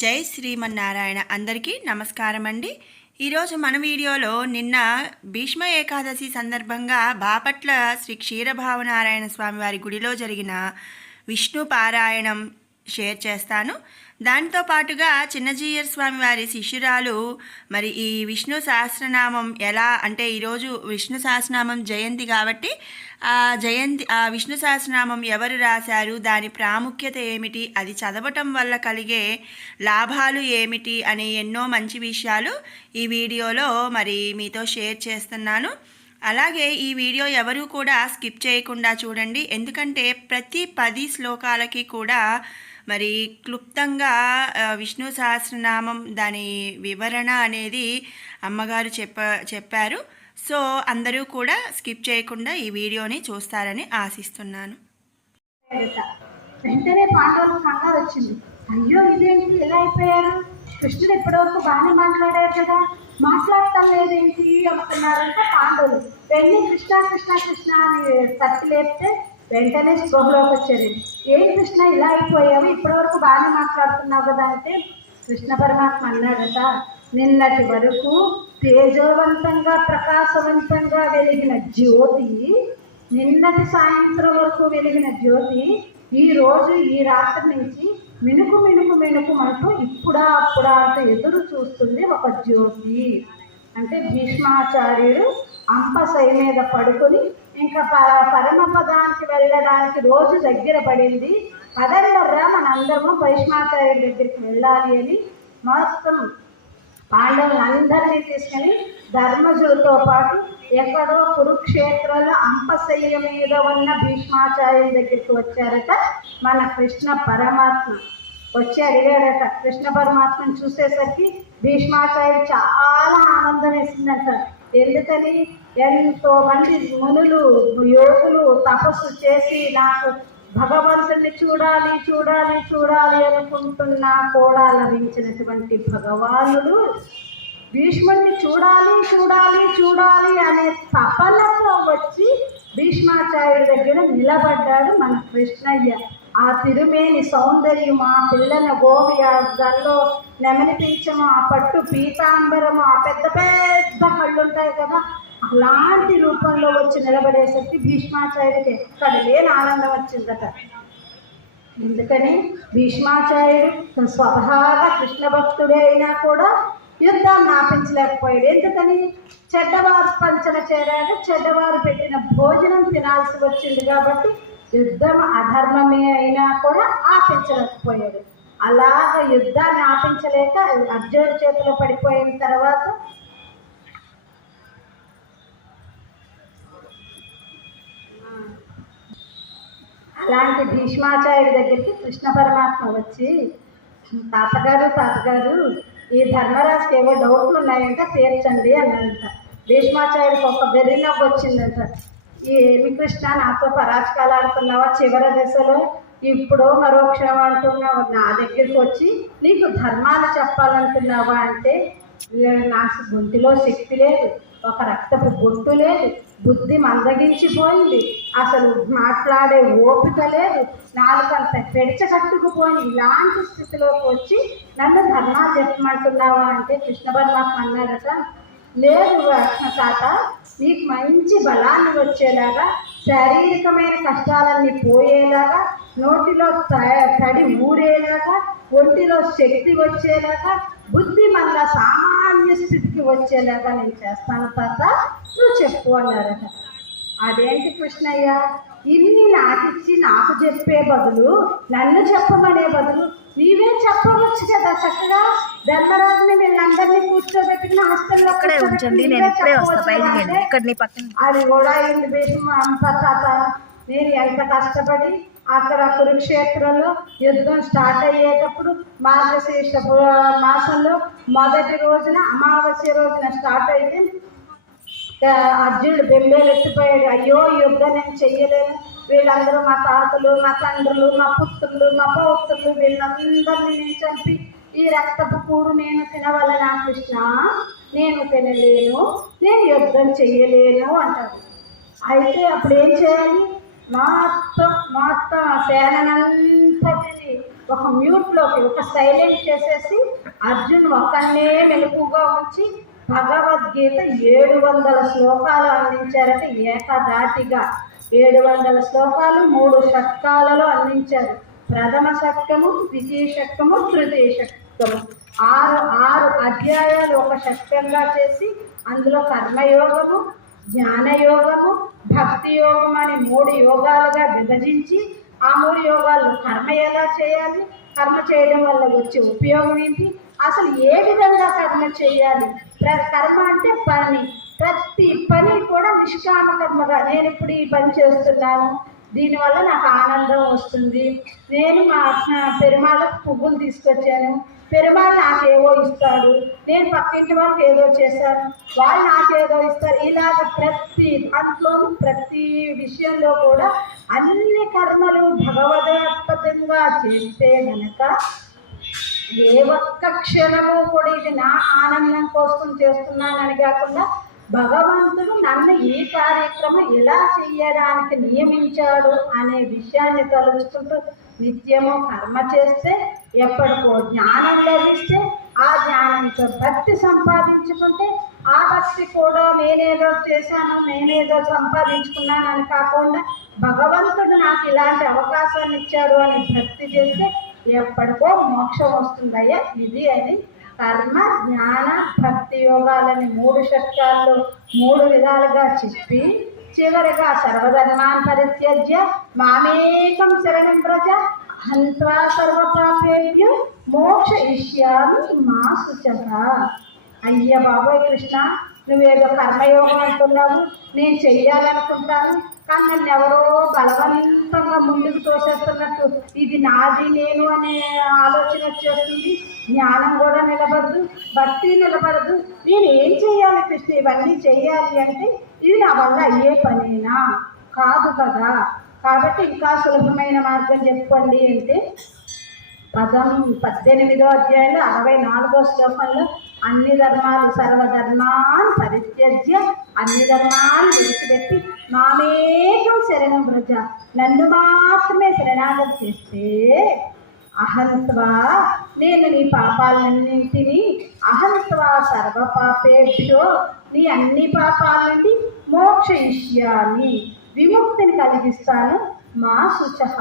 జై శ్రీమన్నారాయణ. అందరికీ నమస్కారం అండి. ఈరోజు మన వీడియోలో నిన్న భీష్మ ఏకాదశి సందర్భంగా బాపట్ల శ్రీ క్షీరభావనారాయణ స్వామి వారి గుడిలో జరిగిన విష్ణు పారాయణం షేర్ చేస్తాను. దానితో పాటుగా చిన్నజీయర్ స్వామి వారి శిష్యురాలు మరి ఈ విష్ణు సహస్రనామం ఎలా అంటే ఈరోజు విష్ణు సహస్రనామం జయంతి కాబట్టి ఆ విష్ణు సహస్రనామం ఎవరు రాశారు, దాని ప్రాముఖ్యత ఏమిటి, అది చదవటం వల్ల కలిగే లాభాలు ఏమిటి అనే ఎన్నో మంచి విషయాలు ఈ వీడియోలో మరి మీతో షేర్ చేస్తున్నాను. అలాగే ఈ వీడియో ఎవరు కూడా స్కిప్ చేయకుండా చూడండి, ఎందుకంటే ప్రతి 10 శ్లోకాలకి కూడా మరి క్లుప్తంగా విష్ణు సహస్రనామం దాని వివరణ అనేది అమ్మగారు చెప్పారు. సో అందరూ కూడా స్కిప్ చేయకుండా ఈ వీడియోని చూస్తారని ఆశిస్తున్నాను. వెంటనే పాండవులకు కంగారు వచ్చింది. అయ్యో ఇదేంటి ఇలా అయిపోయారు, కృష్ణుడు ఇప్పటివరకు బాగానే మాట్లాడారు కదా, మాట్లాడటం లేదేంటి అనుకున్నారంటే పాండవులు వెళ్ళి కృష్ణ కృష్ణ కృష్ణ అని తట్టి లేపితే వెంటనే స్పృహలోకి వచ్చారు. ఏం కృష్ణ ఇలా అయిపోయావు, ఇప్పటివరకు బాగానే మాట్లాడుతున్నావు కదా అంటే కృష్ణ పరమాత్మ అన్నాడట, నిన్నటి వరకు తేజవంతంగా ప్రకాశవంతంగా వెలిగిన జ్యోతి, నిన్నటి సాయంత్రం వరకు వెలిగిన జ్యోతి ఈరోజు ఈ రాత్రి నుంచి మినుకు మినుకు మినుకు మనకు ఇప్పుడా అప్పుడా అంటూ ఎదురు చూస్తుంది ఒక జ్యోతి. అంటే భీష్మాచార్యుడు అంపశయ మీద పడుకొని ఇంకా పరమపదానికి వెళ్ళడానికి రోజు దగ్గర పడింది, పదండర్రా మనందరము భీష్మాచార్యుడి దగ్గరికి వెళ్ళాలి అని మొత్తం పాండవులందరినీ తీసుకుని ధర్మజులతో పాటు ఎక్కడో కురుక్షేత్రంలో అంపశయ్య మీద ఉన్న భీష్మాచార్యుల దగ్గరికి వచ్చారట. మన కృష్ణ పరమాత్మ వచ్చి అడిగాడట. కృష్ణ పరమాత్మను చూసేసరికి భీష్మాచార్యుడు చాలా ఆనందం వేసిందంట. ఎందుకని, ఎంతో మంది మునులు యోగులు తపస్సు చేసి నాకు భగవంతుని చూడాలి చూడాలి చూడాలి అనుకుంటున్నా కూడా లభించినటువంటి భగవానుడు భీష్ముడిని చూడాలి చూడాలి చూడాలి అనే తపనతో వచ్చి భీష్మాచార్యుడి దగ్గర నిలబడ్డాడు మన కృష్ణయ్య. ఆ తిరుమేని సౌందర్యం, ఆ పిల్లన గోవి, ఆ గల్లో నెమలి పింఛము, ఆ పట్టు పీతాంబరము, ఆ పెద్ద పెద్ద కళ్ళు ఉంటాయి కదా, అలాంటి రూపంలో వచ్చి నిలబడేసరికి భీష్మాచార్యుడికి ఎక్కడ లేని ఆనందం వచ్చిందట. ఎందుకని భీష్మాచార్యుడు స్వతహాగా కృష్ణ భక్తుడే అయినా కూడా యుద్ధాన్ని ఆపించలేకపోయాడు. ఎందుకని, చెడ్డవారు పంచన చేరాడు, చెడ్డవారు పెట్టిన భోజనం తినాల్సి వచ్చింది కాబట్టి యుద్ధం అధర్మమే అయినా కూడా ఆపించలేకపోయాడు. అలాగ యుద్ధాన్ని ఆపించలేక అర్జునుడి చేతిలో పడిపోయిన తర్వాత అలాంటి భీష్మాచార్యుడి దగ్గరికి కృష్ణ పరమాత్మ వచ్చి, తాతగారు ఈ ధర్మరాజుకి ఏవో డౌట్లు ఉన్నాయంటే తీర్చండి అన్నంట. భీష్మాచార్యుడికి ఒక వెర్రినవ్వు వచ్చిందంట. ఏమి కృష్ణ, నాతో పరాజకాలు ఆడుతున్నావా, చివరి దశలో ఇప్పుడు మరో క్షణం అంటున్నావు, నా దగ్గరికి వచ్చి నీకు ధర్మాలు చెప్పాలంటున్నావా అంటే నాకు గొంతులో శక్తి లేదు, ఒక రక్తపు గొంతు లేదు, బుద్ధి మందగించిపోయింది, అసలు మాట్లాడే ఓపిక లేదు, నాలుకంత పెడచకట్టుకుపోయి ఇలాంటి స్థితిలోకి వచ్చి నన్ను ధర్మాలు చెప్పమంటున్నావా అంటే కృష్ణ పరమాత్మ అన్నాడట, లేదు తాత, నీకు మంచి బలాన్ని వచ్చేలాగా, శారీరకమైన కష్టాలన్నీ పోయేలాగా, నోటిలో తడి ఊరేలాగా, ఒంటిలో శక్తి వచ్చేలాగా, బుద్ధి మళ్ళా సామాన్య స్థితికి వచ్చేలాగా నేను చేస్తాను తాత, నువ్వు చెప్పు అన్నారట. అదేంటి కృష్ణయ్య, ఇన్ని నాకిచ్చి నాకు చెప్పే బదులు, నన్ను చెప్పమనే బదులు నీవే చెప్పవచ్చు కదా, చక్కగా ధర్మరాజుని వీళ్ళందరినీ కూర్చోబెట్టిన హాస్టల్లో అది కూడా అయింది. భీష్మ అంత తాత, నేను ఎంత కష్టపడి అక్కడ కురుక్షేత్రంలో యుద్ధం స్టార్ట్ అయ్యేటప్పుడు మార్గశీర్ష మాసంలో మొదటి రోజున అమావాస్య రోజున స్టార్ట్ అయితే అర్జునుడు బెంబేలు ఎత్తిపోయాడు. అయ్యో యుద్ధం నేను చెయ్యలేను, వీళ్ళందరూ మా తాతలు, మా తండ్రులు, మా పుత్రులు, మా పౌత్రులు, వీళ్ళందరినీ నేను చంపి ఈ రక్తపు కూడు నేను తినవలనా కృష్ణ, నేను తినలేను, నేను యుద్ధం చెయ్యలేను అంటారు. అయితే అప్పుడు ఏం చేయాలి, మొత్తం ఆ సేనంతటిని ఒక మ్యూట్లోకి ఒక సైలెంట్ చేసేసి అర్జున్ ఒక్కనే మెలకుగా ఉంచి భగవద్గీత 700 శ్లోకాలు అందించారట ఏకధాటిగా. 700 శ్లోకాలు 3 షట్కాలలో అందించారు. ప్రథమ షట్కము, ద్వితీయ షట్కము, తృతీయ షట్కము. 6 అధ్యాయాలు ఒక షట్కంగా చేసి అందులో కర్మయోగము, జ్ఞానయోగము, భక్తి యోగం అని 3 యోగాలుగా విభజించి ఆ 3 యోగాల్లో కర్మ ఎలా చేయాలి, కర్మ చేయడం వల్ల వచ్చే ఉపయోగం ఏంటి, అసలు ఏ విధంగా కర్మ చేయాలి, కర్మ అంటే పని, ప్రతి పని కూడా నిష్కామ కర్మగా. నేను ఇప్పుడు ఈ పని చేస్తున్నాను, దీనివల్ల నాకు ఆనందం వస్తుంది, నేను మా పెరుమాళ్ళకు పువ్వులు తీసుకొచ్చాను, పెరుమాళ్ళు నాకేవో ఇస్తాడు, నేను పక్కింటి వాళ్ళకి ఏదో చేశాను, వాళ్ళు నాకేదో ఇస్తారు. ఇలాగ ప్రతి దాంట్లోనూ ప్రతి విషయంలో కూడా అన్ని కర్మలు భగవదర్పదంగా చేస్తే గనక ఏ ఒక్క క్షణము కూడా ఇది నా ఆనందం కోసం చేస్తున్నానని కాకుండా భగవంతుడు నన్ను ఈ కార్యక్రమం ఎలా చేయడానికి నియమించాడు అనే విషయాన్ని తలుచుకుంటూ నిత్యము కర్మ చేస్తే ఎప్పటికో జ్ఞానం లభిస్తే ఆ జ్ఞానంతో భక్తి సంపాదించుకుంటే ఆ భక్తి కూడా నేనేదో చేశాను, నేనేదో సంపాదించుకున్నాను అని కాకుండా భగవంతుడు నాకు ఇలాంటి అవకాశాన్ని ఇచ్చాడు అని భక్తి చేస్తే ఎప్పటికో మోక్షం వస్తుందయ్యా. ఇది అని కర్మ, జ్ఞాన, భక్తి యోగాలని 3 షట్కాల్లో 3 విధాలుగా చెప్పి చివరిగా సర్వధర్మాన్ పరిత్యజ్య మామేకం శరణం వ్రజ హంత్వా సర్వపాపేభ్యో మోక్షయిష్యామి మా శుచః. అయ్య బాబోయ్ కృష్ణ, నువ్వేదో కర్మయోగం అంటున్నావు, నేను చెయ్యాలనుకుంటాను, కానీ నన్ను ఎవరో బలవంతంగా ముందుకు తోసేస్తున్నట్టు ఇది నాది నేను అనే ఆలోచన వచ్చేస్తుంది. జ్ఞానం కూడా నిలబడదు, భక్తి నిలబడదు. నేను ఏం చెయ్యాలి కృష్ణ, ఇవన్నీ చెయ్యాలి అంటే ఇది నా వల్ల అయ్యే పనేనా? కాదు కదా. కాబట్టి ఇంకా సులభమైన మార్గం చెప్పండి అంటే 18వ అధ్యాయంలో 64వ శ్లోకంలో అన్ని ధర్మాలు సర్వధర్మాన్ పరిత్యజ్య, అన్ని ధర్మాలు విడిచిపెట్టి మామేకం శరణం వ్రజ, నన్ను మాత్రమే శరణాగతి చేస్తే అహంత్వా నేను నీ పాపాలన్నింటినీ అహంత్వా సర్వపాపేభ్యో నీ అన్ని పాపాల నుండి మోక్షయిష్యామి విముక్తిని కలిగిస్తాను మా శుచః.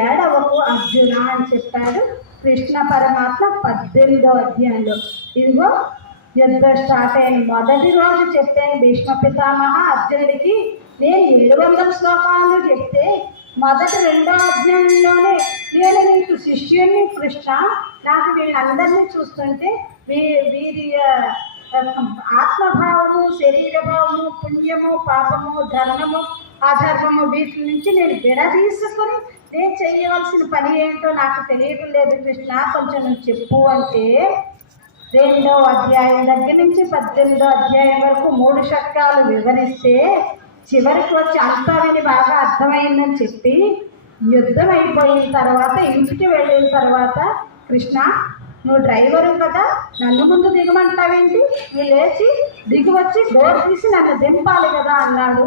ఏడవకు అర్జున అని చెప్పాడు కృష్ణ పరమాత్మ 18వ అధ్యాయంలో. ఇదిగో యుద్ధం స్టార్ట్ అయిన మొదటి రోజు చెప్పాను భీష్మ పితామహ అర్జునుడికి నేను 700 శ్లోకాలు చెప్తే మొదటి 2వ అధ్యాయంలోనే నేను నీకు శిష్యుని కృష్ణ, నాకు వీళ్ళందరినీ చూస్తుంటే వీరి ఆత్మభావము, శరీరభావము, పుణ్యము, పాపము, ధర్మము, అధర్మము వీటి నుంచి నేను విడదీసుకొని నేను చేయవలసిన పని ఏంటో నాకు తెలియటం లేదు కృష్ణ, కొంచెం నువ్వు చెప్పు అంటే 2వ అధ్యాయం దగ్గర నుంచి 18వ అధ్యాయం వరకు 3 షట్కాలు వివరిస్తే చివరికి వచ్చి అంతా విని బాగా అర్థమైందని చెప్పి యుద్ధం అయిపోయిన తర్వాత ఇంటికి వెళ్ళిన తర్వాత కృష్ణ నువ్వు డ్రైవరు కదా, నన్ను ముందు దిగమంటావేంటి, నువ్వు లేచి దిగి వచ్చి డోర్ తీసి నన్ను దింపాలి కదా అన్నాడు.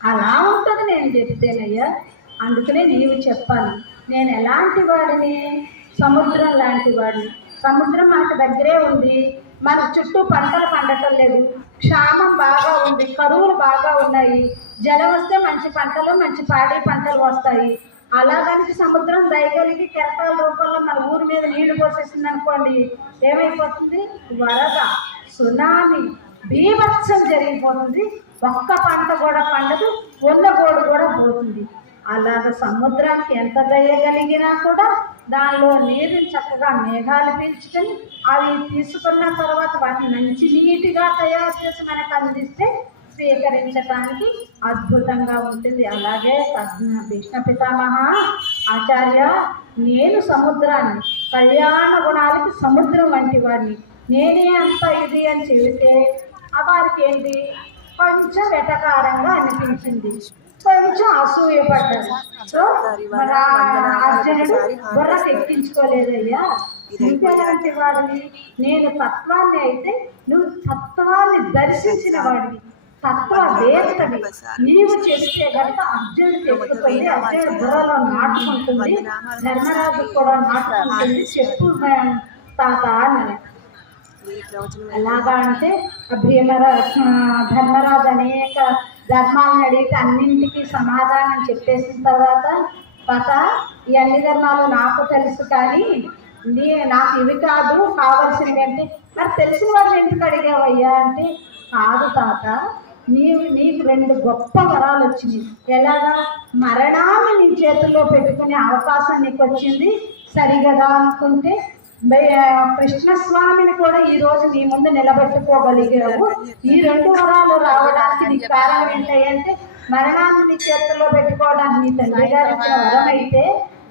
అలా ఉంటుంది నేను చెప్తేనయ్యా, అందుకనే నీవు చెప్పాలి. నేను ఎలాంటి వాడిని, సముద్రం లాంటి వాడిని. సముద్రం మనకు దగ్గరే ఉంది, మన చుట్టూ పంటలు పండటం లేదు, క్షామం బాగా ఉంది, కరువులు బాగా ఉన్నాయి, జలం వస్తే మంచి పంటలు, మంచి పాడి పంటలు వస్తాయి. అలాగని సముద్రం దయగలిగి కెరటాల రూపంలో మన ఊరి మీద నీళ్లు పోసేసింది అనుకోండి, ఏమైపోతుంది? వరద, సునామీ, బీభత్సం జరిగిపోతుంది. ఒక్క పంట కూడా పండదు, ఉన్న గోడు కూడా పోతుంది. అలాగ సముద్రానికి ఎంత దయగలిగినా కూడా దానిలో నీరు చక్కగా మేఘాలు పీల్చుకొని అవి తీసుకున్న తర్వాత వాటిని మంచి నీటిగా తయారు చేసి మనకు అందిస్తే స్వీకరించడానికి అద్భుతంగా ఉంటుంది. అలాగే భీష్మ పితామహ ఆచార్య, నేను సముద్రాన్ని, కళ్యాణ గుణాలకి సముద్రం వంటి వాడిని, నేనే అంత ఇది అని చెబితే వారికి ఏంటి, కొంచెం వెటకారంగా అనిపించింది, కొంచెం అసూయపడ్డాడు. సో మన అర్జునుడు బుర్ర ఎక్కించుకోలేదయ్యా, ఇంకెలాంటి వాడివి, నేను తత్వాన్ని అయితే నువ్వు తత్వాన్ని దర్శించిన వాడివి, తత్వవేత్తవి. నీవు చేస్తే కనుక అర్జునుడికి ఎక్కుతుంది, అర్జునుడి బుర్రలో నాటుకుంటుంది, ధర్మరాజు కూడా నాటుకుంటుంది. చెప్పు తాత అన్నది. ఎలాగా అంటే ధర్మరాజు అనేక ధర్మాలను అడిగితే అన్నింటికి సమాధానం చెప్పేసిన తర్వాత తాత ఈ అన్ని ధర్మాలు నాకు తెలుసు కానీ నాకు ఇవి కాదు కావలసినవి అంటే, మరి తెలిసిన వాళ్ళు ఎందుకు అడిగావయ్యా అంటే, కాదు తాత నీకు 2 గొప్ప వరాలు వచ్చినాయి. ఎలాగా? మరణాన్ని నీ చేతుల్లో పెట్టుకునే అవకాశం నీకు వచ్చింది సరిగదా అనుకుంటే కృష్ణస్వామిని కూడా ఈ రోజు నీ ముందు నిలబెట్టుకోగలిగావు. ఈ 2 వరాలు రావడానికి నీకు కారణం ఏంటంటే మరణాన్ని నీ చేతుల్లో పెట్టుకోవడానికి నీ తండ్రి గారు ఇచ్చిన వరం అయితే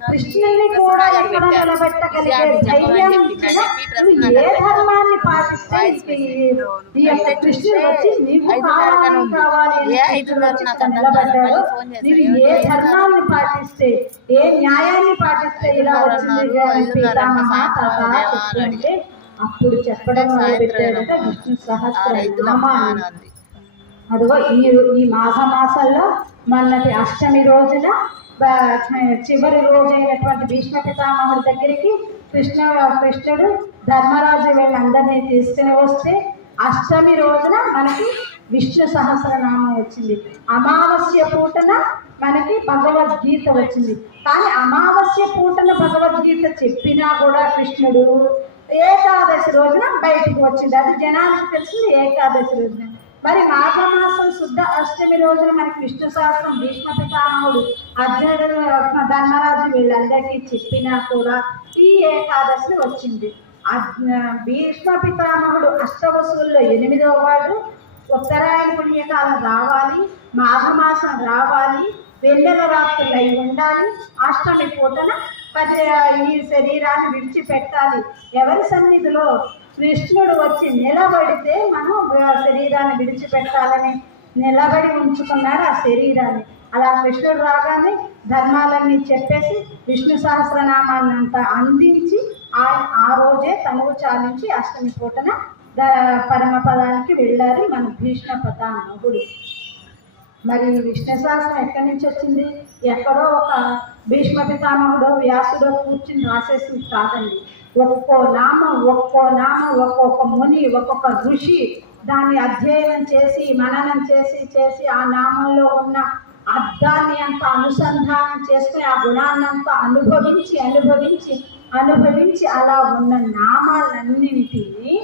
కృష్ణుని కూడా ఎక్కడ నిలబెట్టగలిగే ధైర్యం ఇచ్చిన నువ్వు ఏ ధర్మాన్ని పాటిస్తే ఈ యొక్క కృష్ణుడు వచ్చి నీకు కావాలి నిలబడ్డాడు. నీవు ఏ ధర్మాన్ని పాటిస్తే ఏ న్యాయాన్ని పాటిస్తే ఇలా వచ్చింది పితామహ తాత చెప్తుంటే అప్పుడు చెప్పడం మొదలుపెట్టాడంటే విష్ణు సహస్రనామాన్ని. అదిగో ఈ మాసంలో మొన్నటి అష్టమి రోజున చివరి రోజైనటువంటి భీష్మ పితామహుడి దగ్గరికి కృష్ణుడు ధర్మరాజు వీళ్ళందరినీ తీసుకుని వస్తే అష్టమి రోజున మనకి విష్ణు సహస్రనామం వచ్చింది. అమావాస్య పూటన మనకి భగవద్గీత వచ్చింది. కానీ అమావాస్య పూటన భగవద్గీత చెప్పినా కూడా కృష్ణుడు ఏకాదశి రోజున బయటకు వచ్చింది. అది జనానికి తెలిసింది ఏకాదశి రోజున. మరి మాఘమాసం శుద్ధ అష్టమి రోజున మనకి విష్ణు సహస్రం భీష్మ పితామహుడు అర్జునుడు ధర్మరాజు వీళ్ళందరికీ చెప్పినా కూడా ఈ ఏకాదశి వచ్చింది. భీష్మ పితామహుడు అష్టవసుల్లో 8వ వాడు. ఉత్తరాయణ పుణ్యకాలం రావాలి, మాఘమాసం రావాలి, వెన్నెల రాత్రులు అయి ఉండాలి, అష్టమి పూటన ఈ శరీరాన్ని విడిచిపెట్టాలి. ఎవరి సన్నిధిలో కృష్ణుడు వచ్చి నిలబడితే మనం శరీరాన్ని విడిచిపెట్టాలని నిలబడి ఉంచుకున్నాడు ఆ శరీరాన్ని. అలా కృష్ణుడు రాగానే ధర్మాలన్నీ చెప్పేసి విష్ణు సహస్రనామాన్ని అంతా అందించి ఆ రోజే తనువు చాలించి అష్టమి పూటన పరమపదానికి వెళ్ళారు మన భీష్మ పితామహుడు. మరి విష్ణు సహస్రం ఎక్కడి నుంచి వచ్చింది? ఎక్కడో ఒక భీష్మ పితామహుడు వ్యాసుడు కూర్చుని రాసేసింది కాదండి. ఒక్కో నామం ఒక్కొక్క ముని ఒక్కొక్క ఋషి దాన్ని అధ్యయనం చేసి మననం చేసి ఆ నామంలో ఉన్న అర్థాన్ని అంతా అనుసంధానం చేసుకుని ఆ గుణాన్నంతా అనుభవించి అలా ఉన్న నామాలన్నింటినీ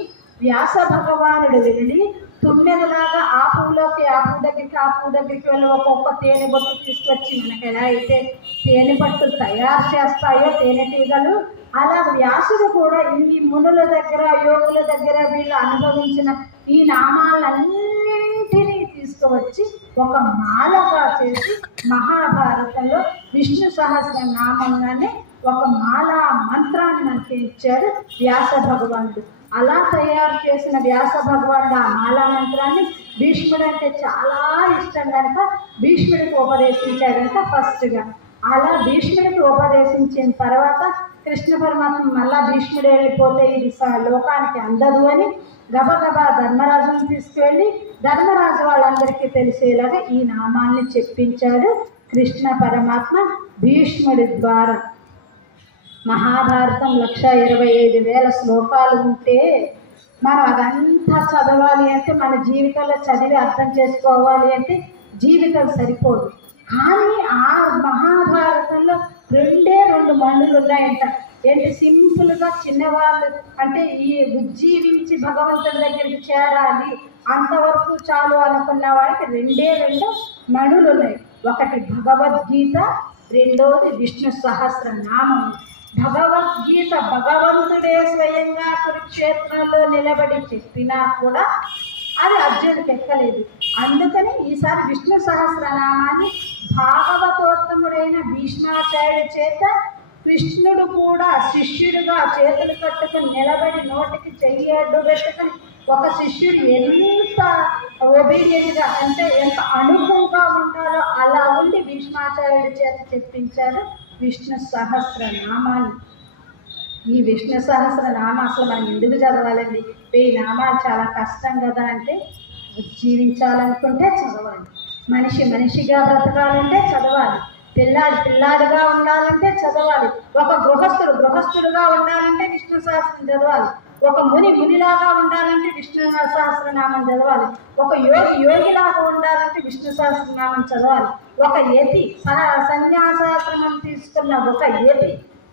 వ్యాస భగవానుడు వెళ్ళి తుమ్మెదలాగా ఆ పువ్వులోకి ఆ పువ్వు దగ్గరికి వెళ్ళి ఒక్కొక్క తేనె బొట్టు తీసుకొచ్చి మనకి ఎలా అయితే తేనె పట్టు తయారు చేస్తాయో తేనెటీగలు, అలా వ్యాసుడు కూడా ఇన్ని మునుల దగ్గర యోగుల దగ్గర వీళ్ళు అనుభవించిన ఈ నామాలన్నింటినీ తీసుకువచ్చి ఒక మాలగా చేసి మహాభారతంలో విష్ణు సహస్ర నామంగానే ఒక మాలా మంత్రాన్ని మనకి ఇచ్చాడు వ్యాస భగవానుడు. అలా తయారు చేసిన వ్యాస భగవానుడు ఆ మాలా మంత్రాన్ని భీష్ముడు అంటే చాలా ఇష్టం కనుక భీష్ముడికి ఉపదేశించాడు కనుక ఫస్ట్గా. అలా భీష్ముడికి ఉపదేశించిన తర్వాత కృష్ణ పరమాత్మ మళ్ళా భీష్ముడు వెళ్ళిపోతే ఇది లోకానికి అందదు అని గబగబా ధర్మరాజుని తీసుకువెళ్ళి ధర్మరాజు వాళ్ళందరికీ తెలిసేలాగా ఈ నామాన్ని చెప్పించాడు కృష్ణ పరమాత్మ భీష్ముడి ద్వారా. మహాభారతం 1,25,000 శ్లోకాలు ఉంటే మనం అదంతా చదవాలి అంటే మన జీవితంలో చదివి అర్థం చేసుకోవాలి అంటే జీవితం సరిపోదు. కానీ ఆ మహాభారతంలో 2 మండులు ఉన్నాయంట. ఏంటి? సింపుల్గా చిన్నవాళ్ళు అంటే ఈ ఉజ్జీవించి భగవంతుడి దగ్గరికి చేరాలి అంతవరకు చాలు అనుకున్న వాడికి 2 మణులు ఉన్నాయి. ఒకటి భగవద్గీత, రెండోది విష్ణు సహస్రనామం. భగవద్గీత భగవంతుడే స్వయంగా కురుక్షేత్రంలో నిలబడి చెప్పినా కూడా అది అర్జునుడికి ఎక్కలేదు. అందుకని ఈసారి విష్ణు సహస్రనామాన్ని భాగవతోత్తముడైన భీష్మాచార్యుడి చేత కృష్ణుడు కూడా శిష్యుడిగా చేతులు కట్టుకుని నిలబడి నోటికి చెయ్యి అడ్డు పెట్టుకుని ఒక శిష్యుడు ఎంత ఒబీడియంట్గా అంటే ఎంత అనుభవంగా ఉండాలో అలా ఉండి భీష్మాచార్యుడి చేత చెప్పించారు విష్ణు సహస్రనామాన్ని. ఈ విష్ణు సహస్రనామం అసలు మనం ఎందుకు చదవాలండి? 1000 నామాలు చాలా కష్టం కదా అంటే జీవించాలనుకుంటే చదవాలి, మనిషి మనిషిగా బ్రతకాలంటే చదవాలి, పిల్లాడు పిల్లాడుగా ఉండాలంటే చదవాలి, ఒక గృహస్థుడుగా ఉండాలంటే విష్ణు సహస్రం చదవాలి, ఒక మునిలాగా ఉండాలంటే విష్ణు సహస్రనామం చదవాలి, ఒక యోగిలాగా ఉండాలంటే విష్ణు సహస్రనామం చదవాలి, ఒక యతి సన్యాసాశ్రమం తీసుకున్న ఒక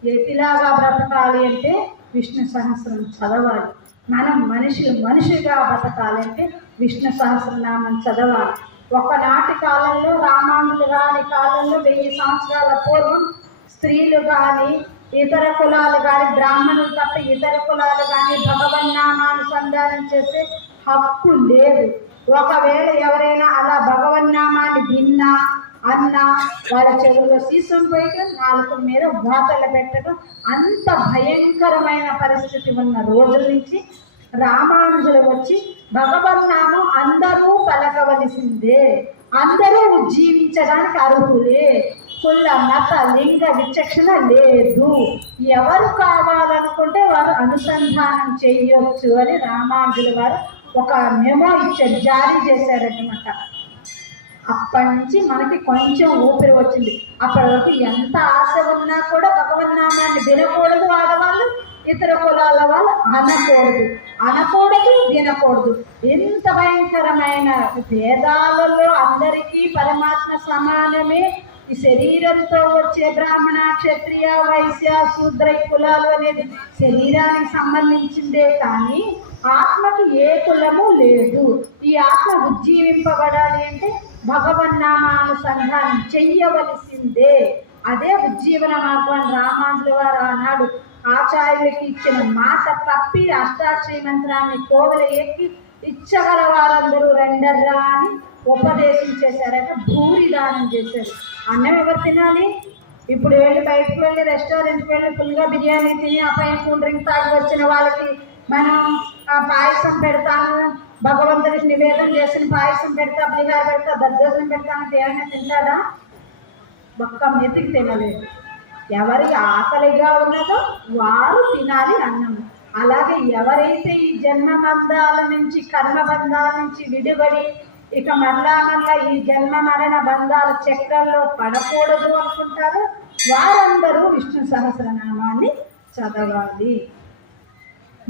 యతిలాగా బ్రతకాలి అంటే విష్ణు సహస్రం చదవాలి. మనం మనిషిగా బ్రతకాలి అంటే విష్ణు సహస్రనామం చదవాలి. ఒకనాటి కాలంలో రామానుజులు గారి కాలంలో 1000 సంవత్సరాల పూర్వం స్త్రీలు కానీ ఇతర కులాలు కానీ బ్రాహ్మణులు తప్ప ఇతర కులాలు కానీ భగవన్నామానుసంధానం చేసే హక్కు లేదు. ఒకవేళ ఎవరైనా అలా భగవన్నామాన్ని విన్నా అన్నా వాళ్ళ చెవుల్లో సీసం పోయటం, నాలుక మీద వాతలు పెట్టడం, అంత భయంకరమైన పరిస్థితి ఉన్న రోజుల నుంచి రామానుజులు వచ్చి భగవన్నామం అందరూ పలకవలసిందే, అందరూ జీవించడానికి అర్హులే, కుల మత లింగ విచక్షణ లేదు, ఎవరు కావాలనుకుంటే వారు అనుసంధానం చేయొచ్చు అని రామానుజుల వారు ఒక మెమో ఇచ్చారు, జారీ చేశారన్నమాట. అప్పటి నుంచి మనకి కొంచెం ఊపిరి వచ్చింది. అప్పటి వరకు ఎంత ఆశ ఉన్నా కూడా భగవన్నామాన్ని వినకూడదు, ఆడవాళ్ళు ఇతర కులాల వాళ్ళు అనకూడదు వినకూడదు. ఎంత భయంకరమైన భేదాలలో అందరికీ పరమాత్మ సమానమే. ఈ శరీరంతో వచ్చే బ్రాహ్మణ క్షత్రియ వైశ్య శూద్ర కులాలు అనేది శరీరానికి సంబంధించిందే కానీ ఆత్మకి ఏ కులము లేదు. ఈ ఆత్మ ఉజ్జీవింపబడాలి అంటే భగవన్నామానుసంధానం చెయ్యవలసిందే. అదే ఉజ్జీవన మార్గం. రామానుజుల వారు ఆనాడు ఆచార్యులకి ఇచ్చిన మాట తప్పి అష్టాక్షరి మంత్రాన్ని కోవెల ఎక్కి ఇచ్చగల వారందరూ రెండర్రా అని ఉపదేశం చేశారట. భూరి దానం చేశారు. అన్నం ఎవరు తినాలి? ఇప్పుడు బయటకు వెళ్ళి రెస్టారెంట్కి వెళ్ళి ఫుల్గా బిర్యానీ తిని ఆ పైన కూల్ డ్రింక్ తాగి వచ్చిన వాళ్ళకి మనం పాయసం పెడతాము, భగవంతుడికి నివేదన చేసిన పాయసం పెడతా, బిహార పెడతా, దద్దోజనం పెడతానంటే ఏమైనా తింటారా? ఒక్క మెతికి తినలేదు. ఎవరికి ఆకలిగా ఉన్నదో వారు తినాలి అన్నము. అలాగే ఎవరైతే ఈ జన్మబంధాల నుంచి కర్మబంధాల నుంచి విడిపడి ఇక మళ్ళా ఈ జన్మ మరణ బంధాల చక్రంలో పడకూడదు అనుకుంటారో వారందరూ విష్ణు సహస్రనామాన్ని చదవాలి.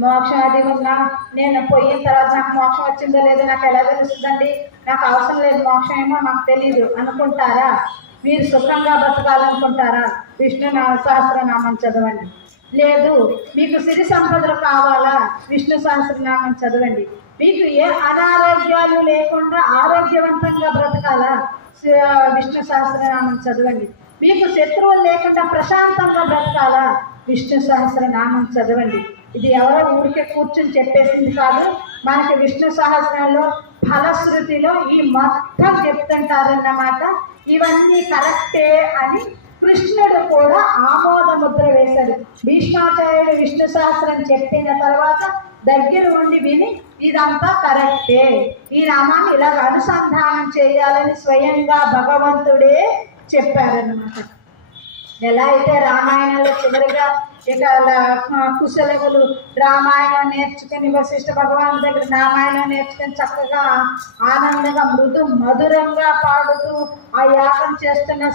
మోక్షం అది ఉన్నా నేను పోయిన తర్వాత నాకు మోక్షం వచ్చిందో లేదో నాకు ఎలా తెలుస్తుందండి, నాకు అవసరం లేదు మోక్షం ఏమో నాకు తెలీదు అనుకుంటారా? మీరు సుఖంగా బతకాలనుకుంటారా? విష్ణు సహస్రనామం చదవండి. లేదు మీకు సిరి సంపదలు కావాలా? విష్ణు సహస్రనామం చదవండి. మీకు ఏ అనారోగ్యాలు లేకుండా ఆరోగ్యవంతంగా బ్రతకాలా? విష్ణు సహస్రనామం చదవండి. మీకు శత్రువులు లేకుండా ప్రశాంతంగా బ్రతకాలా? విష్ణు సహస్రనామం చదవండి. ఇది ఎవరో ఊరికే కూర్చొని చెప్పేసింది కాదు. మనకి విష్ణు సహస్రంలో ఫలశ్రుతిలో ఈ మొత్తం చెప్తుంటారన్నమాట. ఇవన్నీ కరెక్టే అని కృష్ణుడు కూడా ఆమోద ముద్ర వేశాడు. భీష్మాచార్యుడు విష్ణు సహస్రం చెప్పిన తర్వాత దగ్గర ఉండి విని ఇదంతా కరెక్టే, ఈ నామాన్ని ఇలా అనుసంధానం చేయాలని స్వయంగా భగవంతుడే చెప్పారన్నమాట. ఎలా అయితే రామాయణంలో చివరిగా ఇక కుశలవులు రామాయణం నేర్చుకుని వశిష్ఠ భగవాన్ దగ్గర రామాయణం నేర్చుకుని చక్కగా ఆనందంగా మధురంగా పాడుతూ ఆ యాగం చేస్తున్న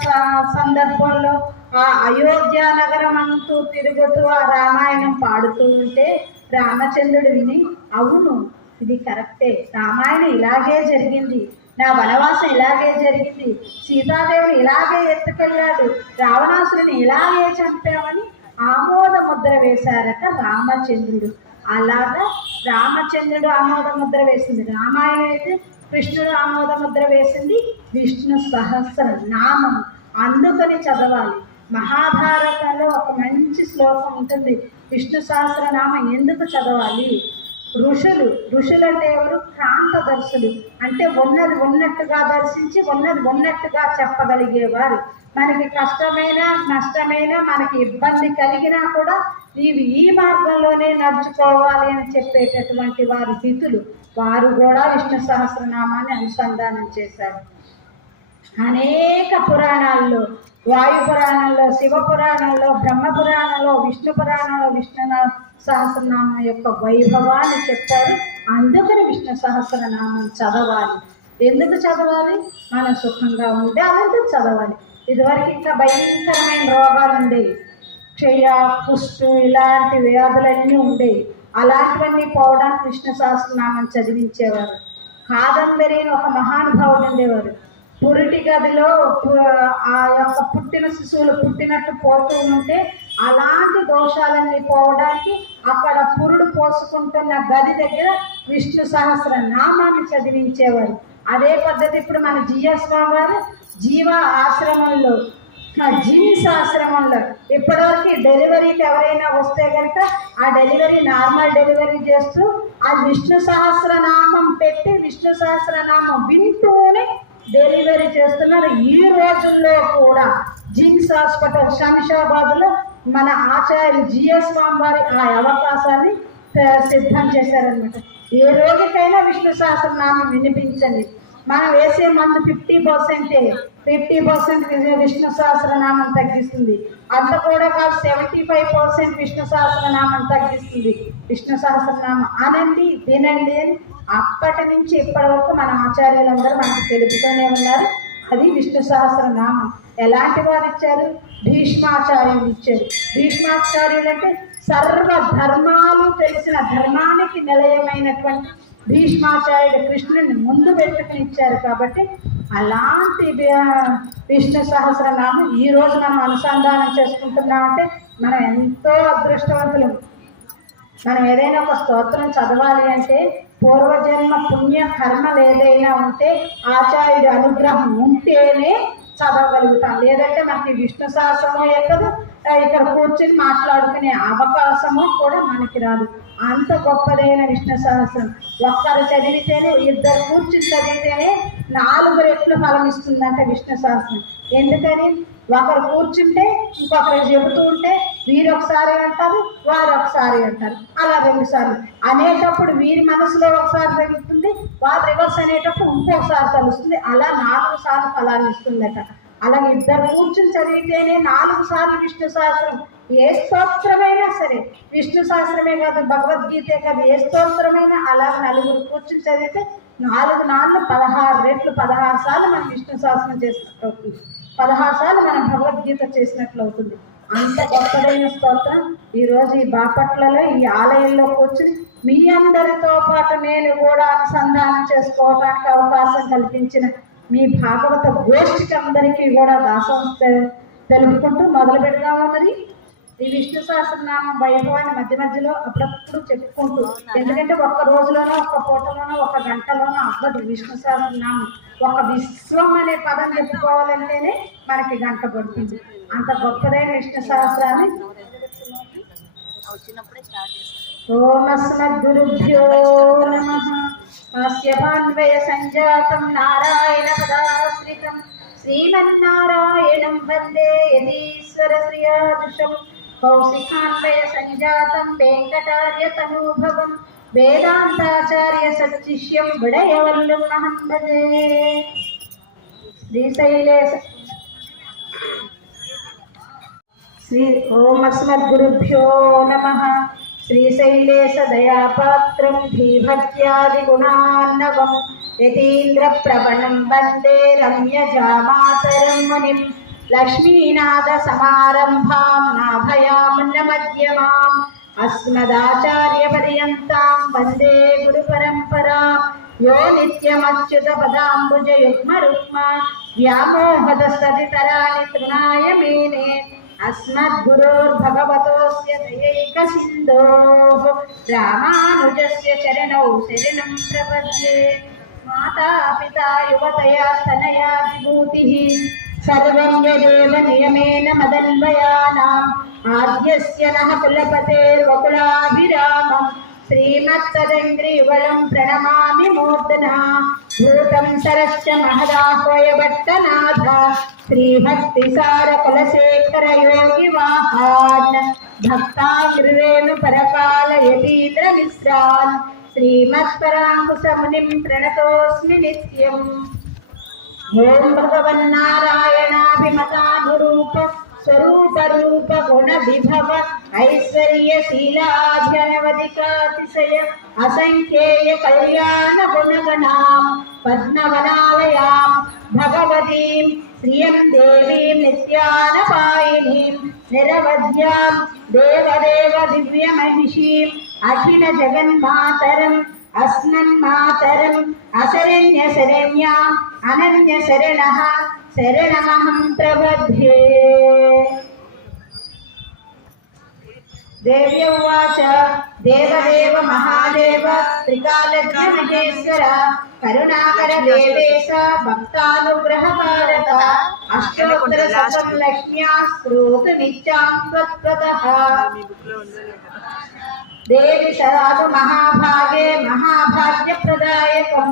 సందర్భంలో ఆ అయోధ్య నగరం అంటూ తిరుగుతూ ఆ రామాయణం పాడుతూ ఉంటే రామచంద్రుడు విని అవును ఇది కరెక్టే, రామాయణం ఇలాగే జరిగింది, నా వనవాసం ఇలాగే జరిగింది, సీతాదేవిని ఇలాగే ఎత్తుకెళ్ళాడు, రావణాసురుని ఇలాగే చంపామని ఆమోద ముద్ర వేశారట రామచంద్రుడు. అలాగా రామచంద్రుడు ఆమోద ముద్ర వేసింది రామాయణం అయితే, కృష్ణుడు ఆమోద ముద్ర వేసింది విష్ణు సహస్ర నామం. అందుకని చదవాలి. మహాభారతంలో ఒక మంచి శ్లోకం ఉంటుంది. విష్ణు సహస్రనామం ఎందుకు చదవాలి? ఋషులు అంటే ఎవరు? క్రాంతదర్శులు. అంటే ఉన్నది ఉన్నట్టుగా దర్శించి ఉన్నది ఉన్నట్టుగా చెప్పగలిగేవారు. మనకి కష్టమైనా నష్టమైనా మనకి ఇబ్బంది కలిగినా కూడా నీవు ఈ మార్గంలోనే నడుచుకోవాలి అని చెప్పేటటువంటి వారు హితులు. వారు కూడా విష్ణు సహస్రనామాన్ని అనుసంధానం చేశారు. అనేక పురాణాల్లో, వాయు పురాణంలో, శివ పురాణంలో, బ్రహ్మ పురాణంలో, విష్ణు పురాణంలో విష్ణు సహస్రనామం యొక్క వైభవాన్ని చెప్పారు. అందుకని విష్ణు సహస్రనామం చదవాలి. ఎందుకు చదవాలి? మనం సుఖంగా ఉండాలంటే చదవాలి. ఇదివరకు ఇంకా భయంకరమైన రోగాలు ఉండేవి, క్షయ, కుష్టు ఇలాంటి వ్యాధులన్నీ ఉండేవి. అలాంటివన్నీ పోవడానికి విష్ణు సహస్రనామం చదివించేవారు. కాదంబరి అని ఒక మహానుభావుడు ఉండేవారు. పురిటి గదిలో ఆ యొక్క పుట్టిన శిశువులు పుట్టినట్టు పోతూ ఉంటే అలాంటి దోషాలన్నీ పోవడానికి అక్కడ పురుడు పోసుకుంటున్న గది దగ్గర విష్ణు సహస్ర నామాన్ని చదివించేవారు. అదే పద్ధతి ఇప్పుడు మన జిఎస్ స్వామి వారు జీవ ఆశ్రమంలో, జీన్స్ ఆశ్రమంలో ఇప్పటివరకు డెలివరీకి ఎవరైనా వస్తే కనుక ఆ డెలివరీ నార్మల్ డెలివరీ చేస్తూ ఆ విష్ణు సహస్రనామం పెట్టి విష్ణు సహస్రనామం వింటూనే డెలివరీ చేస్తున్నారు. ఈ రోజుల్లో కూడా జీన్స్ హాస్పిటల్ శంషాబాద్లో మన ఆచార్య జిఎస్ స్వామి వారి ఆ అవకాశాన్ని సిద్ధం చేశారనమాట. ఏ రోజుకైనా విష్ణు సహస్రనామం వినిపించండి. మనం వేసే మందు 50% విష్ణు సహస్రనామం తగ్గిస్తుంది. అంత కూడా కాదు, 75% విష్ణు సహస్రనామం తగ్గిస్తుంది. విష్ణు సహస్రనామం అనండి, వినండి అని అప్పటి నుంచి ఇప్పటి వరకు మన ఆచార్యులందరూ మనకు తెలుపుతూనే ఉన్నారు. అది విష్ణు సహస్రనామం. ఎలాంటి వారు ఇచ్చారు? భీష్మాచార్యులు ఇచ్చారు. భీష్మాచార్యులు అంటే సర్వ ధర్మాలు తెలిసిన, ధర్మానికి నిలయమైనటువంటి భీష్మాచార్యుడు కృష్ణుని ముందు పెట్టుకుని ఇచ్చారు. కాబట్టి అలాంటి విష్ణు సహస్రనామం ఈరోజు మనం అనుసంధానం చేసుకుంటున్నామంటే మనం ఎంతో అదృష్టవంతులు. మనం ఏదైనా ఒక స్తోత్రం చదవాలి అంటే పూర్వజన్మ పుణ్య కర్మలు ఏదైనా ఉంటే ఆచార్యుడి అనుగ్రహం ఉంటేనే చదవగలుగుతాం. లేదంటే మనకి విష్ణు సహస్రమో ఎక్కదు, ఇక్కడ కూర్చుని మాట్లాడుకునే అవకాశము కూడా మనకి రాదు. అంత గొప్పదైన విష్ణు సహస్రం ఒక్కరు చదివితేనే, ఇద్దరు కూర్చుని చదివితేనే 4 రెట్లు ఫలం ఇస్తుందంట విష్ణు సహస్రం. ఎందుకని? ఒకరు కూర్చుంటే ఇంకొకరు చెబుతూ ఉంటే వీరు ఒకసారి అంటారు, వారు ఒకసారి అంటారు, అలా 2 సార్లు అనేటప్పుడు వీరి మనసులో ఒకసారి తగ్గుతుంది, వారు రివర్స్ అనేటప్పుడు ఇంకోసారి తలుస్తుంది. అలా 4 సార్లు ఫలాన్ని ఇస్తుందట. అలాగే ఇద్దరు కూర్చుని చదివితేనే 4 సార్లు విష్ణు సహస్రం. ఏ స్తోత్రమైనా సరే, విష్ణు సహస్రమే కాదు, భగవద్గీతే కాదు, ఏ స్తోత్రమైనా అలా 4 కూర్చుని చదివితే 4 16 రెట్లు 16 సార్లు మనం విష్ణు సహస్రం చేసినట్లు అవుతుంది. 16 సార్లు మనం భగవద్గీత చేసినట్లు అవుతుంది. అంత గొప్పదైన స్తోత్రం ఈరోజు ఈ బాపట్లలో ఈ ఆలయంలో కూర్చుని మీ అందరితో పాటు నేను కూడా అనుసంధానం చేసుకోవడానికి అవకాశం కల్పించిన మీ భాగవత గోష్ఠికి అందరికీ కూడా దాసం తెలుపుకుంటూ మొదలు పెడదామా? మరి ఈ విష్ణు సహస్రనామం వైభవాన్ని మధ్య మధ్యలో అప్పుడప్పుడు చెప్పుకుంటూ, ఎందుకంటే ఒక్క రోజులోనో, ఒక్క పూటలోనో, ఒక గంటలోనో అవ్వదు విష్ణు సహస్రనామం. ఒక విశ్వం అనే పదం చెప్పుకోవాలంటేనే మనకి గంట పడుతుంది. అంత గొప్పదైన విష్ణు సహస్రాన్ని ఓం అస్మద్గురుభ్యో నమః. ఆస్యపాన్వయ సంజాతం నారాయణ పదాశ్రితం శ్రీమన్నారాయణం వందే యతీశ్వర శ్రియాదృశం. కౌశికాన్వయ సంజాతం వెంకటార్య తనూభవం వేదాంతాచార్య సచ్చిష్యం విడయవల్లం అహం భజే. ఓం అస్మద్గురుభ్యో నమః. శ్రీశైలేశ దయాపాత్రం ధీభక్త్యాది గుణార్ణవం యతీంద్ర ప్రవణం వందే రమ్యజామాతరం మునిం. లక్ష్మీనాథ సమారంభాం నాభయామున్న మధ్యమాం అస్మదాచార్య పర్యంతాం వందే గురు పరంపరాం. యో నిత్యమచ్యుత పదాంబుజ యుగ్మ రుక్మ వ్యామోహదస్తదితరాణి తృణాయ మేనే. అస్మద్గురోర్భగవతోస్య దయైక సింధోః రామానుజస్య చరణౌ శరణం ప్రపద్యే. మాతా పితా యువతయా తనయా విభూతిః సర్వం యదేవ నియమేన మదన్వయానాం. ఆద్యస్య నః కులపతేర్వకులాభిరామం శ్రీమత్సదంగ్రీవళం ప్రణమామి మూర్ధనా. భూతం సరశ్చ మహదాహ్వయ భట్టనాథ శ్రీభక్తిసార కులశేఖర యోగి వాహాన్. భక్తాగ్రేణు పరకాల యతీంద్ర మిశ్రాన్ శ్రీమత్పరాంకుశమునిం ప్రణతోస్మి నిత్యం. ఓం భగవన్నారాయణాభిమతానురూప स्वरूप रूप गुण विभव ऐश्वर्य शीलाभ्यनवधिकातिशय असंख्येय कल्याण गुणगणां पद्मवनालयां भगवतीं श्रियं देवीं नित्यानपायिनीं निरवध्यां देवदेव दिव्यमहिषीम् अखिल जगन्मातरम् अस्मन्मातरम् अशरण्यशरण्याम् अनन्यशरणः शरणमहं प्रबध्ये। देव्य उवाच देवदेव महादेव त्रिकालज्ञ महेश्वर करुणाकर देवेश भक्तानुग्रह भारत अष्टोत्तर शतं लक्ष्म्या स्तोत्रमिच्छां त्वत्तः। देवी शराधु महाभागे महाभाग्यप्रदायकं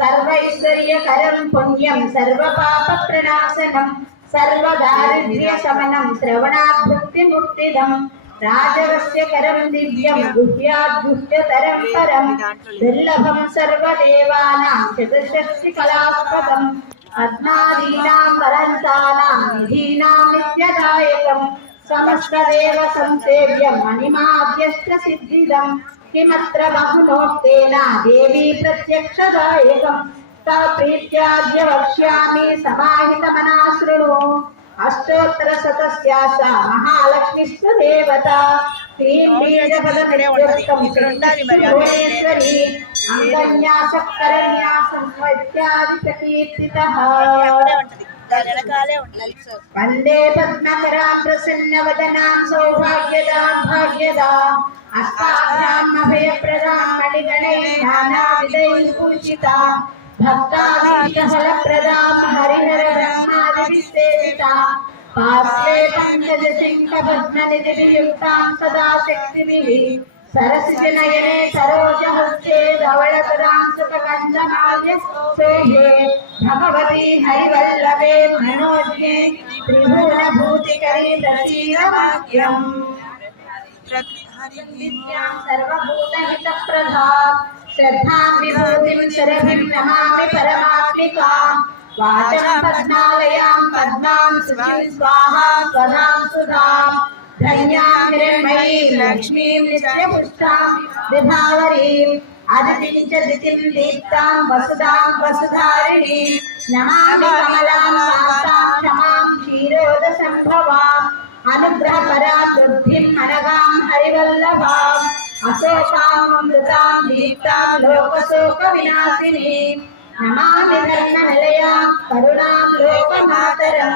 सर्वैश्वर्यकरं पुण्यं सर्वपापप्रणाशनं सर्वदारिद्र्यशमनं श्रवणाद्भुक्तिमुक्तिदम् राजवस्यकरं दिव्यं गुह्याद्गुह्यतरं परं दुर्लभं सर्वदेवानां चतुष्षष्टिकलास्पदं पद्मादीनां वरन्तानां निधीनां नित्यदायकं समस्तदेव संसेव्यं मणिमाद्यष्टसिद्धिदं किमत्र बहुनोक्तेन देवी प्रत्यक्षदायकं तव प्रीत्याद्य वक्ष्यामि समाहितमना शृणु। अष्टोत्तरशतस्यासा महालक्ष्मीस्तु देवता भुवनेश्वरी अंगन्यासकरन्यासं इत्यादि प्रकीर्तितः। वन्दे पद्मकरां प्रसन्नवदनां सौभाग्यदां भाग्यदाम् अस्ताभ्याम् अभयप्रदां मणिगणैः नानाविधैः पूजितां भक्ताभीष्टफलप्रदां हरिहरब्रह्मादिविसेवितां पार्श्वे पङ्कजशङ्खपद्मनिधिभियुक्तां सदा शक्तिभिः सरसिजनयने सरोजहस्ते धवलकरां सुखकन्दमाल्य सोहे भगवती हरिवल्लभे मनोज्ञे त्रिभुवनभूतिकरी प्रसीदवाक्यम् विद्यां सर्वभूतहितप्रदां श्रद्धां विभूतिं शरणं नमामि परमात्मिकां वाचं पद्मालयां पद्मां सुखीं स्वाहा स्वधां सुधां धन्यां हिरण्मयीं लक्ष्मीं नित्यपुष्टां विभावरीम् अदितिं च दितिं दीप्तां वसुधां वसुधारिणीं नमामि कमलां शान्तां क्षमां क्षीरोदसम्भवाम् अनुग्रहपरां बुद्धिं अनघां हरिवल्लभां अशोकां अमृतां दीप्तां लोकशोकविनाशिनीं नमामि धर्मनिलयां करुणां लोकमातरं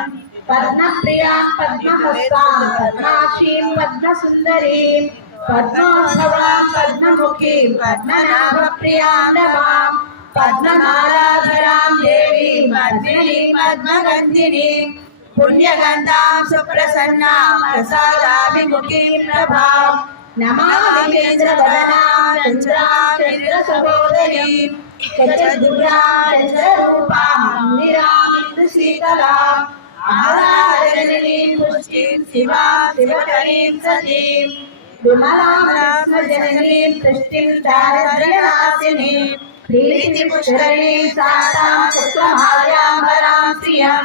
पद्मप्रियां पद्महस्तां पद्माक्षीं पद्मसुन्दरीं पद्मोद्भवां पद्ममुखीं पद्मनाभप्रियां नमां पद्ममालाधरां देवीं पद्मिनीं पद्मगन्धिनीं पुण्यगन्धां सुप्रसन्नां प्रसादाभिमुखीं प्रभां नमामि चन्द्रवदनां चन्द्रां चन्द्रसहोदरीं चतुर्भुजां चन्द्ररूपां निरामिन्दुशीतलां आराधनीं पुष्टिं शिवां शिवकरीं सतीं विमलां जननीं तुष्टिं दारिद्र्यनाशिनीं प्रीतिपुष्करीं शान्तां शुक्लमाल्याम्बरां श्रियं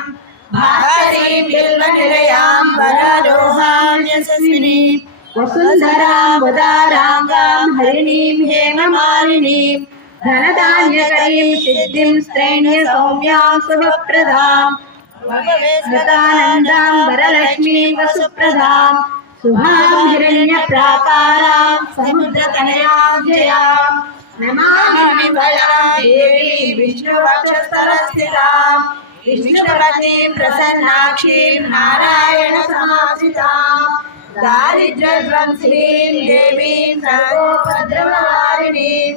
भास्करीं बिल्वनिलयां वरारोहां यशस्विनीं वसुन्धरां वदाराङ्गां हरिणीं हेममालिनीं धनधान्यकरीं सिद्धिं स्त्रैण्यसौम्यां शुभप्रदां गतानन्दां वरलक्ष्मीं वसुप्रदां शुभां हिरण्यप्राकारां समुद्रतनयां जयां नमामि बलां देवीं विष्णुवक्षस्थलस्थितां विष्णुपत्नीं प्रसन्नाक्षीं नारायणसमाश्रितां दारिद्र्यध्वंसिनीं देवीं सर्वोपद्रवहारिणीं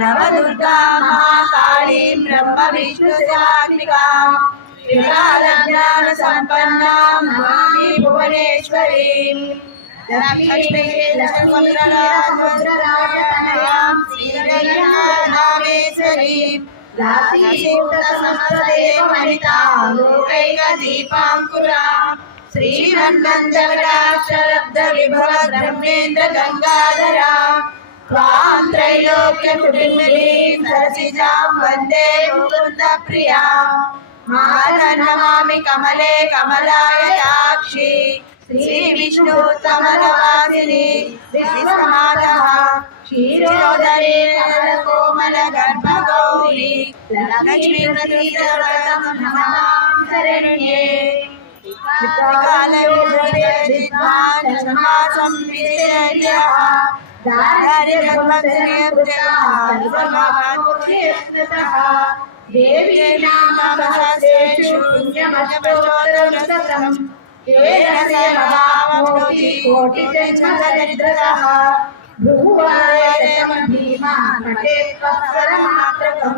नवदुर्गां महाकालीं ब्रह्मविष्णुशिवात्मिकां त्रिकालज्ञानसम्पन्नां नमामि भुवनेश्वरीं लक्ष्मीराजतनयां श्रीरङ्गनामेश्वरीं दासीभूतसमस्तदेववनितां लोकैकदीपाङ्कुरां श्रीमन्मन्दकटाक्षलब्धविभव ब्रह्मेन्द्रगङ्गाधरां त्वां त्रैलोक्यकुटुम्बिनीं सरसिजां वन्दे मुकुन्दप्रियां మాతర్నమామి కమలే కమలాయతాక్షి శ్రీ విష్ణుత్తమలవాసిని విశ్వమాతః క్షీరోదరే కోమల గర్భగౌరీ లక్ష్మీ ప్రసీదవ్రతం నమాం శరణ్యే కాలయోగేదిద్వాన్ సమాసం విశేర్యః దారిద్ర్యధ్వంసనేభ్యః దేవీ నామసహస్రేషు పుణ్యమష్టోత్తరం ఏన సేవావప్నోతి కోటిజన్మదరిద్రతః భ్రువారేమ భీమాన్ పఠేత్వత్సరమాత్రకం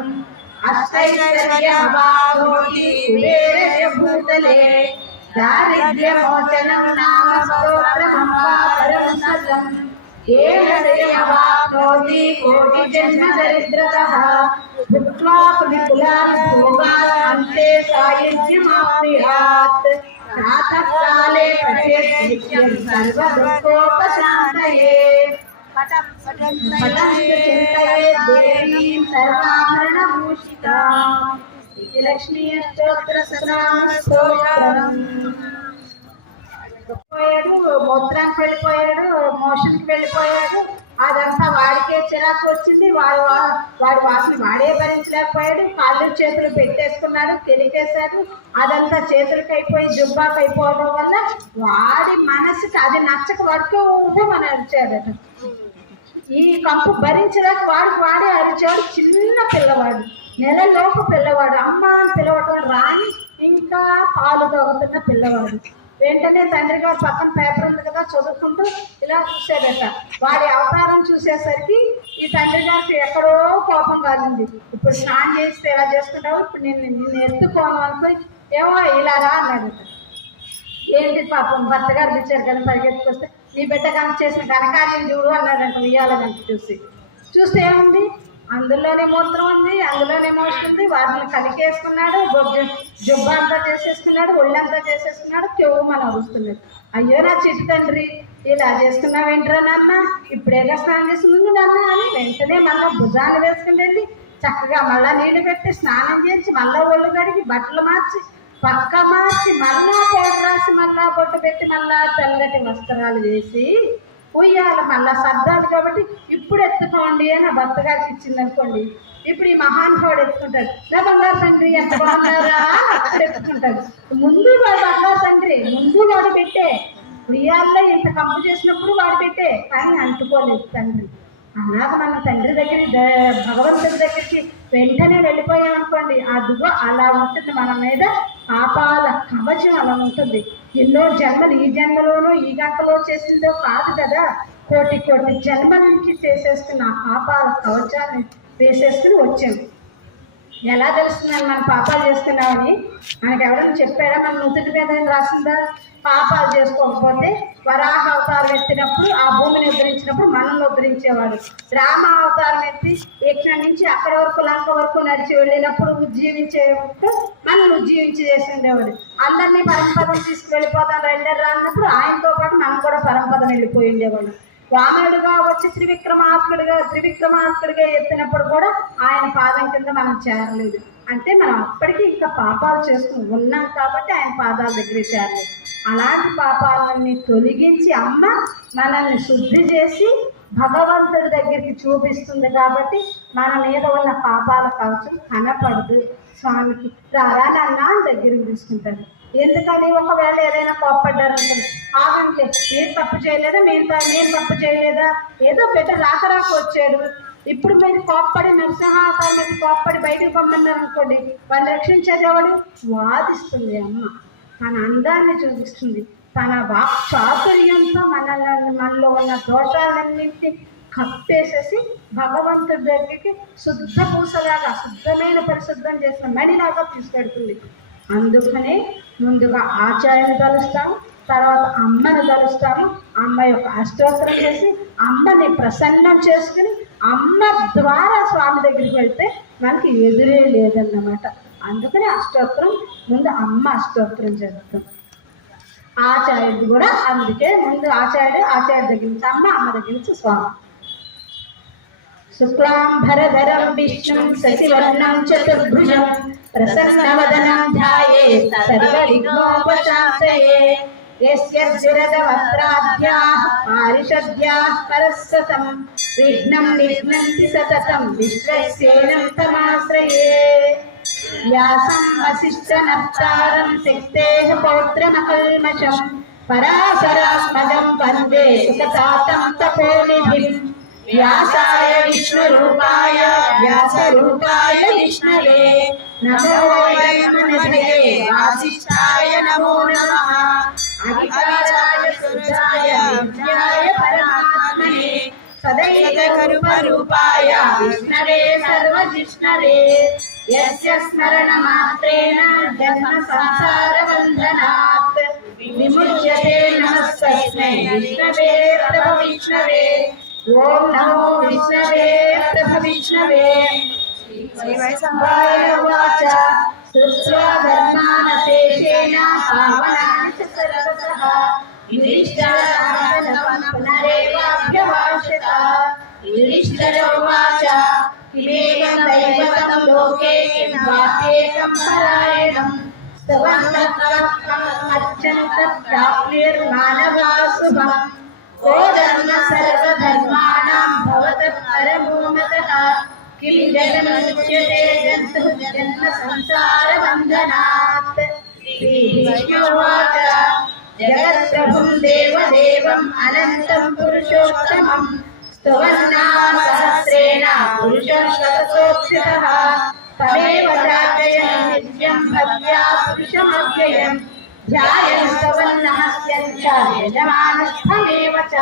అష్టైశ్వర్యభావోతి కుబేరస్య భూతలే దారిద్ర్యమోచనం నామ స్తోత్రమపారం సతం ఏన సేవాప్నోతి కోటిజన్మదరిద్రతః భుక్త్వా పులికులాన్ భోగాన్ అంతే సాయుజ్యమాప్నుయాత్ ప్రాతఃకాలే పఠేత్ నిత్యం సర్వదుఃఖోపశాంతయే పటం చింతయే దేవీం సర్వాభరణభూషితాం ఇది లక్ష్మీ అష్టోత్తర శతనామ స్తోత్రం. పోయాడు, మూత్రానికి వెళ్ళిపోయాడు, మోషన్కి వెళ్ళిపోయాడు. అదంతా వాడికే చిరాకు వచ్చింది. వాడి వాసన వాడే భరించలేకపోయాడు. కాళ్ళు చేతులు పెట్టేసుకున్నాడు, కెలికేశాడు. అదంతా చేతులకి అయిపోయి జుబ్బాకి అయిపోవడం వల్ల వాడి మనసుకి అది నచ్చక వాడికి ఊహమని అరిచాడట. ఈ కంపు భరించలేక వాడే అరిచాడు. చిన్న పిల్లవాడు, నెలలోపు పిల్లవాడు, అమ్మ అని పిలవటం రాని ఇంకా పాలు తాగుతున్న పిల్లవాడు. వెంటనే తండ్రి గారు పక్కన పేపర్ ఉంది కదా చదువుకుంటూ ఇలా చూసాడట. వాడి అవతారం చూసేసరికి ఈ తండ్రి గారికి ఎక్కడో కోపం కాలింది. ఇప్పుడు స్నానం చేస్తే ఎలా చేసుకుంటావు, ఇప్పుడు నిన్ను ఎత్తుకోను అనుకో, ఏమో ఇలా రా అన్నాడట. ఏంటి పాపం భర్త గారు తెచ్చారు కదా పరిగెత్తుకొస్తే, నీ బిడ్డ కనుక చేసిన ఘనకార్యం చూడు అన్నాడంట. ఉయ్యాల కనుక చూస్తే ఏముంది, అందులోనే మూత్రం ఉంది, అందులోనే మోస్తుంది. వాటిని కలికేసుకున్నాడు, జుబ్బ అంతా చేసేసుకున్నాడు, ఒళ్ళంతా చేసేసుకున్నాడు. కెవ్వమని అరుస్తున్నాడు. అయ్యో నా చిట్టి తండ్రి, ఇలా చేసుకున్నావేంట్రా నాన్న, ఇప్పుడేగా స్నానం చేసి ముందు నాన్న అని వెంటనే మళ్ళీ భుజాలు వేసుకుని వెళ్ళి చక్కగా మళ్ళా నీళ్ళు పెట్టి స్నానం చేసి మళ్ళా ఒళ్ళు కడిగి బట్టలు మార్చి పక్క మార్చి మళ్ళా పౌడర్ రాసి మళ్ళా బొట్టు పెట్టి మళ్ళా తెల్లటి వస్త్రాలు వేసి ఉయ్యాల మళ్ళా సర్దాలు కాబట్టి ఇప్పుడు ఎత్తుకోండి అని ఆ భర్త గారికి ఇచ్చింది అనుకోండి. ఇప్పుడు ఈ మహానుభావుడు ఎత్తుకుంటాడు. నా బంగారు తండ్రి ఎంత బాగున్నారా అప్పుడు ఎత్తుకుంటాడు. ముందు వాడు బంగారు తండ్రి, ముందు వాడు పెట్టే ఉయ్యాల్లో ఇంత కంపు చేసినప్పుడు వాడు పెట్టే, కానీ అంటుకోలేదు తండ్రి. అలాగ మన తండ్రి దగ్గరికి భగవంతుడి దగ్గరికి వెంటనే వెళ్ళిపోయామనుకోండి, అదిగో అలా ఉంటుంది మన మీద పాపాల కవచం. అలా ఉంటుంది. ఎన్నో జన్మలు, ఈ జన్మలోనూ ఈ గంటలో చేసిందో కాదు కదా, కోటి కోటి జన్మల నుంచి చేసేస్తున్న ఆ పాపాల కవచాన్ని వేసేసుకుని వచ్చాము. ఎలా తెలుస్తుందని మనం పాపాలు చేస్తున్నామని మనకు ఎవరైనా చెప్పాడా? మన నుదుటి మీద రాసిందా? పాపాలు చేసుకోకపోతే వరాహ అవతారం ఎత్తినప్పుడు ఆ భూమిని ఉద్ధరించినప్పుడు మనల్ని ఉద్ధరించేవాడు. రామ అవతారం ఎత్తి ఇక్కడి నుంచి అక్కడి వరకు లంక వరకు నడిచి వెళ్ళినప్పుడు ఉజ్జీవించేటప్పుడు మనల్ని ఉజ్జీవించి చేసి ఉండేవాడు. అందరినీ పరంపదం తీసుకువెళ్ళిపోతాం రెండర్ రాన్నప్పుడు ఆయనతో పాటు మనం కూడా పరంపదం వెళ్ళిపోయి ఉండేవాడు. వామనుడుగా వచ్చి త్రివిక్రమార్కుడిగా ఎత్తినప్పుడు కూడా ఆయన పాదం కింద మనం చేరలేదు. అంటే మనం అప్పటికి ఇంకా పాపాలు చేసుకుని ఉన్నాం కాబట్టి ఆయన పాదాల దగ్గర చేరలేదు. అలాంటి పాపాలన్నీ తొలగించి అమ్మ మనల్ని శుద్ధి చేసి భగవంతుడి దగ్గరికి చూపిస్తుంది కాబట్టి మన మీద ఉన్న పాపాల కవచం కనపడదు. స్వామికి రారా నాన్న దగ్గరికి తీసుకుంటారు. ఎందుకని ఒకవేళ ఏదైనా కోప్పడ్డారనుకోండి, ఆగంటే మీరు తప్పు చేయలేదా, నేను తప్పు చేయలేదా, ఏదో పెద్ద రాక వచ్చాడు, ఇప్పుడు మీరు కోప్పడి నరసింహావతారం మీద కోప్పడి బయటకు పంపన్నారు అనుకోండి, వాళ్ళు రక్షించేవాడు వాదిస్తుంది అమ్మ. తన అందాన్ని చూపిస్తుంది, తన చాతుర్యంతో మనలో ఉన్న దోషాలన్నింటినీ కప్పేసేసి భగవంతుడి దగ్గరికి శుద్ధ పూసలాగా శుద్ధమైన పరిశుద్ధం చేసిన మడిలాగా తీసుకెడుతుంది. అందుకనే ముందుగా ఆచార్యను తలుస్తాము, తర్వాత అమ్మను తలుస్తాము. అమ్మ యొక్క అష్టోత్తరం చేసి అమ్మని ప్రసన్నం చేసుకుని అమ్మ ద్వారా స్వామి దగ్గరికి వెళ్తే మనకి ఎదురే లేదన్నమాట. అందుకని అష్టోత్తరం ముందు అమ్మ అష్టోత్తరం చేస్తాం. ఆచార్యుడు కూడా అందుకే ముందు ఆచార్య దగ్గర నుంచి అమ్మ దగ్గర నుంచి స్వామి. శుక్లాంబరధరం విష్ణుం శశివర్ణం చతుర్భుజం प्रसन्नवदनं ध्यायेत् सर्वविघ्नोपशान्तये यस्य शिरदवक्त्राद्याः पारिषद्याः परस्सतं विघ्नं निघ्नन्ति सततं विश्वक्सेनं तमाश्रये व्यासं वसिष्ठनप्तारं सिक्तेः पौत्रमकल्मषं पराशरात्मजं वन्दे सुखतातं तपोनिधिम् व्यासाय विष्णुरूपाय व्यासरूपाय विष्णवे नमो वैष्णवे वासिष्ठाय नमो नमः अधिकाराय शुद्धाय विद्याय परमात्मने सदैवरूपाय विष्णवे सर्वजिष्णवे यस्य स्मरणमात्रेण जन्मसंसारबन्धनात् विमुच्यते नमस्तस्मै विष्णवे प्रभविष्णवे ओम नमो विष्णवे प्रभविष्णवे श्रीवैशम्पायन उवाच श्रुत्वा धर्मानशेषेण पावनानि च सर्वतः युधिष्ठिरः पुनरेवाभ्यभाषत युधिष्ठिर उवाच किमेकं दैवतं लोके किं वाप्येकं परायणं स्तवन्तत्प्राप्तिर्मानवा शुभम् को धर्म सर्वधर्माणां भवतः परमो मतः किं जन्ममुच्यते जन्म संसारबन्धनात् श्रीविष्णुवाच जगत्प्रभुं देवदेवम् अनन्तं पुरुषोत्तमं स्तुवन्नाम सहस्रेण पुरुषः शतसोऽक्षितः तमेव चार्चयन् नित्यं भक्त्या पुरुषमव्ययम् ध्यायन्तवन्नमस्यञ्च यजमानस्थमेव च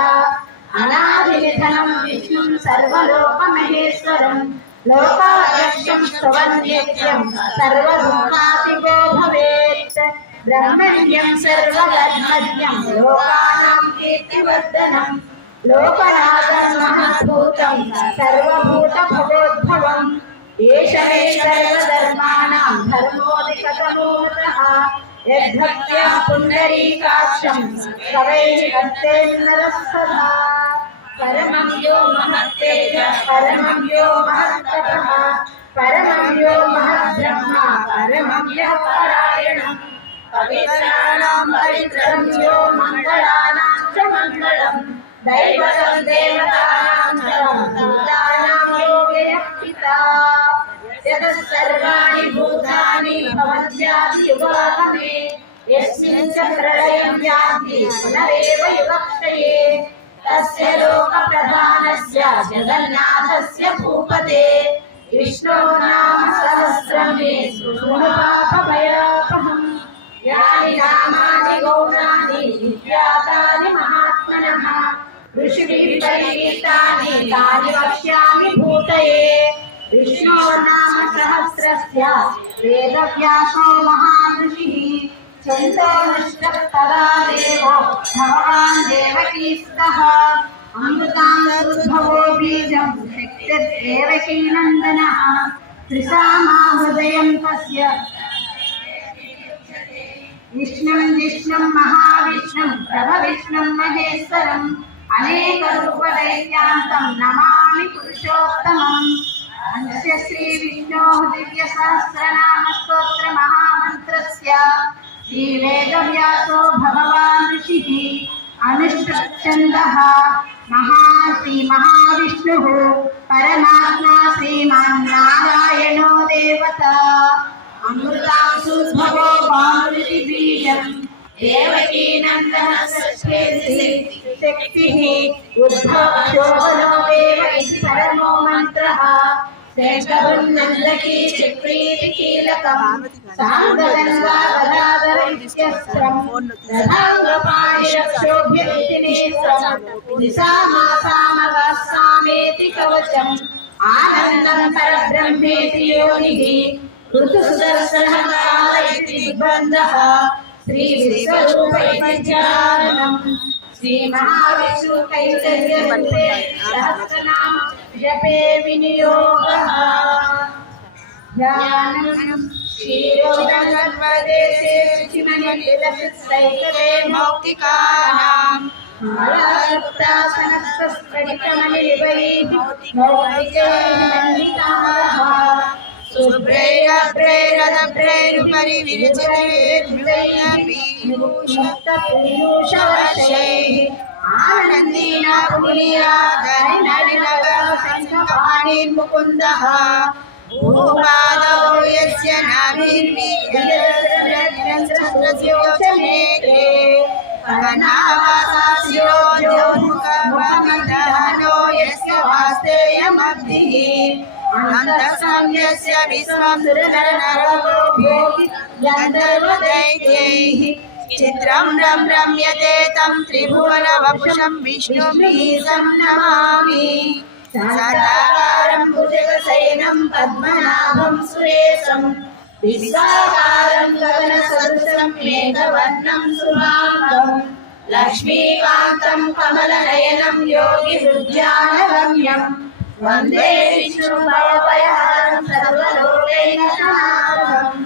अनादिनिधनं विष्णुं सर्वलोकमहेश्वरं लोकाध्यक्षं स्तवन्नित्यं सर्वभूतातिगो भवेत् ब्रह्मण्यं सर्वधर्मज्ञं लोकानां कीर्तिवर्धनं लोकनाथं महद्भूतं सर्वभूतभवोद्भवम् एष मे सर्वधर्माणां धर्मोऽधिकतमोऽतः यद्भक्त्या पुण्डरीकाक्षं कवैः भक्तेर्नरः सदा परमं यो महत्तेजः परमं यो महत्तपः परमं यो महद्ब्रह्म परमं यः परायणम् पवित्राणां पवित्रं यो मङ्गलानां च मङ्गलम् दैवतं देवतानां च भूतानां यो व्यक्तिता यतः सर्वाणि भूतानि भवत्यादियुगागमे यस्मिन् च प्रलयं यान्ति पुनरेव युगक्षये तस्य लोकप्रधानस्य जगन्नाथस्य भूपते विष्णोः नाम सहस्रं मे शृणुपापभयापहम् यानि नामानि गौणानि विख्यातानि महात्मनः ऋषिभिः परिकीर्तानि तानि वक्ष्यामि भूतये विष्णोः नाम सहस्रस्य वेदव्यासो महान् ऋषिः चन्द्रोऽनुष्ठः तदा देवो भगवान् देवकीस्तः अमृतामृतोद्भवो बीजं शक्तिर्देवकीनन्दनः त्रिसामा हृदयं तस्य विष्णुं जिष्णुं महाविष्णुं प्रभविष्णुं महेश्वरम् अनेकरूपदैत्यान्तं नमामि पुरुषोत्तमम् अस्य श्रीविष्णोः दिव्यसहस्रनामस्तोत्रमहामन्त्रस्य श्रीवेदव्यासो भगवान् ऋषिः अनुष्ठच्छन्दः महाविष्णुः परमात्मा श्रीमान् नारायणो देवता अमृतांशुद्भवो भानुषिबीजम् देवकीनन्दनः शक्तिः उद्भवशोभनो देव इति परमो मन्त्रः शेषवन्नन्दकी चक्रीतिकीलकम् साङ्गगन्धाधराधरैत्यस्त्रम् रथाङ्गपाणिरक्षोभ्यमिति नेत्रम् दिशामासामगास्सामेति कवचम् आनन्दं परब्रह्मेति योनिः ऋतुसुदर्शनकाल इति दिग्बन्धः श्रीविश्वरूप इति जानम् श्रीमहाविष्णुकैतन्यरूपे सहस्रनाम जपे विनियोगः ध्यानं श्रीयोगजन्मदेशे शुचिमनिलसैकते मौक्तिकानां मालायुक्तासनस्तस्फटिकमणिवैः मौक्तिके नन्दिताः शुभ्रैरभ्रैरदभ्रैरुपरि विरचितैर्विभूषवशैः आनन्दीन पुनीयाधरिणरिणगसंगपाणिर्मुकुन्दः भूपादौ यस्य नाभिर्विरचितनिरञ्जनस्योचनेत्रे कनावासाशिरोद्योन्मुखममिदहनो यस्य वास्तेयमब्धिः अन्तःसंयस्य विश्वं सुरनरनरगोभिः गन्धर्वदैत्यैः चित्रं रम्यते तं त्रिभुवनवपुषं विष्णुमीशं नमामि सदाकारं भुजगशयनं पद्मनाभं सुरेशं विश्वाकारं गगनसदृशं मेघवर्णं शुभाङ्गं लक्ष्मीकान्तं कमलनयनं योगिहृद्यानगम्यं वन्दे विष्णुभवभयहरं सर्वलोकैकनाथम्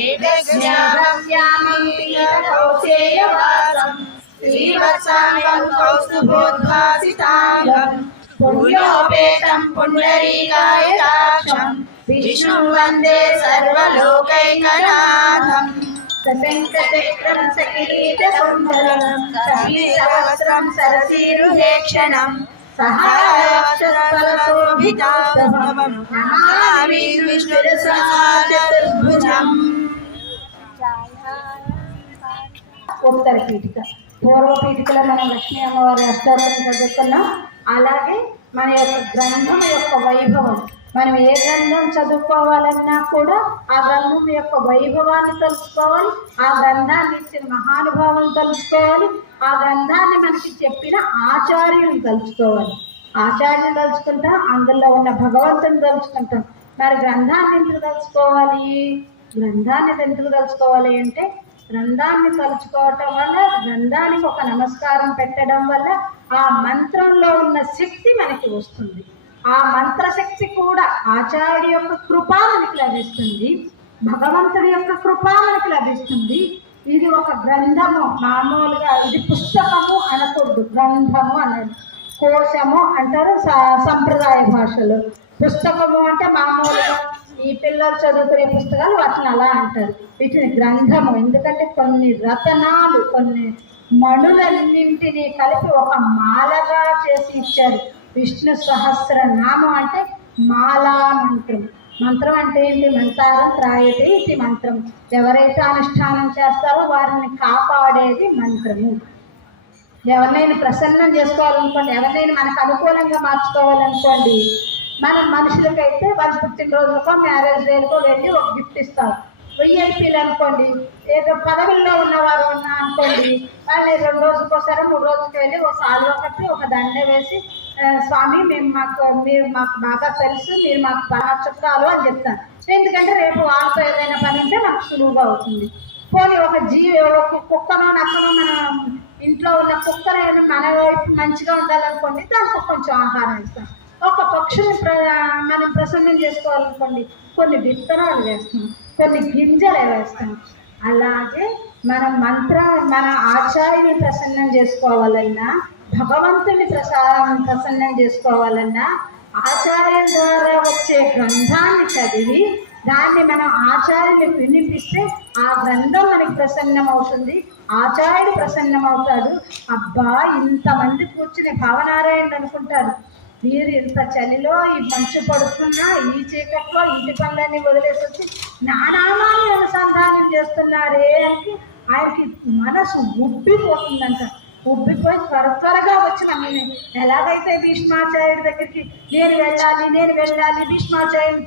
एकस्यामं पीतकौशेयवासं श्रीवत्साङ्गं कौस्तुभोद्भासिताङ्गं पुण्योपेतं पुण्डरीकायदाक्षं विष्णुं वन्दे सर्वलोकैकनाथम् सशङ्खचक्रं सकिरीटकुण्डलं सपीतवस्त्रं सरसीरुहेक्षणं सहायशोभिताभवं नमामि विष्णुरसहाचतुर्भुजम् ఉత్తర పీఠిక పూర్వ పీఠికలో మనం లక్ష్మీ అమ్మవారి అష్టోత్తరం చదువుకున్నాం. అలాగే మన యొక్క గ్రంథం యొక్క వైభవం, మనం ఏ గ్రంథం చదువుకోవాలన్నా కూడా ఆ గ్రంథం యొక్క వైభవాన్ని తెలుసుకోవాలి, ఆ గ్రంథాన్ని ఇచ్చిన మహానుభావం తెలుసుకోవాలి, ఆ గ్రంథాన్ని మనకి చెప్పిన ఆచార్యులు తెలుసుకోవాలి. ఆచార్యులు తలుచుకుంటాం, అందులో ఉన్న భగవంతుని తలుచుకుంటాం. మరి గ్రంథాన్ని ఎందుకు తెలుసుకోవాలి? గ్రంథాన్ని ఎందుకు తెలుసుకోవాలి అంటే గ్రంథాన్ని తలుచుకోవటం వల్ల, గ్రంథానికి ఒక నమస్కారం పెట్టడం వల్ల ఆ మంత్రంలో ఉన్న శక్తి మనకి వస్తుంది. ఆ మంత్రశక్తి కూడా ఆచార్య యొక్క కృప మనకి లభిస్తుంది, భగవంతుడి యొక్క కృప మనకి లభిస్తుంది. ఇది ఒక గ్రంథము, మామూలుగా ఇది పుస్తకము అనకూడదు, గ్రంథము అనేది. కోశము అంటారు సంప్రదాయ భాషలో, పుస్తకము అంటే మామూలుగా ఈ పిల్లలు చదువుకునే పుస్తకాలు వాటిని అలా అంటారు. వీటిని గ్రంథము, ఎందుకంటే కొన్ని రతనాలు, కొన్ని మణులన్నింటినీ కలిపి ఒక మాలగా చేసి ఇచ్చారు. విష్ణు సహస్రనామం అంటే మాలా మంత్రం. మంత్రం అంటే ఏంటి? మంత్రారం త్రాయతే ఇది మంత్రం. ఎవరైతే అనుష్ఠానం చేస్తారో వారిని కాపాడేది మంత్రము. ఎవరినైనా ప్రసన్నం చేసుకోవాలనుకోండి, ఎవరినైనా మనకు అనుకూలంగా మార్చుకోవాలనుకోండి, మనం మనుషులకైతే వాళ్ళ పుట్టినరోజులకో మ్యారేజ్ డేలకో వెళ్ళి ఒక గిఫ్ట్ ఇస్తారు. విఐపీలు అనుకోండి, ఏదో పదవుల్లో ఉన్నవారు ఉన్నా అనుకోండి, వాళ్ళు 2 రోజులకోసారి 3 రోజులకి వెళ్ళి ఒక సాలు ఒకటి ఒక దండ వేసి, స్వామి మీరు మాకు బాగా తెలుసు, మీరు మాకు బాగా చుట్టాలు అని చెప్తాను. ఎందుకంటే రేపు వాళ్ళతో ఏదైనా పని ఉంటే మాకు సులువుగా అవుతుంది. పోనీ ఒక కుక్కనో నక్కనో మన ఇంట్లో ఉన్న కుక్కను మన వైపు మంచిగా ఉండాలనుకోండి, దానికి కొంచెం ఆహారం ఇస్తాం. ఒక పక్షుని మనం ప్రసన్నం చేసుకోవాలనుకోండి, కొన్ని విత్తనాలు వేస్తాం, కొన్ని గింజలు వేస్తాం. అలాగే మన ఆచార్యుని ప్రసన్నం చేసుకోవాలన్నా, భగవంతుని ప్రసన్నం చేసుకోవాలన్నా, ఆచార్యుల ద్వారా వచ్చే గ్రంథాన్ని చదివి దాన్ని మనం ఆచార్యుని వినిపిస్తే ఆ గ్రంథం మనకి ప్రసన్నం అవుతుంది, ఆచార్యుడు ప్రసన్నం అవుతాడు. అబ్బా, ఇంతమంది కూర్చుని భావనారాయణుడు అనుకుంటారు, మీరు ఇంత చలిలో ఈ మంచు పడుతున్నా ఈ చీకట్లో ఇంటి పనులన్నీ వదిలేసి వచ్చి నా నామాన్ని అనుసంధానం చేస్తున్నారే అని ఆయనకి మనసు ఉబ్బిపోతుందంట. ఉబ్బిపోయి త్వరగా వచ్చిన నేను ఎలాగైతే భీష్మాచార్యుడి దగ్గరికి నేను వెళ్ళాలి భీష్మాచార్యుని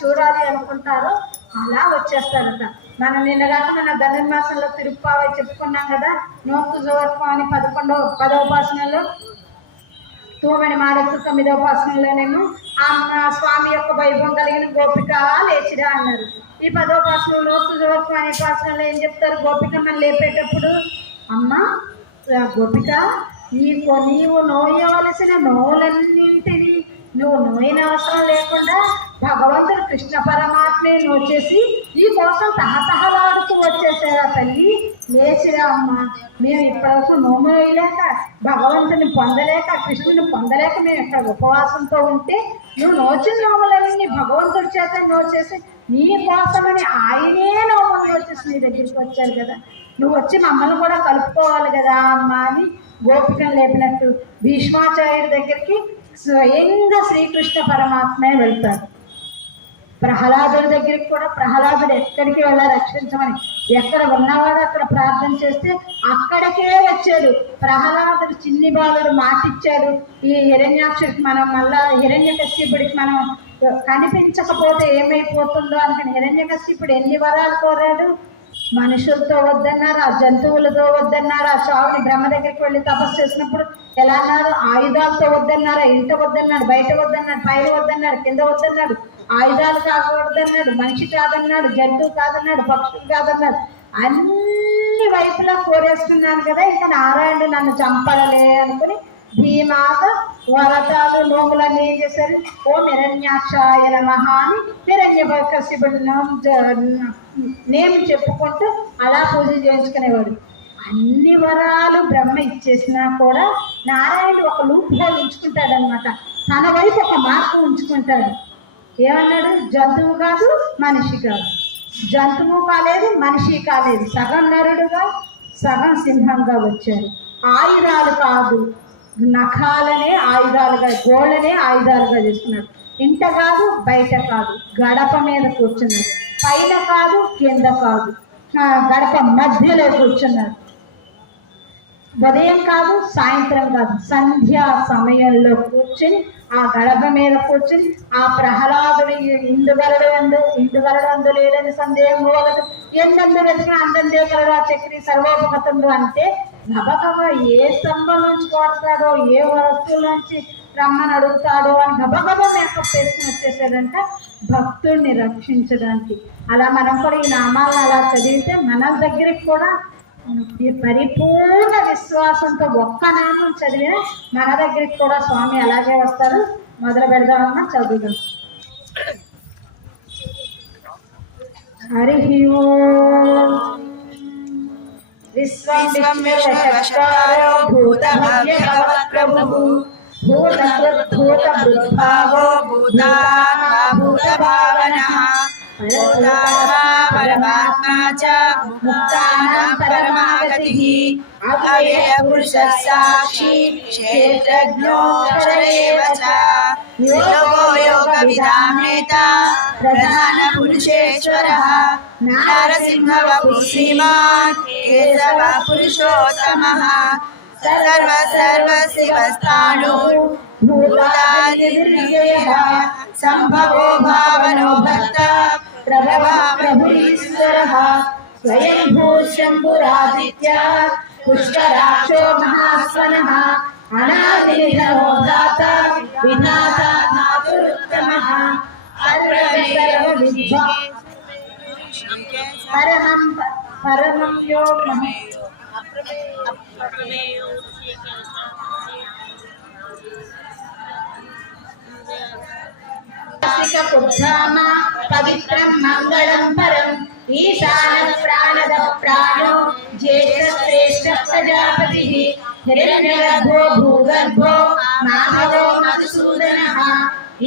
చూడాలి అనుకుంటారో అలా వచ్చేస్తారట. మనం నిన్నగాక మన ధనుర్మాసంలో తిరుప్పావై చెప్పుకున్నాం కదా, నోక్కు జోర్పం అని 10వ ఉపాసనలో, తూమని మాడకు 9వ ఉపాసనలోనేమో ఆ స్వామి యొక్క వైభవం కలిగిన గోపిక లేచిరా అన్నారు. ఈ 10వ ఉపాసనలో నోక్కు జోర్పం అనే ఉపాసనలో ఏం చెప్తారు? గోపికమ్మని లేపేటప్పుడు, అమ్మ గోపిక, నీవు నోయవలసిన నోలన్నింటినీ నువ్వు నోయిన అవసరం లేకుండా భగవంతుడు కృష్ణ పరమాత్మే నోచేసి నీ కోసం తహతహలాడుతూ వచ్చేసారా తల్లి, లేచిరా అమ్మ. మేము ఇప్పటివరకు నోము వేయలేక, భగవంతుని పొందలేక, కృష్ణుని పొందలేక మేము ఇక్కడ ఉపవాసంతో ఉంటే నువ్వు నోచిన నోములన్నీ భగవంతుడి చేత నోచేసి నీ కోసమని ఆయనే నోములు నోచేసి నీ దగ్గరికి వచ్చారు కదా, నువ్వు వచ్చి మమ్మల్ని కూడా కలుపుకోవాలి కదా అమ్మ అని గోపికను లేపినట్టు భీష్మాచార్యుడి దగ్గరికి స్వయంగా శ్రీకృష్ణ పరమాత్మే వెళ్తాడు. ప్రహ్లాదుడి దగ్గరికి కూడా ప్రహ్లాదుడు ఎక్కడికి వెళ్ళా రక్షించమని, ఎక్కడ ఉన్నవాడు అక్కడ ప్రార్థన చేస్తే అక్కడికే వచ్చాడు. ప్రహ్లాదుడు చిన్ని బాలుడు మాటిచ్చాడు, ఈ హిరణ్యాక్షుడికి మనం మళ్ళా హిరణ్యకశిపుడికి మనం కనిపించకపోతే ఏమైపోతుందో అనుకుని హిరణ్యకశిపుడు ఎన్ని వరాలు కోరాడు. మనుషులతో వద్దన్నారు, ఆ జంతువులతో వద్దన్నారు, ఆ చావుని బ్రహ్మ దగ్గరికి వెళ్ళి తపస్సు చేసినప్పుడు ఎలా అన్నారు, ఆయుధాలతో వద్దన్నారు, ఇంట వద్దన్నాడు, బయట వద్దన్నాడు, పైన వద్దన్నాడు, కింద వద్దన్నాడు, ఆయుధాలు కాకూడదన్నాడు, మనిషి కాదన్నాడు, జంతువు కాదన్నాడు, పక్షులు కాదన్నాడు, అన్ని వైపులా కోరేసుకున్నాను కదా, ఇక నారాయణుడు నన్ను చంపడలే అనుకుని భీమాత వరతాలు నోములన్నీ ఏం చేశారు, ఓ హిరణ్యాక్షాయ నమః అని హిరణ్యకశిపుడు నేమ్ చెప్పుకుంటూ అలా పూజ చేయించుకునేవాడు. అన్ని వరాలు బ్రహ్మ ఇచ్చేసినా కూడా నారాయణుడు ఒక లూప్ హోల్ ఉంచుకుంటాడు అనమాట, తన వైపు ఒక మార్పు ఉంచుకుంటాడు. ఏమన్నాడు, జంతువు కాదు మనిషి కాదు, జంతువు కాలేదు మనిషి కాలేదు, సగం నరుడుగా సగం సింహంగా వచ్చారు. ఆయుధాలు కాదు, నఖాలనే ఆయుధాలుగా, గోళ్ళనే ఆయుధాలుగా చేసుకున్నాడు. ఇంట కాదు బయట కాదు, గడప మీద కూర్చున్నాడు, పైన కాదు కింద కాదు, గడప మధ్యలో కూర్చున్నాడు. ఉదయం కాదు సాయంత్రం కాదు, సంధ్యా సమయంలో కూర్చుని ఆ గడప మీద కూర్చుని ఆ ప్రహ్లాదుడి ఇందుగలడు అందు లేడని సందేహం పోగలదు, ఎందందు వెతికిన అందందే కలడు ఆ చక్రి సర్వోపగతుండు అంటే గబగబ ఏ స్తంభం నుంచి కోరతాడో, ఏ వస్తువులోంచి రమ్మని అడుగుతాడో అని గబగబ మేకప్ వేసుకుని వచ్చేసాడంట భక్తుడిని రక్షించడానికి. అలా మనం కూడా ఈ నామాలను అలా చదివితే మన దగ్గరికి కూడా పరిపూర్ణ విశ్వాసంతో ఒక్క నామం చదివినా మన దగ్గరికి కూడా స్వామి అలాగే వస్తారు. మొదలు పెడదామన్నా చదువుదాం. హరి ఓం. విశ్వం విష్ణురో భూతభవ్యభవత్ప్రభుః భూతభృద్భావో భూతాత్మభూతభావనః పరమాత్మా చ ముక్తానాం పరమాగతిః అవ్యయ పురుషः సాక్షి క్షేత్రజ్ఞో క్షరేవ చ యోగో యోగవిదామేత ప్రధాన పురుషేశ్వరః నారసింహ వపుః శ్రీమాన్ కేశవ పురుషోత్తమః సర్వ సర్వ శివస్థానో భూతాదిర్విజయః సంభవో భావనో భక్త ప్రభవ ప్రభురీశ్వరః స్వయంభూ శంభురాదిత్య పుష్కరాక్షో మహాస్వనః అనాదినిధనో దాత వినాథ నాతురుత్తమః పరమం యో పవిత్రం మంగళం పరం ఈశాన ప్రాణద ప్రాణో జ్యేష్ఠ శ్రేష్ఠ ప్రజాపతి హిరణ్యగర్భో భూగర్భో మాధవో మధుసూదనః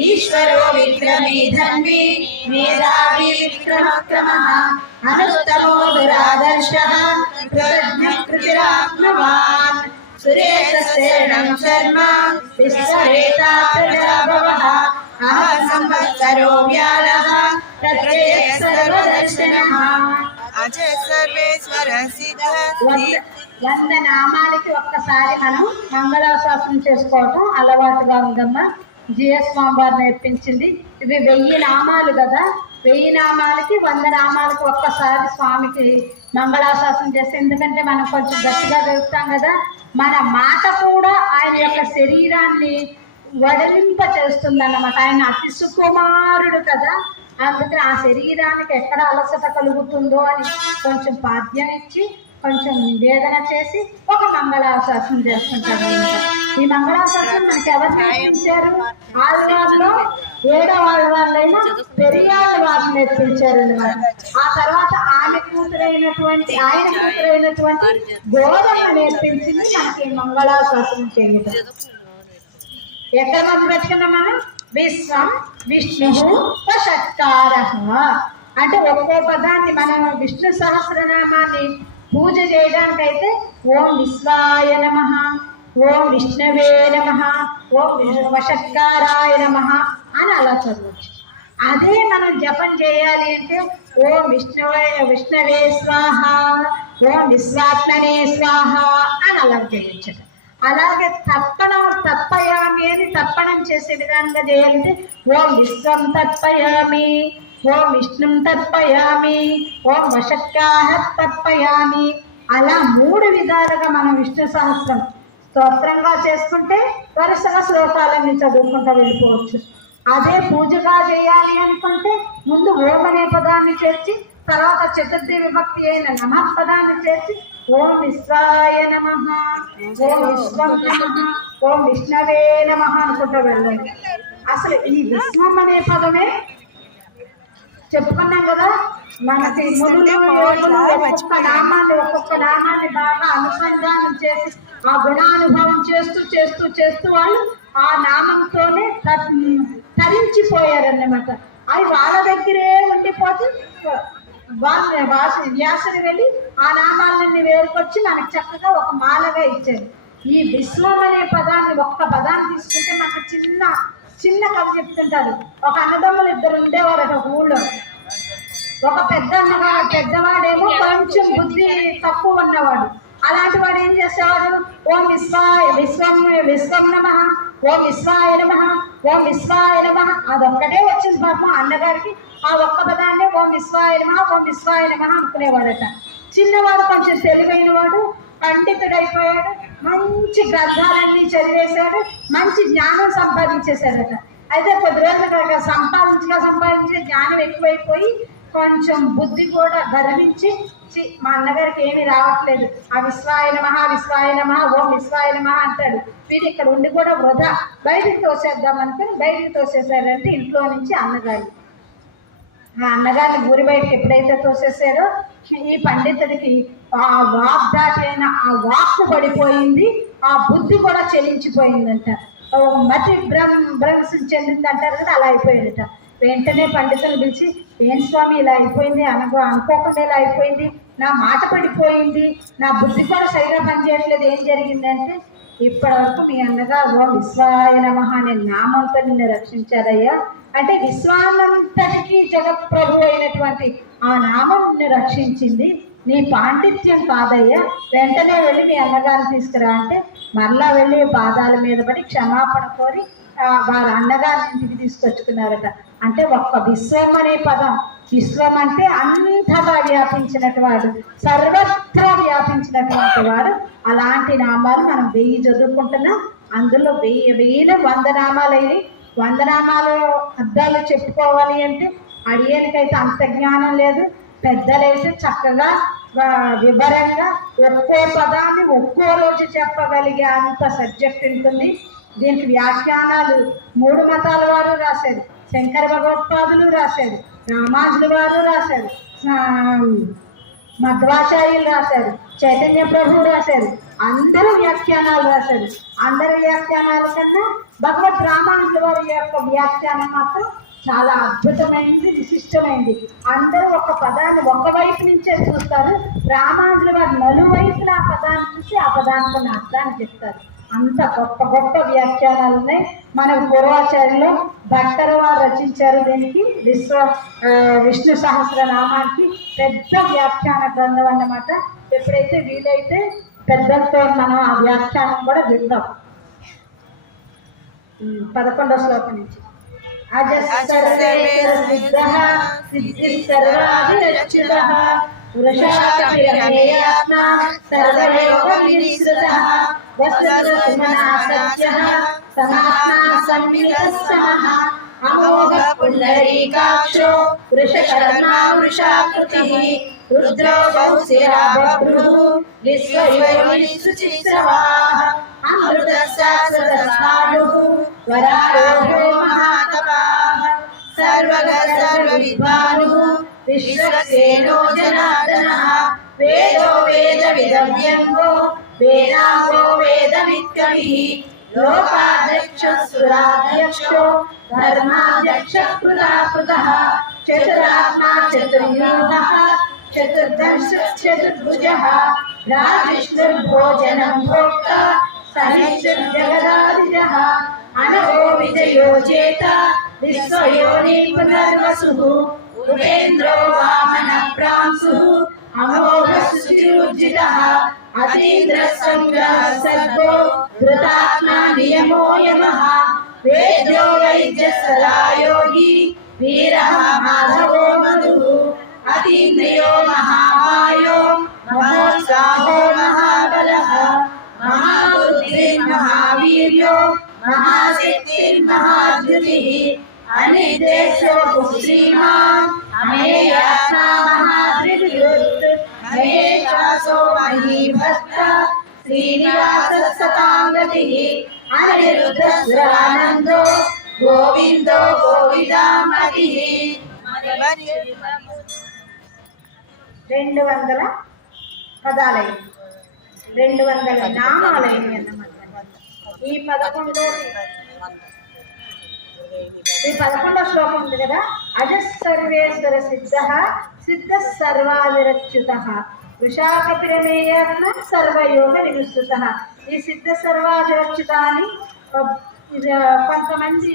ఈశ్వరో విక్రమే ధన్వి మేధావి విక్రమక్రమః అనుత్తమో దురాదర్శః కృతజ్ఞ కృతిరాత్మవాన్ సురేశశరణం శర్మ విశ్వరేతా ప్రజాభవః అహ సంవత్సరో వ్యాలః ప్రత్యయ సర్వదర్శనః అజయ సర్వేశ్వర సిద్ధ. 100 నామాలకి ఒక్కసారి మనం మంగళాశాసనం చేసుకోవటం అలవాటుగా ఉందమ్మా. జిఎస్ స్వామివారు నేర్పించింది. ఇవి 1000 నామాలు కదా, 1000 నామాలకి 100 నామాలకి ఒక్కసారి స్వామికి మంగళాశాసనం చేస్తే, ఎందుకంటే మనం కొంచెం గట్టిగా వెళ్తాం కదా, మన మాట కూడా ఆయన యొక్క శరీరాన్ని వడలింప చేస్తుంది అన్నమాట. ఆయన అతి సుకుమారుడు కదా, అందుకని ఆ శరీరానికి ఎక్కడ అలసట కలుగుతుందో అని కొంచెం పాద్యం ఇచ్చి కొంచెం నివేదన చేసి ఒక మంగళాశాసనం చేసుకుంటారు. ఈ మంగళాశాసనం మనకి ఎవరు నేర్పించారు? ఆళ్వార్లో 7వ ఆళ్వార్లైనా పెరియాళ్ళ వారు నేర్పించారు అన్నమాట. ఆ తర్వాత ఆయన కూతురైనటువంటి గోధుమ నేర్పించింది మనకి మంగళాశాసనం చేయడం. ఎక్కడ మంది పెట్టుకున్నాం మనం? విశ్వం విష్ణు వషట్కార. అంటే ఒక్కో పదాన్ని మనం విష్ణు సహస్రనామాన్ని పూజ చేయడానికైతే ఓం విశ్వాయ నమః, ఓం విష్ణవే నమః, ఓం వషట్కారాయ నమః అని అలా చదవచ్చు. అదే మనం జపం చేయాలి అంటే ఓం విష్ణవే స్వాహ, ఓం విశ్వాత్మనే స్వాహ అని అలా చేయొచ్చు. అలాగే తప్పయామి అని తర్పణం చేసే విధానంగా చేయాలంటే ఓం విశ్వం తర్పయామి, ఓం విష్ణుం తర్పయామి, ఓం వషట్కార తర్పయామి. అలా 3 విధాలుగా మనం విష్ణు సహస్రం స్తోత్రంగా చేసుకుంటే వరుసగా శ్లోకాలన్నీ చదువుకుంటూ వెళ్ళిపోవచ్చు. అదే పూజగా చేయాలి అనుకుంటే ముందు ఓం అనే పదాన్ని చేర్చి తర్వాత చతుర్థి విభక్తి అయిన నమః పదాన్ని చేర్చి ఓం విశ్వాయ నమః, ఓం విశ్వం నమః, ఓం విష్ణవే నమః అనుకుంటూ వెళ్ళండి. అసలు ఈ విశ్వం అనే పదమే చెప్పుకున్నాం కదా, మనకి ఒక్కొక్క నామాన్ని బాగా అనుసంధానం చేసి ఆ గుణానుభవం చేస్తూ చేస్తూ చేస్తూ వాళ్ళు ఆ నామంతోనే తరించిపోయారన్నమాట. అవి వాళ్ళ దగ్గరే ఉండిపోతే వ్యాసుడు వెళ్ళి ఆ నామాలన్నీ వేరుకొచ్చి మనకి చక్కగా ఒక మాలగా ఇచ్చారు. ఈ విశ్వం అనే పదాన్ని ఒక్క పదాన్ని తీసుకుంటే మనకు చిన్న కథ చెప్తుంటారు. ఒక అన్నదమ్ములు 2 ఉండేవారు ఒక ఊళ్ళో. ఒక పెద్దవాడేమో కొంచెం బుద్ధి తక్కువ ఉన్నవాడు. అలాంటి వాడు ఏం చేసేవాడు, ఓం విశ్వం నమః, ఓం విశ్వాయ నమః, ఓం విశ్వాయ నమః అదొక్కటే వచ్చింది పాపం అన్నగారికి. ఆ ఒక్క పదాన్ని ఓం విశ్వాయ నమః, ఓం విశ్వాయ నమః అనుకునేవాడట. చిన్నవాడు కొంచెం తెలివైన వాడు, పండితుడైపోయాడు, మంచి గ్రంథాలన్నీ చదివేశాడు, మంచి జ్ఞానం సంపాదించేశాడట. అయితే కొద్ది రోజులు సంపాదించే జ్ఞానం ఎక్కువైపోయి కొంచెం బుద్ధి కూడా గర్వించి మా అన్నగారికి ఏమీ రావట్లేదు, ఆ విశ్వాయ నమః విశ్వాయ నమః ఓం విశ్వాయ నమః అంటాడు, వీడు ఇక్కడ ఉండి కూడా వృధా, బయటికి తోసేద్దాం అనుకుని బయటికి తోసేసారంటే ఇంట్లో నుంచి ఆ అన్నగారిని ఊరి బయటకి ఎప్పుడైతే తోసేసారో ఈ పండితుడికి ఆ వాగ్దాటైన ఆ వాక్కు పడిపోయింది, ఆ బుద్ధి కూడా చెల్లించిపోయిందంట, మతి భ్రంశం చెందింది అంటారు కదా, అలా అయిపోయిందట. వెంటనే పండితులు పిలిచి ఏం స్వామి ఇలా అయిపోయింది, అనుకోకుండా ఇలా అయిపోయింది, నా మాట పడిపోయింది, నా బుద్ధి కూడా సరిగా పనిచేయట్లేదు, ఏం జరిగిందంటే ఇప్పటి వరకు మీ అన్నగా ఓ విశ్వాయ నమః అనే నామంతో నిన్ను రక్షించారయ్యా. అంటే విశ్వానంతటికి జగత్ప్రభు అయినటువంటి ఆ నామం నిన్ను రక్షించింది, నీ పాండిత్యం కాదయ్యా, వెంటనే వెళ్ళి మీ అన్నగారిని తీసుకురా అంటే మరలా వెళ్ళి పాదాల మీద పడి క్షమాపణ కోరి వారి అన్నగారి ఇంటికి తీసుకొచ్చుకున్నారట. అంటే ఒక్క విశ్వం అనే పదం, విశ్వం అంటే అంతగా వ్యాపించినటువంటి వాడు, సర్వత్రా వ్యాపించినటువంటి వాడు. అలాంటి నామాలు మనం 1000 చదువుకుంటున్నాం. అందులో 1000 100 నామాలైనవి. 100 నామాలు అర్థాలు చెప్పుకోవాలి అంటే అడిగేనికైతే అంత జ్ఞానం లేదు. పెద్దలైతే చక్కగా వివరంగా ఒక్కో పదాన్ని ఒక్కో రోజు చెప్పగలిగే అంత సబ్జెక్ట్ ఉంటుంది. దీనికి వ్యాఖ్యానాలు 3 మతాల వారు రాశారు, శంకర భగవత్పాదులు రాశారు, రామానుజుల వారు రాశారు, మధ్వాచార్యులు రాశారు, చైతన్య ప్రభు రాశారు, అందరూ వ్యాఖ్యానాలు రాశారు. అందరి వ్యాఖ్యానాల కన్నా భగవత్ రామానుజుల వారి యొక్క వ్యాఖ్యానం మాత్రం చాలా అద్భుతమైనది, విశిష్టమైనది. అందరూ ఒక పదాన్ని ఒకవైపు నుంచే చూస్తారు, రామానుజుల వారు నలువైపులా ఆ పదాన్ని చూసి ఆ పదానికి ఉన్న అర్థాన్ని చెప్తారు. అంత గొప్ప గొప్ప వ్యాఖ్యానాలు ఉన్నాయి. మన పూర్వాచార్యులు భట్టర్ వారు రచించారు దీనికి, విష్ణు సహస్రనామానికి పెద్ద వ్యాఖ్యాన గ్రంథం అన్నమాట. ఎప్పుడైతే వీలైతే పెద్దలతో మనం ఆ వ్యాఖ్యానం కూడా విందాం. 11వ శ్లోకం నుంచి అమోఘ పుండరీకాక్షో వృషకర్మా వృషాకృతిః రుద్రో బహుశిరా బభ్రుః విశ్వయోని సుచిస్రవాః అమృతశాస్త్రస్నాడుః వరారోహో మహాతపాః సర్వగః సర్వవిద్వానుః విశ్వక్సేనో జనార్దనః వేదో వేదవిదవ్యంగో వేదాంగో వేదవిత్కవిః लोकाध्यक्ष सुराध्यक्षो धर्माध्यक्ष कृताकृतः चतुरात्मा चतुर्व्यूहः चतुर्दश चतुर्भुजः राजिष्णुर्भोजनं भोक्ता सहिष्णुर्जगदाधिजः अनघो विजयो जेता विश्वयोनि पुनर्वसुः उपेन्द्रो वामनप्रांशुः अमोघशुचिरुज्जितः अतीन्द्रसंग्रहः सर्गो धृतात्मा नियमो यमः वेद्यो वैद्यसदा योगी वीरः माधवो मधुः अतीन्द्रियो महामायो महोत्साहो महाबलः महाबुद्धिर्महावीर्यो महासिद्धिर्महाद्युतिः अनिर्देशो श्रीमान् अमेयात्मा महाद्रिदुत् महेशासो महीभद्र श्रीनिवासः सतां गतिः अनिरुद्धसुरानन्दो गोविन्दो गोविदामतिः 200 పదాలైన 200 నామాలైన అన్నమాట. ఈ 11వ శ్లోకం ఉంది కదా, అజస్సర్వేశ్వర సిద్ధ సిద్ధ సర్వావిరచ్యుత వృషాకపిరమేయర్ణ సర్వయోగ నివిస్తుత. ఈ సిద్ధ సర్వావిరచ్యుత అని కొంతమంది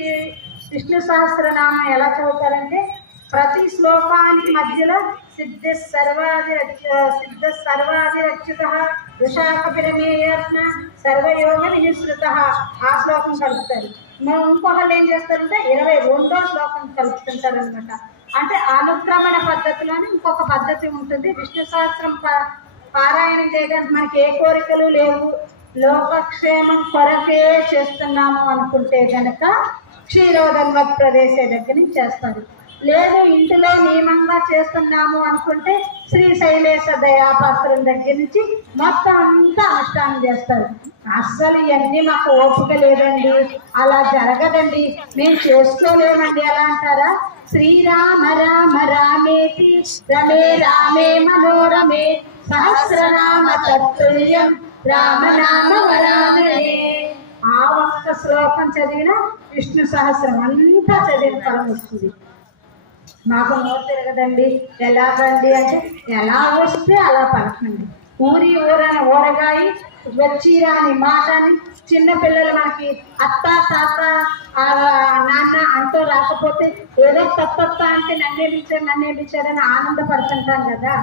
విష్ణు సహస్రనామం ఎలా చదువుతారంటే ప్రతి శ్లోకానికి మధ్యలో సిద్ధ సర్వాధిరచ్యుత వృషాకపిరమేయర్ణ సర్వయోగ నివిస్తృత ఆ శ్లోకం కలుపుతారు. ఇంకొకళ్ళు ఏం చేస్తారంటే 22వ శ్లోకం కలుపుతుంటారు అనమాట. అంటే అనుక్రమణ పద్ధతిలోనే ఇంకొక పద్ధతి ఉంటుంది. విష్ణు సహస్రం పారాయణం చేయడానికి మనకి ఏ కోరికలు లేవు, లోకక్షేమం కొరకే చేస్తున్నాము అనుకుంటే గనక క్షీరోదంగ ప్రదేశ దగ్గర నుంచి చేస్తారు. లేదు ఇంటిలో నియమంగా చేస్తున్నాము అనుకుంటే శ్రీశైలేశ దయాపాత్రం దగ్గర నుంచి మొత్తం అంతా అనుష్ఠానం చేస్తారు. అస్సలు ఇవన్నీ మాకు ఓపిక లేదండి, అలా జరగదండి, మేము చేసుకోలేమండి అలా అంటారా? శ్రీరామ రామ రామేతి రమే రామే మనోరమే సహస్రనామ తత్తుల్యం రామనామ వరామణే. ఆ ఒక్క శ్లోకం చదివిన విష్ణు సహస్రం అంతా చదివిన ఫలం వస్తుంది. మాకు నోరు తిరగదండి, ఎలాగండి అంటే ఎలా వస్తే అలా పలకండి. ఊరని ఊరగాయి వచ్చిరాని మాటని చిన్నపిల్లలు మనకి అత్త తాత నాన్న అంటూ రాకపోతే ఏదో తప్ప అంటే నన్నే పిలిచారని ఆనందపడుతుంటాం కదా.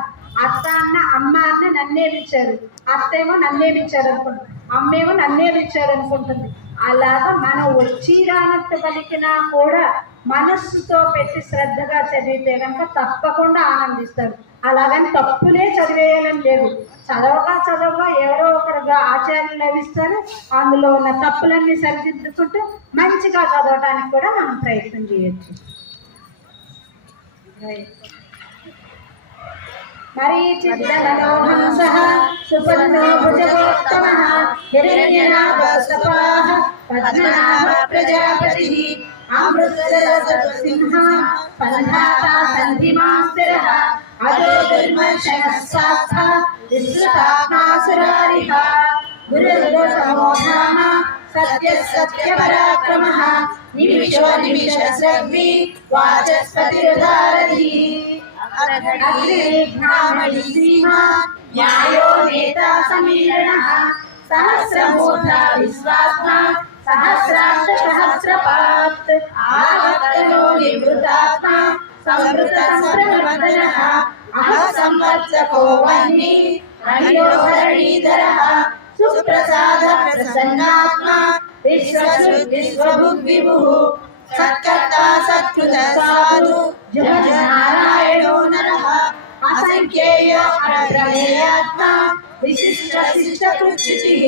అత్త అన్న అమ్మ అన్న నన్నే పిలిచారు, అత్తేమో నన్నే పిలిచారు అనుకుంటుంది, అమ్మేమో నన్నే పిలిచారు అనుకుంటుంది. అలాగా మనం వచ్చి రానట్టు పలికినా కూడా మనస్సుతో పెట్టి శ్రద్ధగా చదివితే కనుక తప్పకుండా ఆనందిస్తారు. అలాగని తప్పులే చదివేయాలని లేదు, చదవగా ఎవరో ఒకరుగా ఆచార్యులు లభిస్తారు. అందులో ఉన్న తప్పులన్నీ సరిదిద్దుకుంటూ మంచిగా చదవడానికి కూడా మనం ప్రయత్నం చేయొచ్చు. మరీచిత్తమనోహంసః సుపర్ణో భుజగోత్తమః హిరణ్యనాభసపాః పద్మనాభ ప్రజాపతిః అమృతరససింహ పంధాతా సంధిమాస్తిరః అజో దుర్మర్షణः శాస్త్రః విశ్రుతాత్మాసురారిః గురుర్గోతమోధామ సత్యపరాక్రమః నిమిషో నిమిషస్రగ్వి వాచస్పతిరుదారధిః న్యాయో నేతా సమీరణః సహస్రమూర్ధా విశ్వాత్మా సహస్రాక్ష సహస్రపాత్ ఆవర్తనో నివృతాత్మా సంవృత సంప్రవర్తనః అహ సంవత్సకో వహ్ని రణీధరః సుప్రసాద ప్రసన్నాత్మా విశ్వభుగ్విభుః సత్కర్తా సత్కృత సాధు నారాయణో నరః అసంఖ్యేయ ప్రమేయాత్మా విశిష్ట శిష్టకృత్యుచిః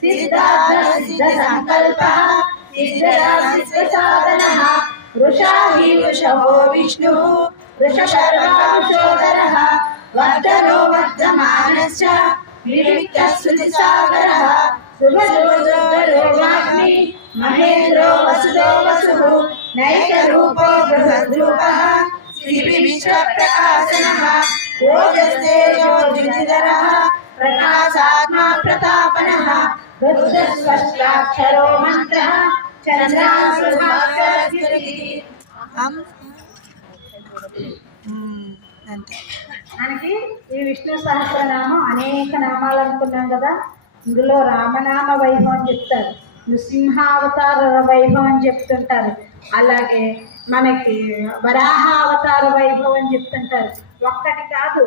సిద్ధార్థ సిద్ధ సంకల్పః సిద్ధ సాధనః వృషా హి వృషభో విష్ణుః వృషశర్వాంశోదరః వర్ధనో వర్ధమానశ్చ వివిక్త స్తుతి సాగరః శుభజోజోగ్ని మహేంద్రో వసుదో వసుః నైక రూపో బృహద్రూపః శ్రీవిశ్వ ప్రకాశనః ఓజస్తేజోజ్యుతిధరః ప్రకాశాత్మా ప్రతాపనః రుద్రస్వష్టాక్షరో మంత్ర మనకి ఈ విష్ణు సహస్రనామం అనేక నామాలు అనుకున్నాం కదా. ఇందులో రామనామ వైభవం చెప్తారు, నృసింహావతార వైభవం చెప్తుంటారు, అలాగే మనకి వరాహ అవతార వైభవం చెప్తుంటారు. ఒక్కటి కాదు,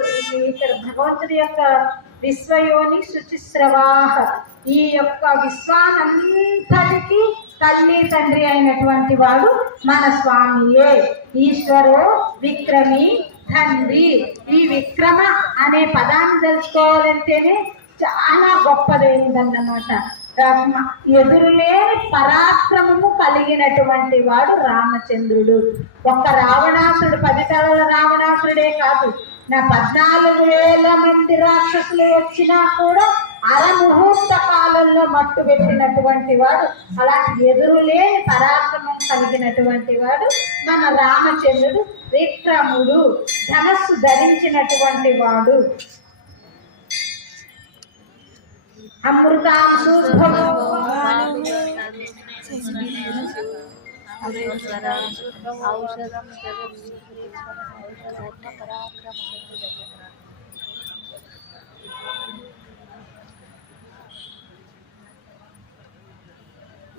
ఇక్కడ భగవంతుడి యొక్క విశ్వయోని శుచిశ్రవాహ, ఈ యొక్క విశ్వానంతటికి తల్లి తండ్రి అయినటువంటి వాడు మన స్వామియే. ఈశ్వరో విక్రమి తండ్రి. ఈ విక్రమ అనే పదాన్ని తెలుసుకోవాలంటేనే చాలా గొప్పదైందన్నమాట. ఎదురులేని పరాక్రమము కలిగినటువంటి వాడు రామచంద్రుడు. ఒక్క రావణాసుడు, 10 తలల రావణాసుడే కాదు, నా 14,000 మంది రాక్షసులు వచ్చినా కూడా అరముహూర్త కాలంలో మట్టు పెట్టినటువంటి వాడు. అలాంటి ఎదురులేని పరాక్రమం కలిగినటువంటి వాడు మన రామచంద్రుడు. విక్రముడు, ధనస్సు ధరించినటువంటి వాడు. అమృతాంశు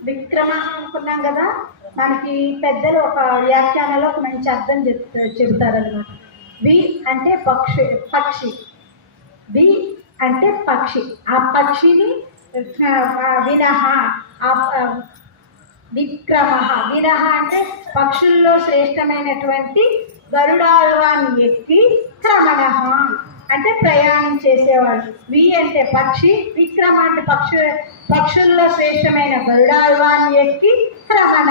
విక్రమ అనుకున్నాం కదా. మనకి పెద్దలు ఒక వ్యాఖ్యానంలో ఒక మంచి అర్థం చెబుతారనమాట. వి అంటే పక్షి, వి అంటే పక్షి. ఆ పక్షిని విరహ, విక్రమ. విరహ అంటే పక్షుల్లో శ్రేష్టమైనటువంటి గరుడాల్వాన్ని ఎక్కి క్రమణ అంటే ప్రయాణం చేసేవాడు. వి అంటే పక్షి, విక్రమ అంటే పక్షుల్లో శ్రేష్టమైన గరుడాల్వాన్ని ఎక్కి క్రమణ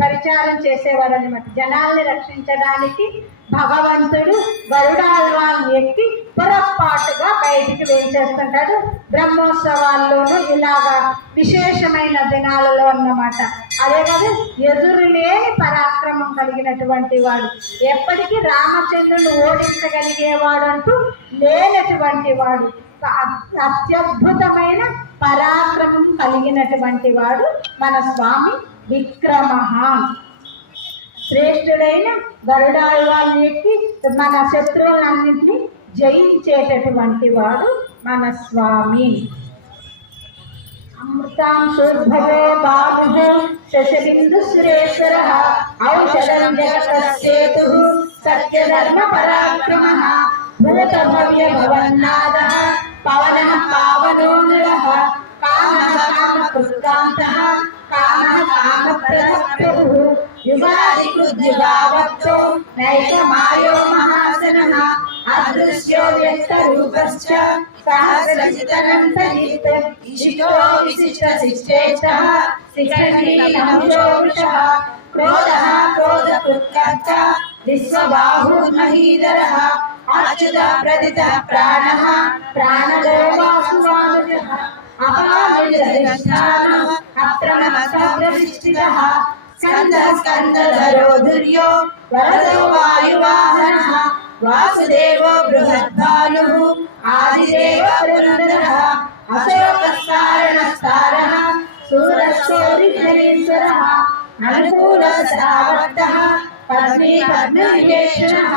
పరిచారం చేసేవాడు అనమాట. జనాల్ని రక్షించడానికి భగవంతుడు గరుడాల్వాన్ని ఎక్కి పొరపాటుగా బయటికి వేయించేస్తుంటాడు. బ్రహ్మోత్సవాల్లోనూ ఇలాగా విశేషమైన దినాలలో అన్నమాట. అదే కాదు, ఎదురులేని పరాక్రమం కలిగినటువంటి వాడు. ఎప్పటికీ రామచంద్రుని ఓడించగలిగేవాడు అంటూ లేనటువంటి వాడు. అత్యద్భుతమైన పరాక్రమం కలిగినటువంటి వాడు మన స్వామి విక్రమ. శ్రేష్ఠుడైన గరుడాల్వాన్ని ఎక్కి మన శత్రువులన్నింటినీ జయించేటటువంటి వాడు మన స్వామి. అమృతాంశోద్భవో బాహు శశబిందు సురేశ్వర ఔషధం జగతస్సేతు సత్యధర్మ పరాక్రమ భూతభవ్య భవన్నాద పవన పావనో నరః కామః కామకృత్కాంతః కామః కామప్రదః యుగాది కృద్యుగావక్తో నైకమాయో మహాసనః అదృశ్యో వ్యక్తరూపశ్చ సహస్రజితనంతజిత్ ఇష్టో విశిష్టశిష్టేష్టః శిఖండీనముషో వృషః క్రోధః క్రోధకృత్కర్త విశ్వబాహుర్మహీధరః అచ్యుత ప్రదిత ప్రాణః ప్రాణదో వాసువానుజః అపామిదరిష్టానః అప్రణమస్తప్రతిష్ఠితః స్కందధరో దుర్యో వరదో వాయువాహనః వాసుదేవో బృహద్భానుః ఆదిదేవ పురంధరః అశోకస్తారణస్తారః శూరశౌరిధరీశ్వరః అనుకూలశ్రావక్తః పద్మీ పద్మవివేషణః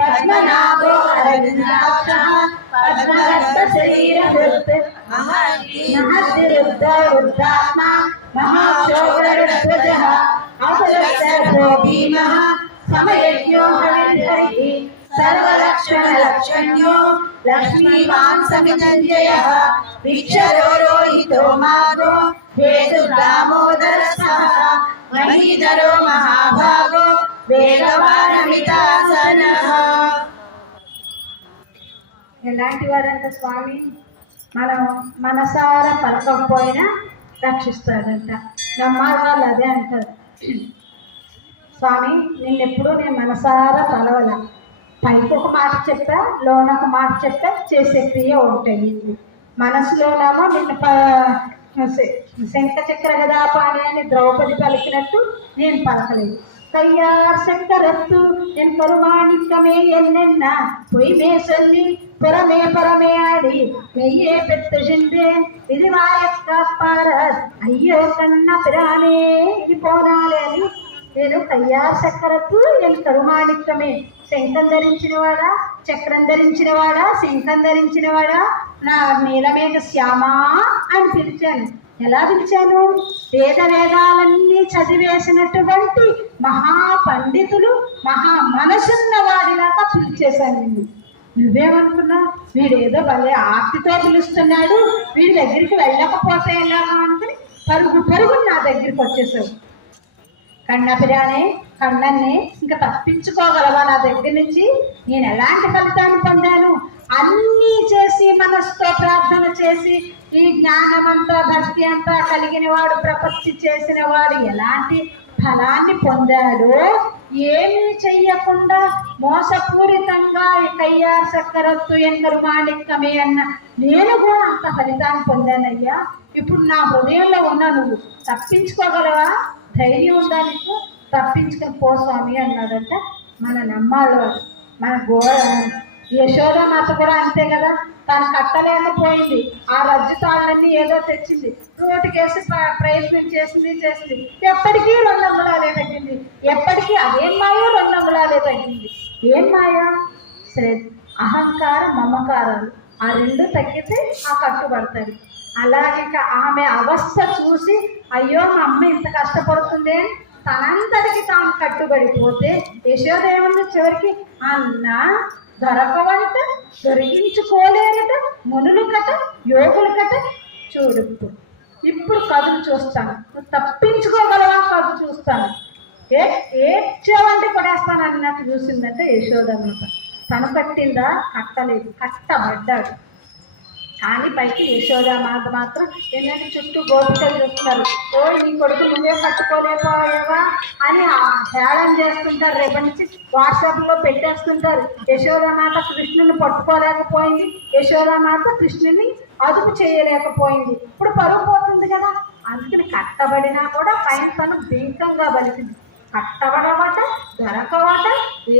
పద్మనాభో అరవిందాక్షః పద్మరక్తశరీరహృత్ మహద్విరుద్ధ వృద్ధాత్మా మహాక్షోరగరుడధ్వజః అసురశర్వో భీమః సమయజ్ఞో హరిహరిః సర్వలక్షణలక్షణ్యో లక్ష్మీవాన్ సమితంజయః విక్షరోహితో మార్గో వేదుర్దామోదరః మహీధరో మహాభాగో వేగవానమితాసనః. ఎలాంటి వారంట స్వామి? మనం మనసారా పలకపోయినా రక్షిస్తాడంట. నమ్మాలి వాళ్ళు అదే అంటారు, స్వామి నిన్నెప్పుడు నేను మనసారా తలవల, పైకి ఒక మాట చెప్పా, లోన ఒక మాట చెప్పా, చేసే క్రియ ఒకటి. మనసులోనేమో నిన్ను శంఖ చక్ర గదాపాణి అని ద్రౌపది పలికినట్టు నేను పలకలేదు. கையார் செங்கரத்து என் கருமாணிக்கமே என்னென்ன பொய்மே சொல்லி പുറമേ പുറമേ ആടി മെയ്യെ പെത്ത് ചിന്തേ ఇది వాయక్క పారస్ అయ్యో కన్న పిరానే ఇది పోనాలే అని నేను కయ్యార్ చక్రత్తు నేను కరుమాణిక్యమే శంఖం ధరించినవాడా చక్రం ధరించినవాడా శంఖం ధరించినవాడా నా నీలమేఘ శ్యామా అని పిలిచాను. ఎలా పిలిచాను? వేదాలన్నీ చదివేసినటువంటి మహాపండితులు మహా మనసున్న వాడిలాగా పిలిచేశాను నిన్ను. నువ్వేమనుకున్నా వీడేదో భలే ఆర్తితో పిలుస్తున్నాడు, వీడి దగ్గరికి వెళ్ళకపోతే ఎలాగా అనుకుని పరుగు పరుగు నా దగ్గరికి వచ్చేసావు. కన్నపిరానే కన్నన్నే ఇంకా తప్పించుకోగలవా నా దగ్గర నుంచి? నేను ఎలాంటి ఫలితాన్ని పొందాను? అన్నీ చేసి మనసుతో ప్రార్థన చేసి ఈ జ్ఞానమంతా భక్తి అంతా కలిగిన వాడు ప్రపత్తి చేసిన వాడు ఎలాంటి ఫలాన్ని పొందాడో ఏమీ చెయ్యకుండా మోసపూరితంగా ఈ కయ్యార్ చక్కరత్తు ఎంకరు మాణిక్యమే అన్న నేను కూడా అంత ఫలితాన్ని పొందానయ్యా. ఇప్పుడు నా హృదయంలో ఉన్నా, నువ్వు తప్పించుకోగలవా? ధైర్యం ఉందా నీకు? తప్పించుకొని పో స్వామి అన్నాడంట మన నమ్మాళ్ళు. మన యశోదామాత కూడా అంతే కదా, తను కట్టలేకపోయింది. ఆ రజ్జు తాళ్ళన్నీ ఏదో తెచ్చింది, రోడ్డుకేసి ప్రయత్నం చేసింది. ఎప్పటికీ 2 అంగుళాలే తగ్గింది. ఎప్పటికీ అదేం మాయో 2 అంగుళాలే తగ్గింది. ఏం మాయా? అహంకార మమకారాలు ఆ 2 తగ్గితే ఆ కట్టుబడతాడు. అలాగే ఆమె అవస్థ చూసి అయ్యో మా అమ్మ ఇంత కష్టపడుతుంది అని తనంతటికి తాను కట్టుబడిపోతే యశోదేవుని చివరికి అన్న దొరకవంట, దొరికించుకోలేరట, మునులు కట, యోగులు కట. చూడు ఇప్పుడు కథలు చూస్తాను, నువ్వు తప్పించుకోగలవా? కథ చూస్తాను. ఏడ్చేవంటి కొడేస్తాను అన్నట్టు చూసిందంటే యశోదమాత. తను కట్టిందా? కట్టలేదు, కట్టబడ్డాడు. కానీ పైకి యశోదామాత మాత్రం ఏంటంటే చుట్టూ గోపికలు చూస్తున్నారు. ఓ నీ కొడుకు నువ్వే కట్టుకోలేకపోయావా అని హేళన చేస్తుంటారు. రేపటి నుంచి వాట్సాప్లో పెట్టేస్తుంటారు. యశోదామాత కృష్ణుని పట్టుకోలేకపోయింది, యశోదామాత కృష్ణుని అదుపు చేయలేకపోయింది. ఇప్పుడు పరుగు పోతుంది కదా, అందుకని కట్టబడినా కూడా పైన తను భీకంగా బలికింది. కట్టబడవట, దొరకవట,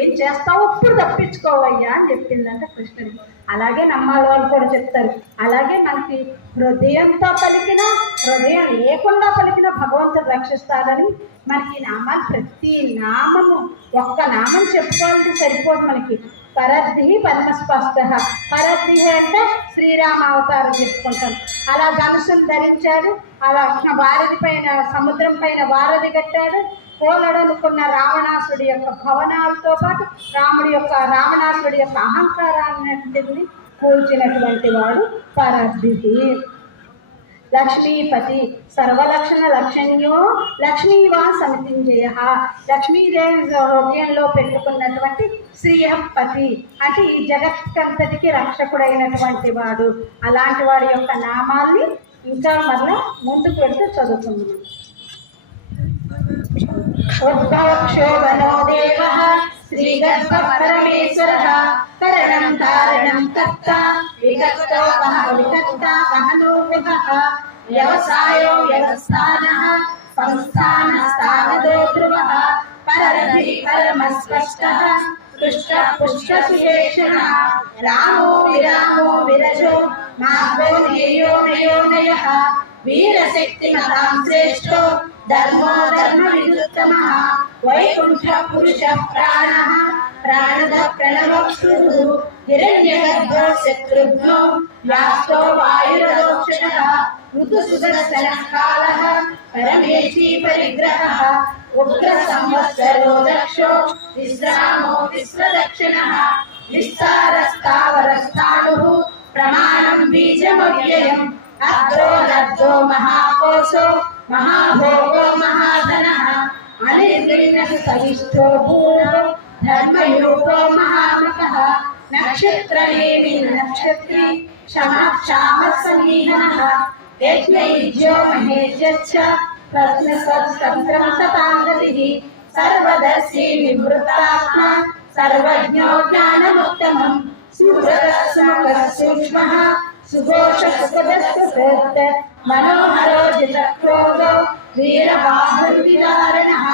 ఏం చేస్తావు? ఇప్పుడు తప్పించుకోవయ్యా అని చెప్పిందంట కృష్ణుడి. అలాగే నమ్మాలి వాళ్ళు కూడా చెప్తారు. అలాగే మనకి హృదయంతో పలికిన, హృదయం లేకుండా పలికిన భగవంతుడు రక్షిస్తాడని మనకి నామాలు, ప్రతి నామము ఒక్క నామం చెప్పుకోవాలంటే సరిపోదు మనకి. పరద్ధి పరమస్పష్ట. పరద్ధి అంటే శ్రీరామ అవతారం చెప్పుకుంటాం. అలా ధనుసును ధరించాడు, అలా వారధి పైన, సముద్రం పైన వారధి కట్టాడు. పోలడనుకున్న రావణాసుడి యొక్క భవనాలతో పాటు రావణాసుడి యొక్క అహంకారాన్ని కూల్చినటువంటి వాడు పరద్ధి. లక్ష్మీపతి సర్వలక్షణ లక్షణ్యో లక్ష్మీవా సమితింజయ. లక్ష్మీదేవి హృదయంలో పెట్టుకున్నటువంటి శ్రీహపతి అంటే ఈ జగత్కంతటికి రక్షకుడైనటువంటి వాడు. అలాంటి వాడి యొక్క నామాల్ని ఇంకా మళ్ళా ముందుకు వెళ్తూ చదువుకుంటున్నాం. ఉద్భవక్షోభనో దేవః శ్రీగర్భ పరమేశ్వరః కరణం కారణం కర్త వికర్తో వికర్త కహనోముఖః వ్యవసాయో వ్యవస్థానః సంస్థానస్థానదో ధ్రువః పరద్ధి పరమస్పష్టః పుష్ట పుష్ట సుశేషణః రామో విరామో విరజో మాఘో నేయో నయోనయః వీరశక్తిమతాం శ్రేష్టో ధర్మో ధర్మ విదుత్తమః వైకుంఠ పురుష ప్రాణః ప్రాణద ప్రణవక్షుః హిరణ్యగర్భో శత్రుఘ్నో వ్యాప్తో వాయురదోక్షణః ఋతుసుదర్శనః కాలః పరమేశీ పరిగ్రహः ఉగ్ర సంవత్సరో దక్షో విశ్రామో విశ్వదక్షిణః విస్తారస్థావరస్థాణుః ప్రమాణం బీజమవ్యయం అద్రో మహాకోశో మహాభోగో మహాధనః అనిర్విఘ్న సవిష్ఠో భూమో ధర్మయోగో మహామకః నక్షత్రనేమి నక్షత్రి క్షమ సమీహనః యజ్ఞయుజ్యో మహేజ్యచ్చ రత్నసత్సంత్రం శతాంగతిః సర్వదర్శి నివృత్తాత్మ సర్వజ్ఞో జ్ఞానముత్తమం సుహృదస్ముఖః సూక్ష్మః సుఘోష సుఖదస్సుహృత్ మనోహరో జితక్రోధో వీరబాహుర్విదారణః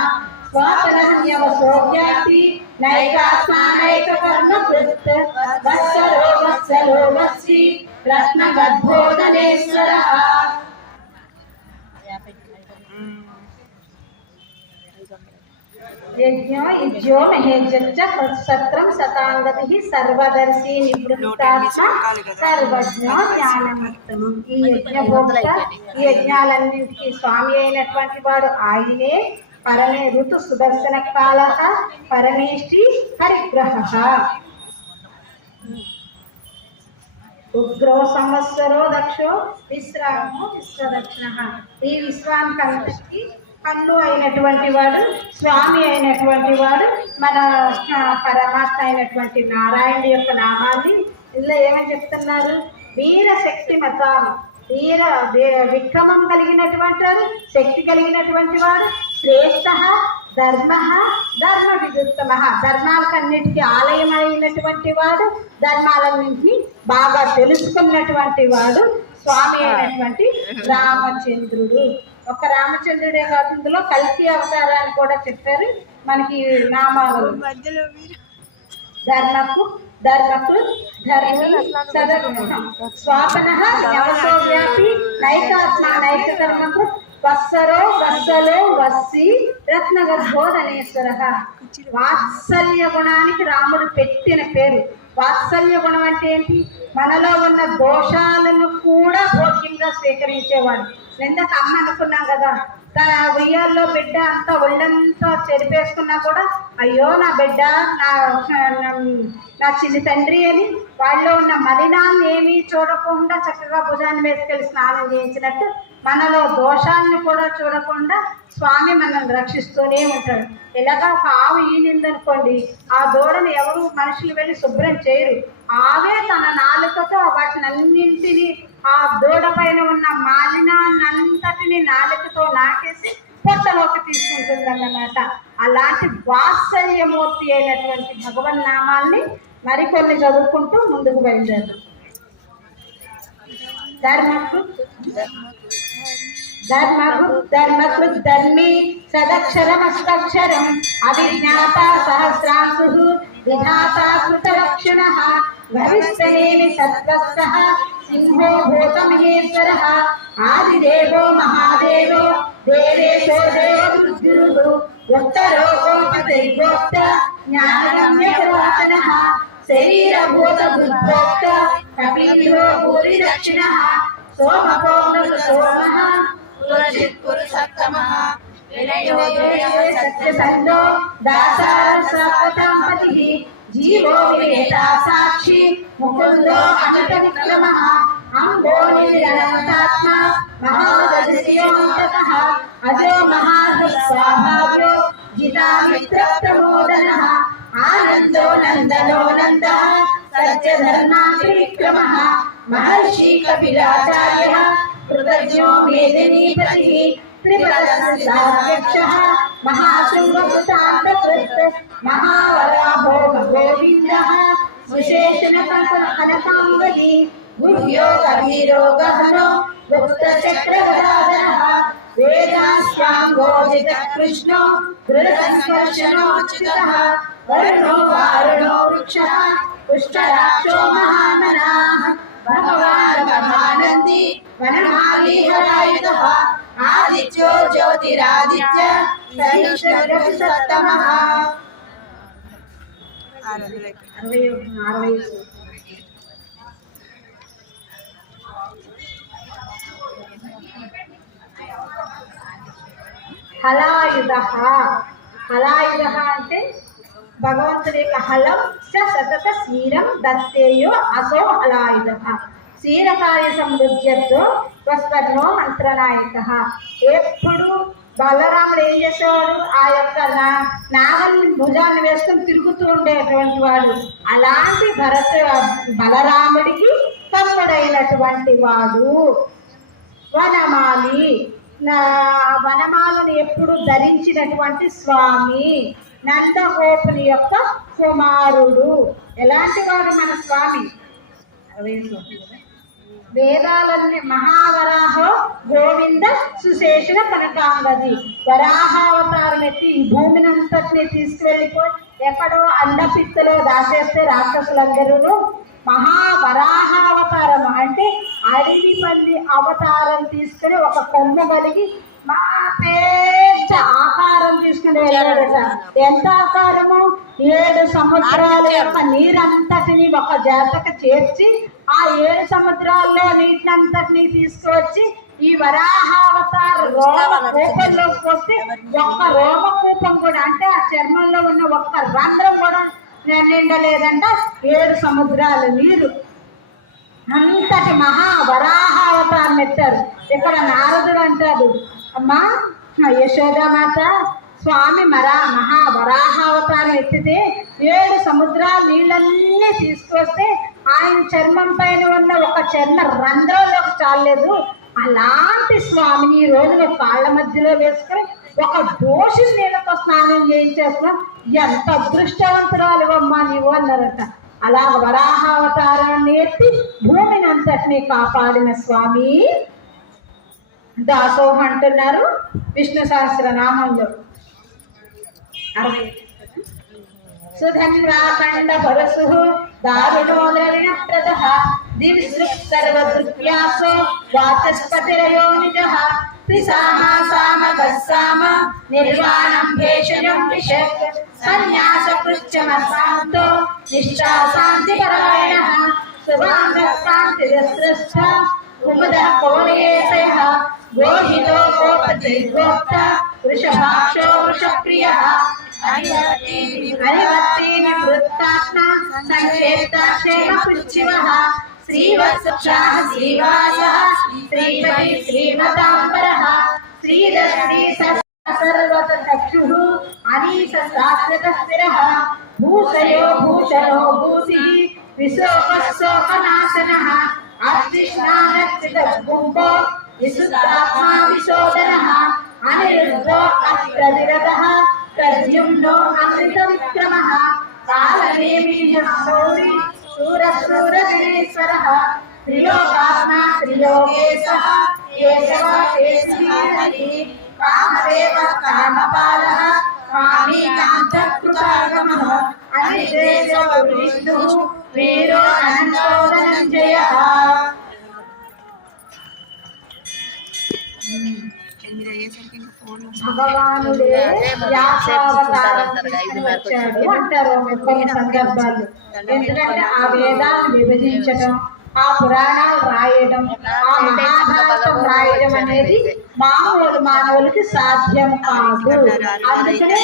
స్వాతనన్యవసోజ్ఞాతి నైకాత్మానైకకర్మకృత్ వత్సరో వత్సలో వత్సి రత్నగర్భోదనేశ్వరః. యజ్ఞో యుజ్యో మహేజ్యశ్చ సత్రం శతాంగతిః సర్వదర్శి నివృత్తాత్మ సర్వజ్ఞో జ్ఞానముత్తమం. ఈ యజ్ఞభోక్త, ఈ యజ్ఞాలన్నింటికి స్వామి అయినటువంటి వాడు ఆయనే. పరమే ఋతు సుదర్శన కాల పరమేష్టి హరిగ్రహ. ఉగ్రో సంవత్సరో దక్షో విశ్రామో విశ్వదక్షిణ. ఈ విశ్వానికంతటికి కన్ను అయినటువంటి వాడు, స్వామి అయినటువంటి వాడు, మన పరమాత్మ అయినటువంటి నారాయణుడి యొక్క నామాన్ని ఇందులో ఏమని చెప్తున్నారు? వీర శక్తి మతాలు, విక్రమం కలిగినటువంటి వాడు, శక్తి కలిగినటువంటి వాడు, శ్రేష్ఠ ధర్మ ధర్మ విదుత్తమ, ధర్మాలకన్నిటికీ ఆలయమైనటువంటి వాడు, ధర్మాలన్నింటినీ బాగా తెలుసుకున్నటువంటి వాడు స్వామి అయినటువంటి రామచంద్రుడు. ఒక రామచంద్రుడే కాదు, ఇందులో కల్కి అవతారాన్ని కూడా చెప్పారు మనకి నామాలు. ధర్మకు ధర్మకు ధర్మి స్వాపన నవసోవ్యాపి నైకాత్మ నైక ధర్మకు వత్సరో వత్సలో వస్సి రత్నగర్భోదనేశ్వర. వాత్సల్య గుణానికి రాముడు పెట్టిన పేరు. వాత్సల్య గుణం అంటే ఏంటి? మనలో ఉన్న దోషాలను కూడా భోగ్యంగా స్వీకరించేవాడు. ఇందాక అమ్మ అనుకున్నాం కదా, తన ఉయ్యాల్లో బిడ్డ అంతా ఒళ్ళంతా చెరిపేసుకున్నా కూడా అయ్యో నా బిడ్డ, నా చిన్ని తండ్రి అని వాళ్ళలో ఉన్న మలినాన్ని ఏమీ చూడకుండా చక్కగా భుజాన్ని వేసుకెళ్ళి స్నానం చేయించినట్టు మనలో దోషాలను కూడా చూడకుండా స్వామి మనల్ని రక్షిస్తూనే ఉంటాడు. ఇలాగా ఒక ఆవు ఈనిందనుకోండి, ఆ దూడను ఎవరు మనుషులు వెళ్ళి శుభ్రం చేయరు. ఆవే తన నాలుకతో వాటిని అన్నింటినీ, ఆ దూడ పైన ఉన్న మాలినాన్నంతటిని నాలుకతో నాకేసి పొట్టలోకి తీసుకుంటుంది అన్నమాట. అలాంటి వాత్సల్యమూర్తి అయినటువంటి భగవన్నామాల్ని మరికొన్ని చదువుకుంటూ ముందుకు బయలుదేరు. ధర్మకృత్ ధర్మి సదక్షరమష్టక్షరం అవిజ్ఞాత సహస్రాంశు విధాత కృతలక్షణః వరిష్టనేమి సత్వస్తః సింహో భూతమహేశ్వరః ఆదిదేవో మహాదేవో దేవేశో దేవృద్ధిరుః ఉత్తరో గోపతైర్గోప్త జ్ఞానగమ్యపురాతనః శరీరభూత బుద్ధోక్త కపిలో భూరి దక్షిణః సోమపో మృత సోమః పురజిత్పురు సప్తమః వినయో సత్యసందో దాసారసపతాంపతిః జీవో వినేతా సాక్షి ముకుందో అటక విక్రమః అంబో నిరనంతాత్మ మహాదశయోంతకః అజో మహాస్వాభావ్యో జితామిత్ర ప్రమోదనః ఆనందో నందనో నందః సత్యధర్మాంతి విక్రమః మహర్షి కపిలాచార్య కృతజ్ఞో మేదినీపతిః త్రిపదసాధ్యక్షః మహాశృంగకృతాంతకృత్ మహావరాహో గోవిందః సుశేషణ కనకాంబలి గుహ్యో కవీరో గహనో గుప్త చక్రగదాధరః వేదాస్వాంగోజిత కృష్ణో దృఢస్పర్శనోచితః వరుణో వారుణో వృక్షః పుష్టరాక్షో మహామనాః భగవాన్ మహానంది వనమాలి హరాయుధః ఆదిత్యో జ్యోతిరాదిత్య సవిష్ణుర్సత్తమః. హలాయుధః. హలాయుధః అంటే భగవంతుడి యొక్క హలం సతత క్షీరం దత్తేయో అసో హలాయుధః. క్షీరకార్య సమృద్ధ్యతో వస్వర్ణో మంత్రనాయకః. ఎప్పుడు బలరాముడు ఏం చేసేవాడు? ఆ యొక్క నాగల్ని భుజాన్ని వేసుకొని తిరుగుతూ ఉండేటువంటి వాడు. అలాంటి బలరాముడికి తమ్ముడైనటువంటి వాడు వనమాలి. వనమాలను ఎప్పుడు ధరించినటువంటి స్వామి, నందగోపుని యొక్క కుమారుడు. ఎలాంటి వాడు మన స్వామి? వేదాలన్నీ మహావరాహో గోవింద సుశేషణ కనకాంగది. వరాహావతారం ఎత్తి ఈ భూమిని అంతటినీ తీసుకువెళ్ళిపోయి ఎక్కడో అల్లపిత్తలో దాచేస్తే రాక్షసులందరూ మహావరాహావతారం అంటే అడవి పంది అవతారం తీసుకుని ఒక కొమ్ము కలిగి మా పెద్ద ఆకారం తీసుకుని వెళ్ళాడట. ఎంత ఆకారము? 7 సముద్రాల యొక్క నీరంతటిని ఒక జాతకు చేర్చి ఆ 7 సముద్రాల్లో నీటినంతటిని తీసుకువచ్చి ఈ వరాహావతార రోమకూపంలోకి వస్తే ఒక్క రోమకూపం కూడా అంటే ఆ చర్మంలో ఉన్న ఒక్క రంధ్రం కూడా నిండలేదంట. 7 సముద్రాల నీరు అంతటి మహావరాహావతారం ఎత్తారు. ఇక్కడ నారదుడు అంటాడు, అమ్మా యశోదామాత స్వామి మహావరాహావతారం ఎత్తితే 7 సముద్రాల నీళ్ళన్నీ తీసుకొస్తే ఆయన చర్మం పైన ఉన్న ఒక చర్మ రంధ్రంలోకి చాలలేదు. అలాంటి స్వామిని ఈ రోజు కాళ్ళ మధ్యలో వేసుకొని ఒక దోషి నీళ్ళతో స్నానం చేయించేస్తున్నాం. ఎంత అదృష్టవంతురాలు అమ్మా నీవు అన్నారట. అలాగ వరాహావతారాన్ని ఎత్తి భూమిని అంతటినీ కాపాడిన స్వామి దాసోహ అంటున్నారు విష్ణు సహస్రనామంలో. సుధన్వాఖండ పరసు దారుణో ద్రవిణప్రదః దివిసృక్ సర్వదృగ్వ్యాసో వాచస్పతిరయో నిజః త్రిసామాసామగస్సామ నిర్వాణం భేషజం విషక్ సన్యాసకృత్యమశాంతో నిష్ఠా శాంతిపరాయణః శుభాంగశాంతిరస్రష్ట కుముదః కోరయేశయః గోహితో గోపతిర్గోప్త వృషభాక్షో వృషప్రియః హరివత్తి నివృత్తాత్మ సంక్షేప్త క్షేమపుచ్చివః శ్రీవత్సః శ్రీవాసః శ్రీపతి శ్రీమతాంబరః శ్రీధరీ సర్వతక్షుః అనీశ శాశ్వతస్థిరః భూషయో భూషణో భూషిః విశోకశోకనాశనః అర్తిష్ణానక్షితగుంభో విశుద్ధాత్మా విశోధనః అనిరుద్ధో అష్టదిరథః ప్రద్యుమ్నో అమృత విక్రమః కాలనేమిః శౌరి శూరశూరగణేశ్వరః త్రిలోకాత్మా త్రిలోకేశః కేశవ కేశిహరి కామదేవ కామపాలః కామీ కాంతకృతాగమః అనిర్దేశో విష్ణుః వీరో అనంతో ధనంజయః. భగవానుడే వ్యాసావతారం తీసుకుని వచ్చాడు అంటారు కొన్ని సందర్భాలు. ఎందుకంటే ఆ వేదాలను విభజించడం, ఆ పురాణాలు రాయడం, ఆ మహాభారతం రాయడం అనేది మామూలు మానవులకి సాధ్యం కాదు. అందుకనే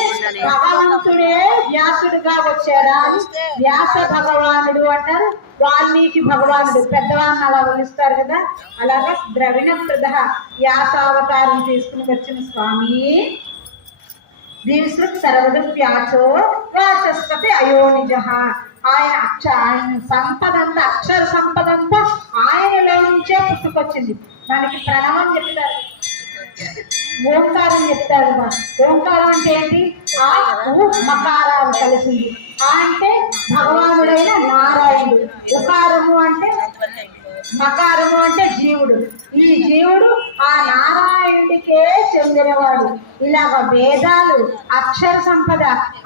భగవంతుడే వ్యాసుడుగా వచ్చాడా అని వ్యాస భగవానుడు అంటారు. వాల్మీకి భగవానుడు పెద్దవాళ్ళని అలా పిలుస్తారు కదా. అలాగే ద్రవిణ ప్రధ వ్యాసావతారం తీసుకుని వచ్చిన స్వామి దివిసృక్ సర్వదృగ్వ్యాసో వాచస్పతి అయోనిజః. ఆయన సంపదంతా అక్షర సంపదంతా ఆయనలో నుంచే పుట్టుకొచ్చింది. మనకి ప్రణవం చెప్తారు, ఓంకారం చెప్తారు. ఓంకారం అంటే ఏంటి? ఆ మకారాలు కలిసింది. ఆ అంటే భగవానుడైన నారాయణుడు. ఉకారము అంటే మకారము అంటే జీవుడు. ఈ జీవుడు ఆ నారాయణుడికే చెందినవాడు. ఇలాగ వేదాలు అక్షర సంపద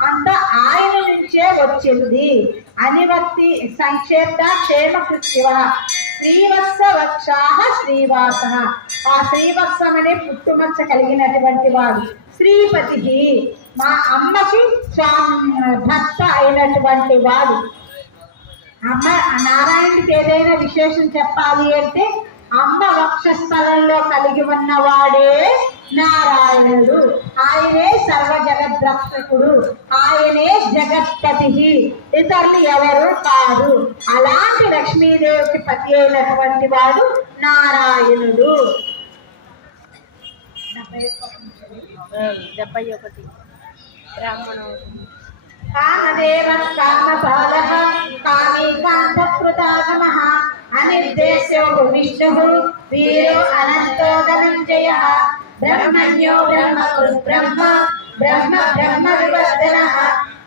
అంతా ఆయన నుంచే వచ్చింది. అనివర్తి సంక్షేప్త క్షేమకృత్యవ శ్రీవత్స వక్షాహ శ్రీవాస. ఆ శ్రీవత్సం అనే పుట్టుమచ్చ కలిగినటువంటి వాడు శ్రీపతి. మా అమ్మకి భర్త అయినటువంటి వాడు. అమ్మ నారాయణుడికి ఏదైనా విశేషం చెప్పాలి అంటే అమ్మ వక్షస్థలంలో కలిగి ఉన్నవాడే నారాయణుడు. ఆయనే సర్వ జగద్రక్షకుడు, ఆయనే జగత్పతి, ఇతరులు ఎవరు కాదు. అలాంటి లక్ష్మీదేవికి పతి అయినటువంటి వాడు నారాయణుడు. 71 బ్రాహ్మణం. కామదేవ కామపాలః కామీ కాంతకృతాగమః అనిర్దేశ్యో విష్ణుః వీరో అనంతో ధనంజయః బ్రహ్మణ్యో బ్రహ్మకృత్ బ్రహ్మ బ్రహ్మ బ్రహ్మ వివర్ధనః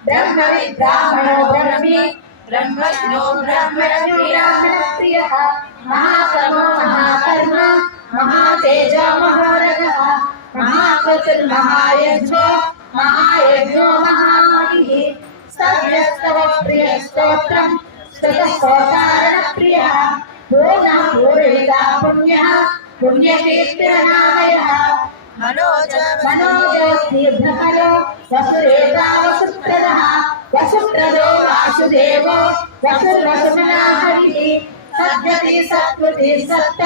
బ్రహ్మ విద్బ్రాహ్మణో బ్రహ్మి బ్రహ్మజ్ఞో బ్రహ్మణప్రియః మహాకర్మో మహాకర్మ మహాతేజ మహారథః మహాకృతిర్మహాయజ్ఞో మహాయజ్ఞో మహామహిః సవ్యస్తవ ప్రియ స్తోత్రం స్తోతార భోజన పూరితా పుణ్యః పుణ్యకీర్తిరనామయః మనోజోర్దీర్ఘకరో వసురేతా వసుప్రదః వసుప్రదో వాసుదేవో వసుర్వసుమనా హరిః సద్గతి సత్కృతి సత్త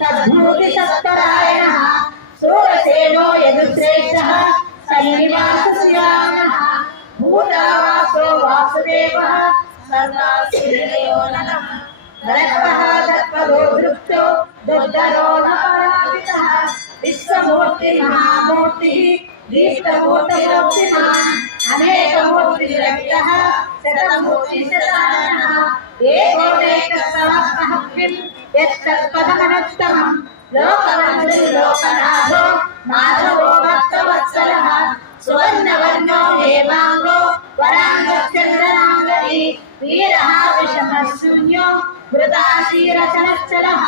సద్భూతి సత్పరాయణః సూరసేనో యదుశ్రేష్ఠః శ్రీనివాసస్యామః భూతావాసో వాసుదేవః సర్వాసురయో నమః దర్పః దర్పదో దృప్తో దుర్ధరో నపరాజితః విశ్వమూర్తి మహామూర్తి దీప్తమూర్తిమూర్తిమాన్ అనేకమూర్తిరక్తః శతమూర్తి శతాననః ఏకోనేకసహస్రహస్తిం యత్తత్పదమనుత్తమం లోకవందో లోకనాథో మాధవో భక్తవత్సలః సువర్ణవర్ణో హేమాంగో వరాంగచంద్రనాంగరీ వీరః విషమశూన్యో వృతాశీరచనశ్చలః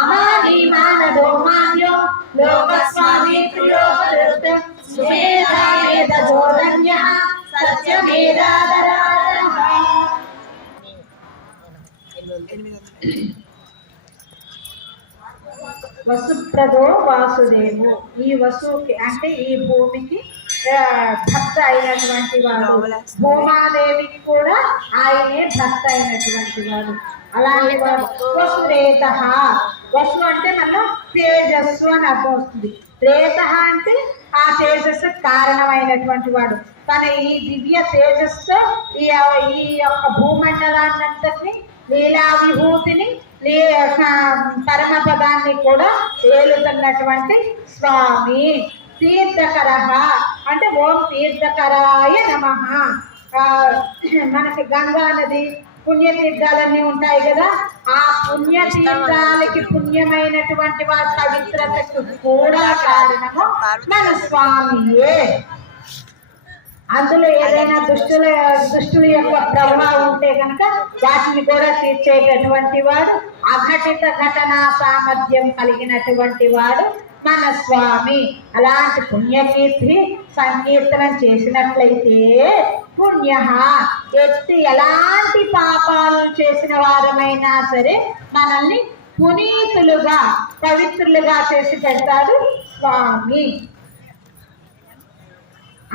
అమానీమానదో మాన్యో లోకస్వామి త్రిలోకధృత్ సుమేధామేధజోధన్యః సత్యమేధాధరాధరః. వసుప్రదో వాసుదేవు ఈ వసుకి అంటే ఈ భూమికి భర్త అయినటువంటి వాడు, భూమాదేవికి కూడా ఆయనే భర్త అయినటువంటి వాడు. అలాంటి వాడు వసురేత. వసు అంటే మళ్ళీ తేజస్సు అని అర్థం వస్తుంది. రేత అంటే ఆ తేజస్సు కారణమైనటువంటి వాడు. తన ఈ దివ్య తేజస్సు ఈ యొక్క భూమండలాన్నంతటిని లీలా విభూతిని పరమపదాన్ని కూడా ఏలుతున్నటువంటి స్వామి. తీర్థకర అంటే ఓం తీర్థకరాయ నమః. మనకి గంగా నది పుణ్యతీర్థాలన్నీ ఉంటాయి కదా, ఆ పుణ్యతీర్థాలకి పుణ్యమైనటువంటి వారి పవిత్రతకు కూడా కారణము మన స్వామియే. అందులో ఏదైనా దుష్టుల యొక్క ప్రభావం ఉంటే కనుక వాటిని కూడా తీర్చేటటువంటి వాడు, అఘటిత ఘటనా సామర్థ్యం కలిగినటువంటి వాడు మన స్వామి. అలాంటి పుణ్యకీర్తి సంకీర్తనం చేసినట్లయితే పుణ్య ఎత్తి ఎలాంటి పాపాలు చేసిన వారమైనా సరే మనల్ని పునీతులుగా పవిత్రులుగా చేసి పెడతాడు స్వామి.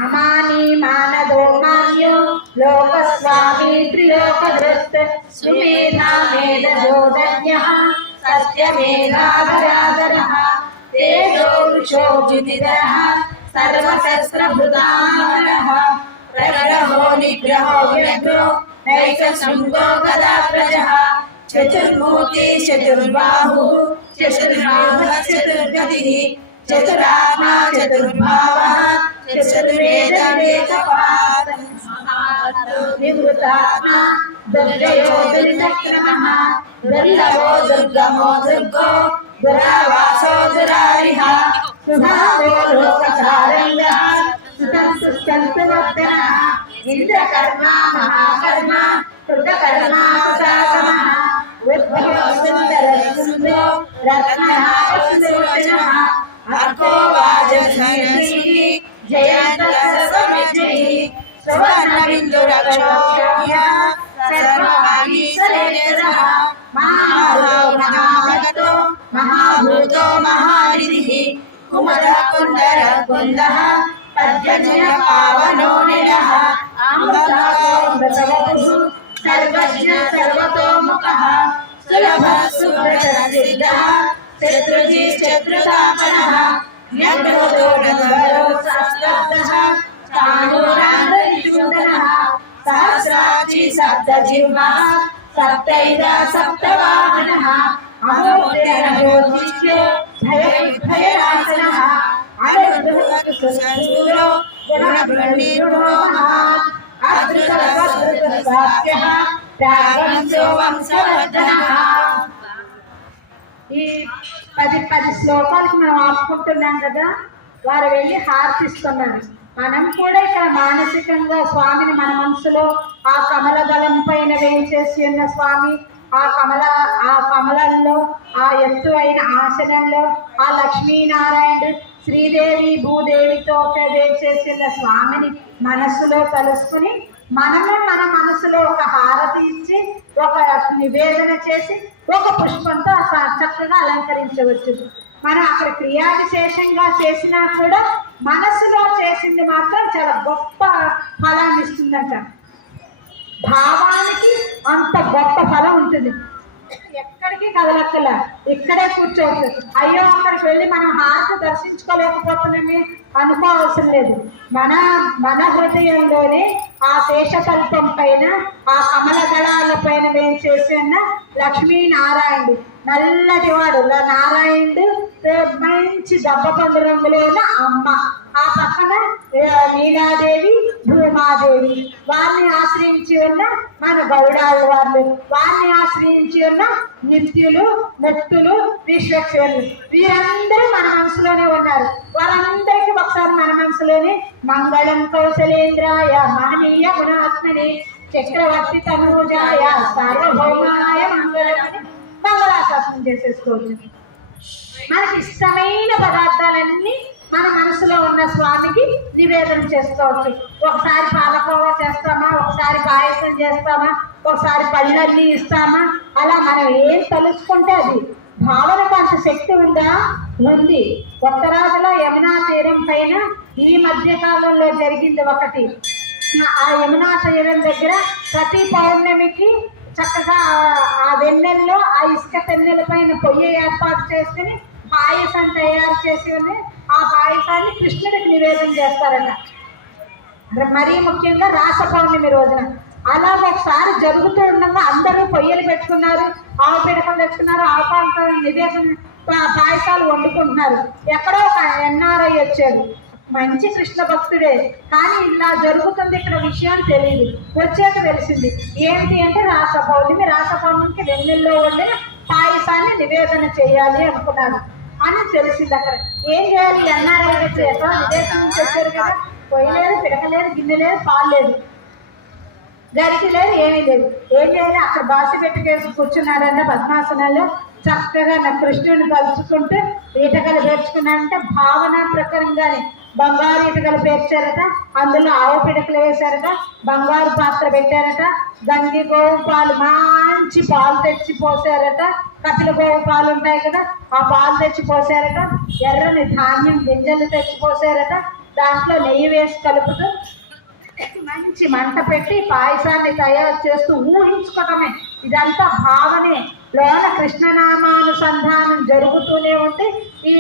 అమానీ మానదో మాన్యో లోకస్వామి త్రిలోకధృత్ సుమేధా మేధజోధన్యః సత్యమేధాధరాధరః తేజో వృషో జ్యుతిధరః సర్వశస్త్రభృతామరః ప్రగ్రహో నిగ్రహో వ్యగ్రో నైకశృంగో గదాగ్రజః చతుర్మూర్తి చతుర్బాహు చతుర్నాభః చతుర్గతిః చతురాత్మా చతుర్భావః చతుర్వేదవేదపాదః నివృతాత్మా దుర్జయో దుర్దక్షిణః దుర్లభో దుర్గమో దుర్గో దురావాసో దురారిః సుభావో లోకసారంగః సుతంతువర్ధనః ఇంద్రకర్మా మహాకర్మా కృతకర్మా కృతాగమః ఉద్భవ సుందర సుందో రత్నః సులోచనః అర్కో వాజశ్రీ జయంతస్వమిజై సువర్ణబిందురక్షోభ్య సర్వవాగీశ్వరః మహాభూతో మహాభూతో మహానిధిః కుమరః కుండరః కుందః పద్యజన పావనో నిరః అమృతవపుః సర్వజ్ఞ సర్వతోముఖః సులభః సుప్రసిద్ధః శత్రుజిశ్చత్రుతాపనః జ్ఞానోదో నదరో శాస్త్రజ్ఞః స్థానోరాంధ్రనిషూదనః సహస్రాచి సప్తజిహ్వః సప్తైద సప్తవాహనః అమోఘ్యో భయనాశనః అనుగ్రహో గుణబ్రహ్మీర్ణో మహాన్ అదృష్టవద్భుతసాఖ్యః ప్రాగంసో వంశవర్ధనః. ఈ 10 శ్లోకాలకు మనం ఆపుకుంటున్నాం కదా, వారు వెళ్ళి హారతిస్తున్నారు. మనం కూడా ఇక్కడ మానసికంగా స్వామిని మన మనసులో ఆ కమల దళం పైన వేయించేసి ఉన్న స్వామి, ఆ కమలంలో ఆ ఎత్తు అయిన ఆసనంలో ఆ లక్ష్మీనారాయణుడు శ్రీదేవి భూదేవితో వేయించేసిన స్వామిని మనస్సులో కలుసుకుని మనము మన మనసులో ఒక హారతి ఇచ్చి ఒక నివేదన చేసి ఒక పుష్పంతో చక్కగా అలంకరించవచ్చు. మనం అక్కడ క్రియా విశేషంగా చేసినా కూడా మనసులో చేసింది మాత్రం చాలా గొప్ప ఫలాన్ని ఇస్తుందంట. భావానికి అంత గొప్ప ఫలం ఉంటుంది. ఎక్కడికి కదలక్కల, ఇక్కడే కూర్చోవచ్చు. అయ్యో అక్కడికి వెళ్ళి మనం హారతి దర్శించుకోలేకపోతున్నామే అనుకోవాల్సిన లేదు. మన హృదయంలోనే ఆ శేషతల్పం పైన, ఆ కమల దళాల పైన మేము చేసిన లక్ష్మీనారాయణుడు, నల్లటి వాడు నారాయణుడు, మంచి దబ్బపండు రంగులో ఉన్న అమ్మ, ఆ పక్కన నీలాదేవి, భూమాదేవి, వారిని ఆశ్రయించి ఉన్న మన గౌడాళ్ళ వాళ్ళు, వారిని ఆశ్రయించి ఉన్న నిత్యులు, ముక్తులు, విశ్వక్షేణులు, వీరందరూ మన మనసులోనే ఉన్నారు. వాళ్ళందరికీ ఒకసారి మన మనసులోనే మంగళం కౌశలేంద్రాయ మహనీయ గుణాత్మని చక్రవర్తి తనూజాయ సార్వభౌమాయ మంగళాశాసనం చేసేసుకోవచ్చు. మనకి ఇష్టమైన పదార్థాలన్నీ మన మనసులో ఉన్న స్వామికి నివేదన చేసుకోవచ్చు. ఒకసారి పాలకోవా చేస్తామా, ఒకసారి పాయసం చేస్తామా, ఒకసారి పళ్ళన్నీ ఇస్తామా, అలా మనం ఏం తలుచుకుంటే అది. భావనకు అంత శక్తి ఉందా? ఉంది. ఉత్తరాదిలో యమునా తీరం పైన ఈ మధ్య కాలంలో జరిగింది ఒకటి. ఆ యమునా తీరం దగ్గర ప్రతి పౌర్ణమికి చక్కగా ఆ వెన్నెల్లో ఆ ఇసుక పెన్నెల పైన పొయ్యి ఏర్పాటు చేసుకుని పాయసం తయారు చేసి ఉంది. ఆ పాయసాన్ని కృష్ణుడికి నివేదన చేస్తారట. మరీ ముఖ్యంగా రాస పౌర్ణమి రోజున. అలా ఒకసారి జరుగుతూ ఉండగా అందరూ పొయ్యలు పెట్టుకున్నారు, ఆవు పిడకలు తెచ్చుకున్నారు, ఆవు పాలతో నివేదన పాయసాలు వండుకుంటున్నారు. ఎక్కడో ఒక ఎన్ఆర్ఐ వచ్చాడు, మంచి కృష్ణ భక్తుడే, కానీ ఇలా జరుగుతుంది ఇక్కడ విషయం తెలియదు. వచ్చాక తెలిసింది ఏంటి అంటే రాస పౌర్ణమికి వెన్నెల్లో వండే పాయసాన్ని నివేదన చేయాలి అనుకున్నాను అని తెలిసింది. అక్కడ ఏం చేయాలి? ఎన్ఆర్ఐ వచ్చి ఎక్కడ విదేశం నుంచి వచ్చారు కదా, పొయ్యలేదు, పిడకలేదు, గిన్నె లేదు, పాలు లేదు, గరికి లేదు, ఏమీ లేదు. ఏం చేయాలి? అక్కడ బాసి పెట్టుకేసి కూర్చున్నాడంటే పద్మాసనాల్లో చక్కగా నా కృష్ణుని కలుసుకుంటూ ఈటకలు పేర్చుకున్నాడంటే భావన ప్రకారంగానే బంగారు ఈటకలు పేర్చారట, అందులో ఆవు పిడకలు వేశారట, బంగారు పాత్ర పెట్టారట, గంగి గోవు పాలు మంచి పాలు తెచ్చి పోసారట, కపిల గోవు పాలు ఉంటాయి కదా ఆ పాలు తెచ్చి పోసారట, ఎర్రని ధాన్యం గింజలు తెచ్చి పోసారట, దాంట్లో నెయ్యి వేసి కలుపుతూ మంచి మంట పెట్టి పాయసాన్ని తయారు చేస్తూ ఊహించుకోవటమే. ఇదంతా భావనే. లోన కృష్ణనామానుసంధానం జరుగుతూనే ఉంది. ఈ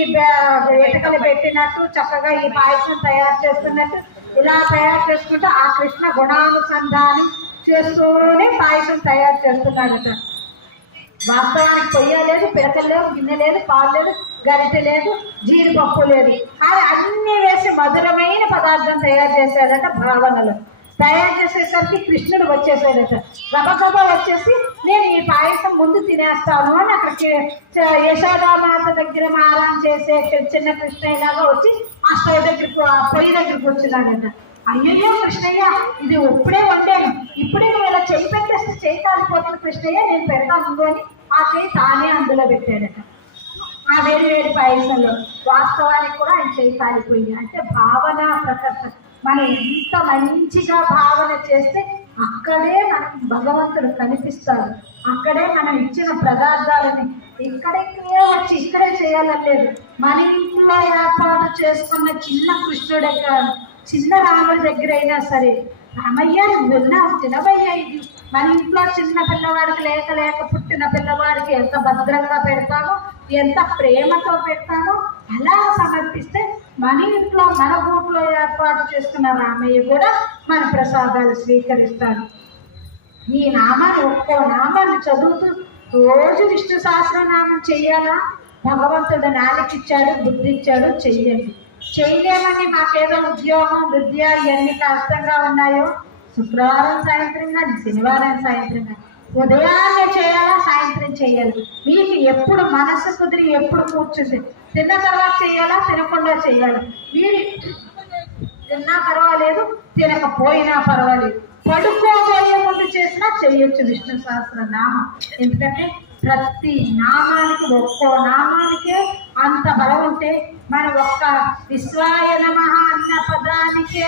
వేటకలు పెట్టినట్టు చక్కగా ఈ పాయసం తయారు చేస్తున్నట్టు ఇలా తయారు చేసుకుంటూ ఆ కృష్ణ గుణానుసంధానం చేస్తూనే పాయసం తయారు చేస్తున్నాడట. వాస్తవానికి పొయ్య లేదు, పిడకలు లేవు, గిన్నె లేదు, పాలు లేదు, గరిటె లేదు, జీడిపప్పు లేదు, అది అన్నీ వేసి మధురమైన పదార్థం తయారు చేశాడట. భావనలో తయారు చేసేసరికి కృష్ణుడు వచ్చేసాడట. గబగబా వచ్చేసి నేను ఈ పాయసం ముందు తినేస్తాను అని అక్కడికి యశోదామాత దగ్గర మారం చేసే చిన్న కృష్ణయ్యలాగా వచ్చి ఆ స్టవ్ దగ్గరికి, ఆ పొయ్యి దగ్గరికి వచ్చినాడట. అయ్యయ్యో కృష్ణయ్య, ఇది ఇప్పుడే వండాను, ఇప్పుడే నువ్వు ఇలా చేయి పెట్టేస్తే చేయి కాలిపోతుంది కృష్ణయ్య, నేను పెడతాను అని ఆ చేయి తానే అందులో పెట్టాడట. ఆ వేడి పాయసంలో వాస్తవానికి కూడా ఆయన చేయి కాలిపోయింది. అంటే భావన ప్రకర్త. మనం ఎంత మంచిగా భావన చేస్తే అక్కడే మనకు భగవంతుడు కనిపిస్తాడు. అక్కడే మనం ఇచ్చిన పదార్థాలని ఇక్కడికే వచ్చి ఇక్కడే చేయాలని లేదు. మన ఇంట్లో ఏర్పాటు చేసుకున్న చిన్న కృష్ణుడే కాదు, చిన్న రాముడి దగ్గర అయినా సరే, రామయ్య నువ్వు విన్నావు తినవయ్యా, ఇది మన ఇంట్లో చిన్న పిల్లవాడికి లేక పుట్టిన పిల్లవాడికి ఎంత భద్రంగా పెడతామో, ఎంత ప్రేమతో పెడతామో అలా సమర్పిస్తే మన ఇంట్లో మన ఊట్లో ఏర్పాటు చేసుకున్న రామయ్య కూడా మన ప్రసాదాలు స్వీకరిస్తాడు. ఈ నామాన్ని ఒక్కో నామాన్ని చదువుతూ రోజు విష్ణు సహస్రనామం చెయ్యాలా? భగవంతుడు నాలుగిచ్చాడు, బుద్ధి ఇచ్చాడు, చెయ్యండి. చేయలేమని మాకేదో ఉద్యోగం, విద్య ఇవన్నీ కష్టంగా ఉన్నాయో శుక్రవారం సాయంత్రం కానీ, శనివారం సాయంత్రం కానీ, ఉదయాన్నే చేయాలా, సాయంత్రం చేయాలి. మీకు ఎప్పుడు మనసు కుదిరి ఎప్పుడు కూర్చుంది, తిన్న తర్వాత చేయాలా, తినకుండా చేయాలి. మీరు తిన్నా పర్వాలేదు, తినకపోయినా పర్వాలేదు, పడుకోబోయే ముందు చేసినా చెయ్యొచ్చు విష్ణు సహస్ర నామం. ఎందుకంటే ప్రతి నామానికి ఒక్కో నామానికే అంత బలం ఉంటే మనం ఒక్క విశ్వాయ నమః అన్న పదానికే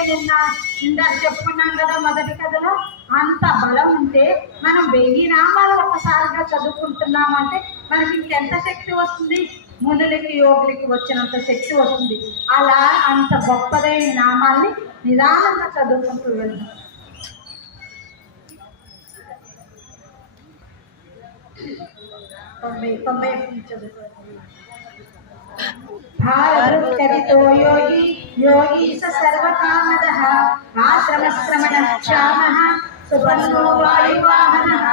ఇందాక చెప్పుకున్నాం కదా మొదటి కథలో, అంత బలం ఉంటే మనం 1000 నామాలు ఒక్కసారిగా చదువుకుంటున్నామంటే మనకి ఇంకెంత శక్తి వస్తుంది? మునులకి యోగులకి వచ్చినంత శక్తి వస్తుంది. అలా అంత గొప్పదైన నామాల్ని నిదానంగా చదువుకుంటూ వెళ్దాం. తొంభై భారభృత్కరితో యోగి యోగి సర్వకామదః ఆశ్రమశ్రమణక్షామః సుపర్ణో వాయువాహనః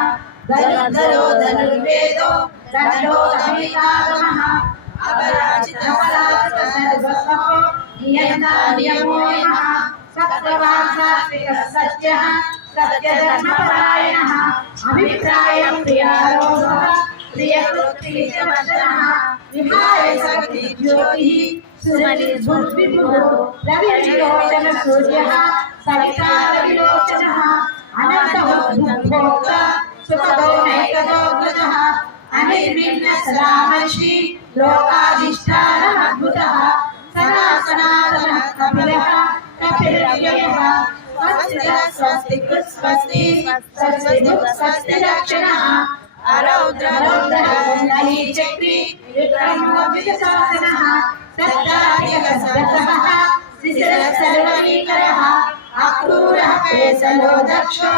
దరిద్రో ధనుర్వేదో దండో అమితాగమః అపరాజితః సర్వస్వో నియంతా నియమో యమః సత్యవాన్ సాత్వికః సత్యః సత్యధర్మపరాయణః అభిప్రాయ ప్రియారోధః ప్రియకృత్యవదనః విహాయ శక్తి జ్యోతిః సురనిర్భుద్విభుః రవివిలోచన సూర్యః సవితా రవిలోచనః అనంతోద్భోక్త సుఖదో నైకదోగ్రజః అనిర్విఘ్న సదామర్షి లోకాధిష్టానమద్భుతః సనాతనః కపిలః కపిలవ్యయః స్వస్తి స్వస్తి స్వస్తి స్వస్తి రక్షణః అరౌద్రౌద్రహి చక్రి విక్రమోపితశాసనః సత్యాధికసదసః శిశిరః సర్వీకరః అక్రూరః పేసలో దక్షో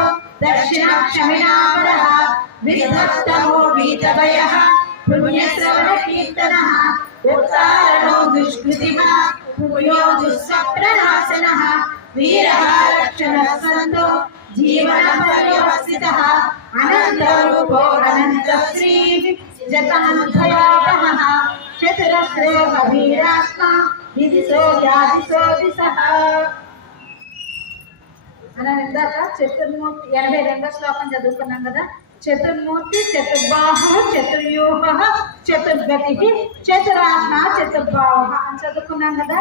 దక్షిణక్షమినాపరః విద్ధత్తమో వీతభయః పుణ్యశ్రవణకీర్తనః ఉత్తారణో దుష్కృతిః పుణ్యో దుస్వప్ననాశనః వీరః రక్షణः సంతో జీవన పర్యవసితః అనంతరూపో అనంతశ్రీ జతాంతయాపహః చతురస్రేవ వీరాత్మా విదిశో వ్యాధిశో దిశః. మనం ఇందాక చతుర్మూర్తి 82వ శ్లోకం చదువుకున్నాం కదా. చతుర్మూర్తి చతుర్బాహు చతుర్యూహ చతుర్గతి చతురాత్మ చతుర్బాహ అని చదువుకున్నాం కదా.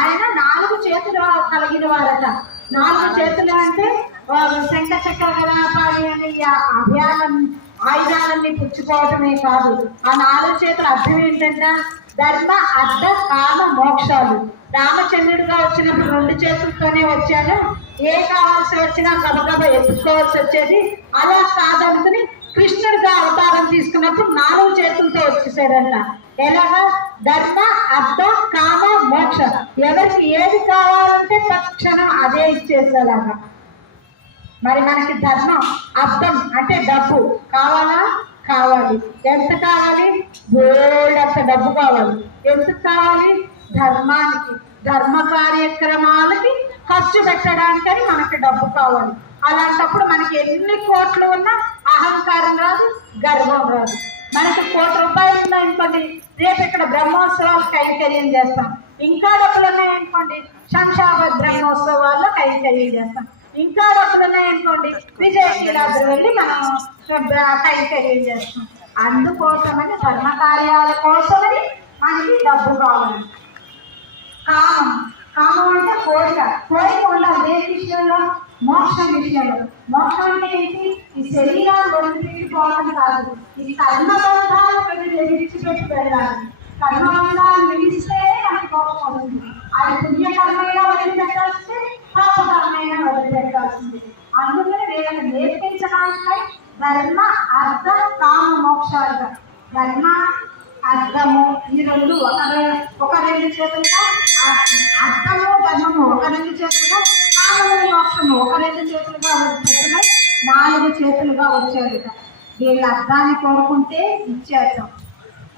ఆయన 4 చేతులు కలిగిన వారట. 4 చేతులు అంటే శంఖ చక్ర గదాపాడి అని ఆయుధాలన్నీ పుచ్చుకోవటమే కాదు. ఆ 4 చేతుల అర్థం ఏంటంటే ధర్మ అర్థ కామ మోక్షాలు. రామచంద్రుడిగా వచ్చినప్పుడు 2 చేతులతోనే వచ్చాడు. ఏ కావాల్సి వచ్చినా గబగబ ఎత్తుకోవాల్సి వచ్చేది. అలా కాదనుకుని కృష్ణుడిగా అవతారం తీసుకున్నప్పుడు 4 చేతులతో వచ్చేసాడన్న. ఎలాగా? ధర్మ అర్థ కామ మోక్ష. ఎవరికి ఏది కావాలంటే తక్షణం అదే ఇచ్చేసేలాగా. మరి మనకి ధర్మం అర్థం అంటే డబ్బు కావాలా? కావాలి. ఎంత కావాలి? బోల్డంత డబ్బు కావాలి. ఎందుకు కావాలి? ధర్మానికి, ధర్మ కార్యక్రమాలకి ఖర్చు పెట్టడానికని మనకి డబ్బు కావాలి. అలాంటప్పుడు మనకి ఎన్ని కోట్లు ఉన్నా అహంకారం రాదు, గర్వం రాదు. మనకి 1 కోటి రూపాయలు ఉన్నాయనుకోండి, రేపు ఇక్కడ బ్రహ్మోత్సవాలు కైంకర్యం చేస్తాం. ఇంకా డబ్బులు ఉన్నాయనుకోండి, శంషాబాద్ బ్రహ్మోత్సవాల్లో కైంకర్యం చేస్తాం. ఇంకా డబ్బులు ఉన్నాయనుకోండి, విజయశీలాద్రి వెళ్ళి మనం కైంకర్యం చేస్తాం. అందుకోసమని ధర్మ కార్యాల కోసమని మనకి డబ్బు కావాలి. కామం, కామం అంటే కోరిక. కోరిక ఉండాలి దేని విషయంలో? మోక్షం విషయంలో. మోక్షం అంటే ఏంటి? ఈ శరీరాన్ని వదిలిపెట్టుకోవడం కాదు, ఈ కర్మబంధాలు విడిచిపెట్టి వెళ్ళాలి. కర్మబంధాలు విడిస్తే మనకి మోక్షం అవుతుంది. అది పుణ్యకర్మైనా వదిలిపెట్టాల్సిందే, పాపకర్మైనా వదిలిపెట్టాల్సిందే. అందుకని వీళ్ళని నేర్పించడానికి ధర్మ అర్థ కామ మోక్షాలుగా, ధర్మ అర్థము ఈ 2 ఒక 2 చేతులుగా, అర్థము ధర్మము ఒక 2 చేతులుగా, కామము మోక్షము ఒక 2 చేతులుగా వదిలిపెట్టుకుని 4 చేతులుగా వచ్చారు. వీళ్ళ అర్థాన్ని కోరుకుంటే ఇచ్చేద్దాం,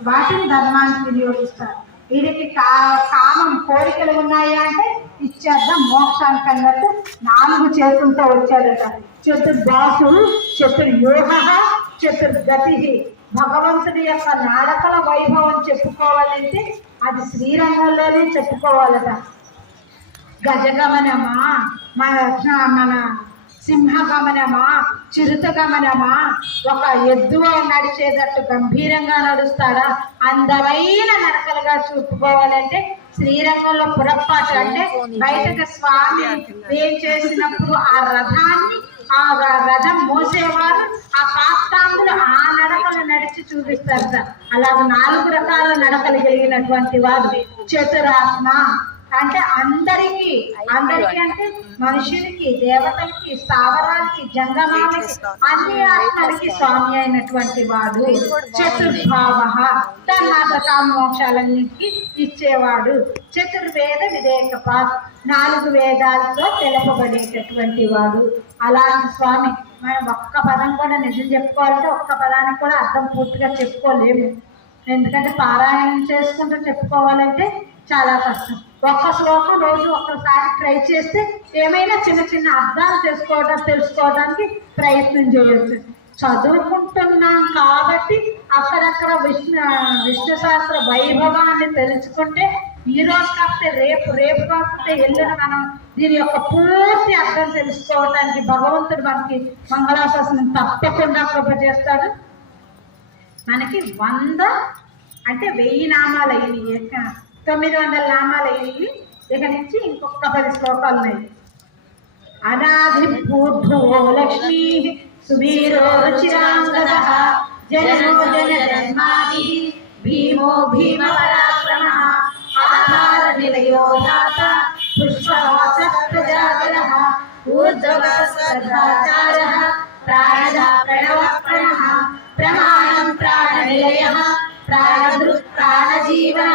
వాటిని ధర్మానికి వినియోగిస్తారు. వీరికి కామం కోరికలు ఉన్నాయి అంటే ఇచ్చేద్దాం మోక్షానికి అన్నట్టు 4 చేతులతో వచ్చాడట. చతుర్బాసు చతుర్యూహ చతుర్గతి. భగవంతుడి యొక్క నాడకల వైభవం చెప్పుకోవాలంటే అది శ్రీరంగంలోనే చెప్పుకోవాలట. గజగమనమా, మన సింహగమనమా, చిరుత గమనమా, ఒక ఎద్దువ నడిచేటట్టు గంభీరంగా నడుస్తాడా? అందమైన నడకలుగా చూపుకోవాలంటే శ్రీరంగంలో పురపాటు అంటే బయటకు స్వామి ఏం చేసినప్పుడు ఆ రథాన్ని, ఆ రథం మోసేవారు, ఆ పాత్రాంగులు ఆ నడకలు నడిచి నడిచి చూపిస్తారట. అలాగ 4 రకాల నడకలు కలిగినటువంటి వాడు చతురాత్మ. అంటే అందరికీ అంటే మనుషులకి, దేవతలకి, స్థావరాలకి, జంగమాలకి, అన్ని ఆత్మలకి స్వామి అయినటువంటి వాడు చతుర్భావ. తన్నాక మోక్షాలన్నిటికీ ఇచ్చేవాడు. చతుర్వేద విధేయకపాత్, 4 వేదాలతో తెలపబడేటటువంటి వాడు. అలాంటి స్వామి మనం ఒక్క పదం కూడా నిజం చెప్పుకోవాలంటే ఒక్క పదానికి కూడా అర్థం పూర్తిగా చెప్పుకోలేము. ఎందుకంటే పారాయణం చేసుకుంటూ చెప్పుకోవాలంటే చాలా కష్టం. ఒక్క శ్లోకం రోజు ఒక్కసారి ట్రై చేస్తే ఏమైనా చిన్న చిన్న అర్థాలు తెలుసుకోవడానికి ప్రయత్నం చేయొచ్చు. చదువుకుంటున్నాం కాబట్టి అక్కడక్కడ విష్ణు శాస్త్ర వైభవాన్ని తెలుసుకుంటే ఈ రోజు కాకపోతే రేపు కాకపోతే ఎల్లుండి మనం దీని యొక్క పూర్తి అర్థం తెలుసుకోవడానికి భగవంతుడు మనకి మంగళాశాసనం తప్పకుండా కృప చేస్తాడు. మనకి 100 అంటే 1000 నామాలు అయ్యి 900 నామాలు అయ్యి. ఇక నుంచి ఇంకొక 10 శ్లోకాలు ఉన్నాయి. అనాది పూర్వో లక్ష్మీ సువీరో రుచిరాంగద జనో జన్మాది భీమో భీమ పరాక్రమ ఆధార నిలయో దాత పుష్పవాస ప్రజాగర ఊర్ధ్వ సదాచార ప్రాణద ప్రణవ ప్రణః ప్రమాణం ప్రాణ నిలయ ప్రాణదృక్ ప్రాణజీవన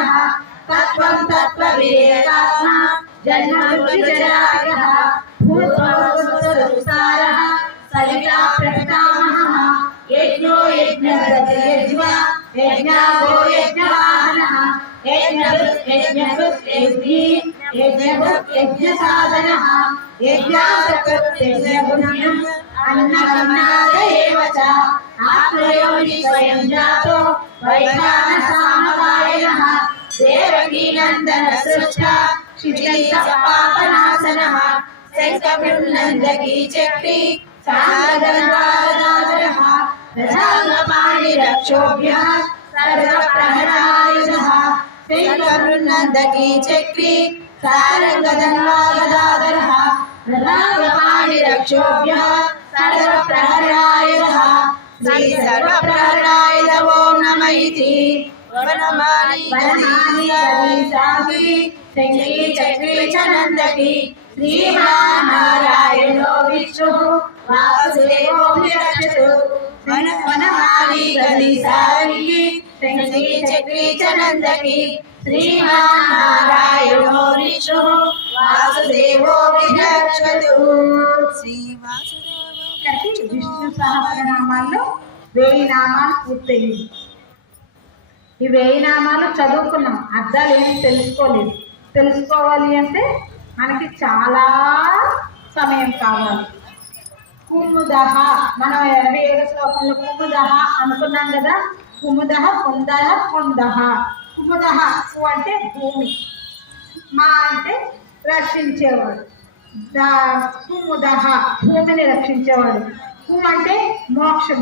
తత్వం తత్వ వివేకాత్మ జన్మ మృత్యు జరాగః భూతోసార సవితా ప్రపితామహః యజ్ఞో యజ్ఞగతిర్జ్వ యజ్ఞాగో యజ్ఞవాహనః యజ్ఞవృత్ యజ్ఞీ యజ్ఞవృత్ యజ్ఞసాధనః యజ్ఞాసకృత్ యజ్ఞపుణ్యం అన్నమన్నాద ఏవ చ ఆత్మయోని స్వయం జాతో వైఖాన సామగాయనః దేవకీ నందన సృష్ట క్షితిజ పాపనాశనః శంఖబృందందకీ చక్రీ సాగరనాదరః రథాంగపాణి రక్షోభ్యః సర్వప్రహరాయుధః శంఖబృందందకీ చక్రీ సారంగదండాగదాధరః రథాంగపాణి రక్షోభ్యః సర్వప్రహరాయుధః శ్రీ సర్వప్రహరాయుధ ఓం నమః ఇతి వనమాలి సాగి శంఖీ చక్రీ చ నందకి శ్రీమన్నారాయణో విష్ణు వాసుదేవోభిరక్షతు వనమాలి గది సాగి శంఖీ చక్రీ చ నందకి శ్రీమన్నారాయణో విష్ణు వాసుదేవోభిరక్షతు. విష్ణు సహస్రనామాల్లో 1000 నామాలు పూర్తయింది. ఈ 1000 నామాలు చదువుకున్నాం, అర్థాలు ఏమి తెలుసుకోలేదు. తెలుసుకోవాలి అంటే మనకి చాలా సమయం కావాలి. కుముదహ మనం 27వ శ్లోకంలో కుముదహ అనుకున్నాం కదా. కుముదహ కుందహ కుందహ. కుముదహ కు అంటే భూమి, మా అంటే రక్షించేవాడు. కుముదహ భూమిని రక్షించేవాడు. కు అంటే మోక్షం,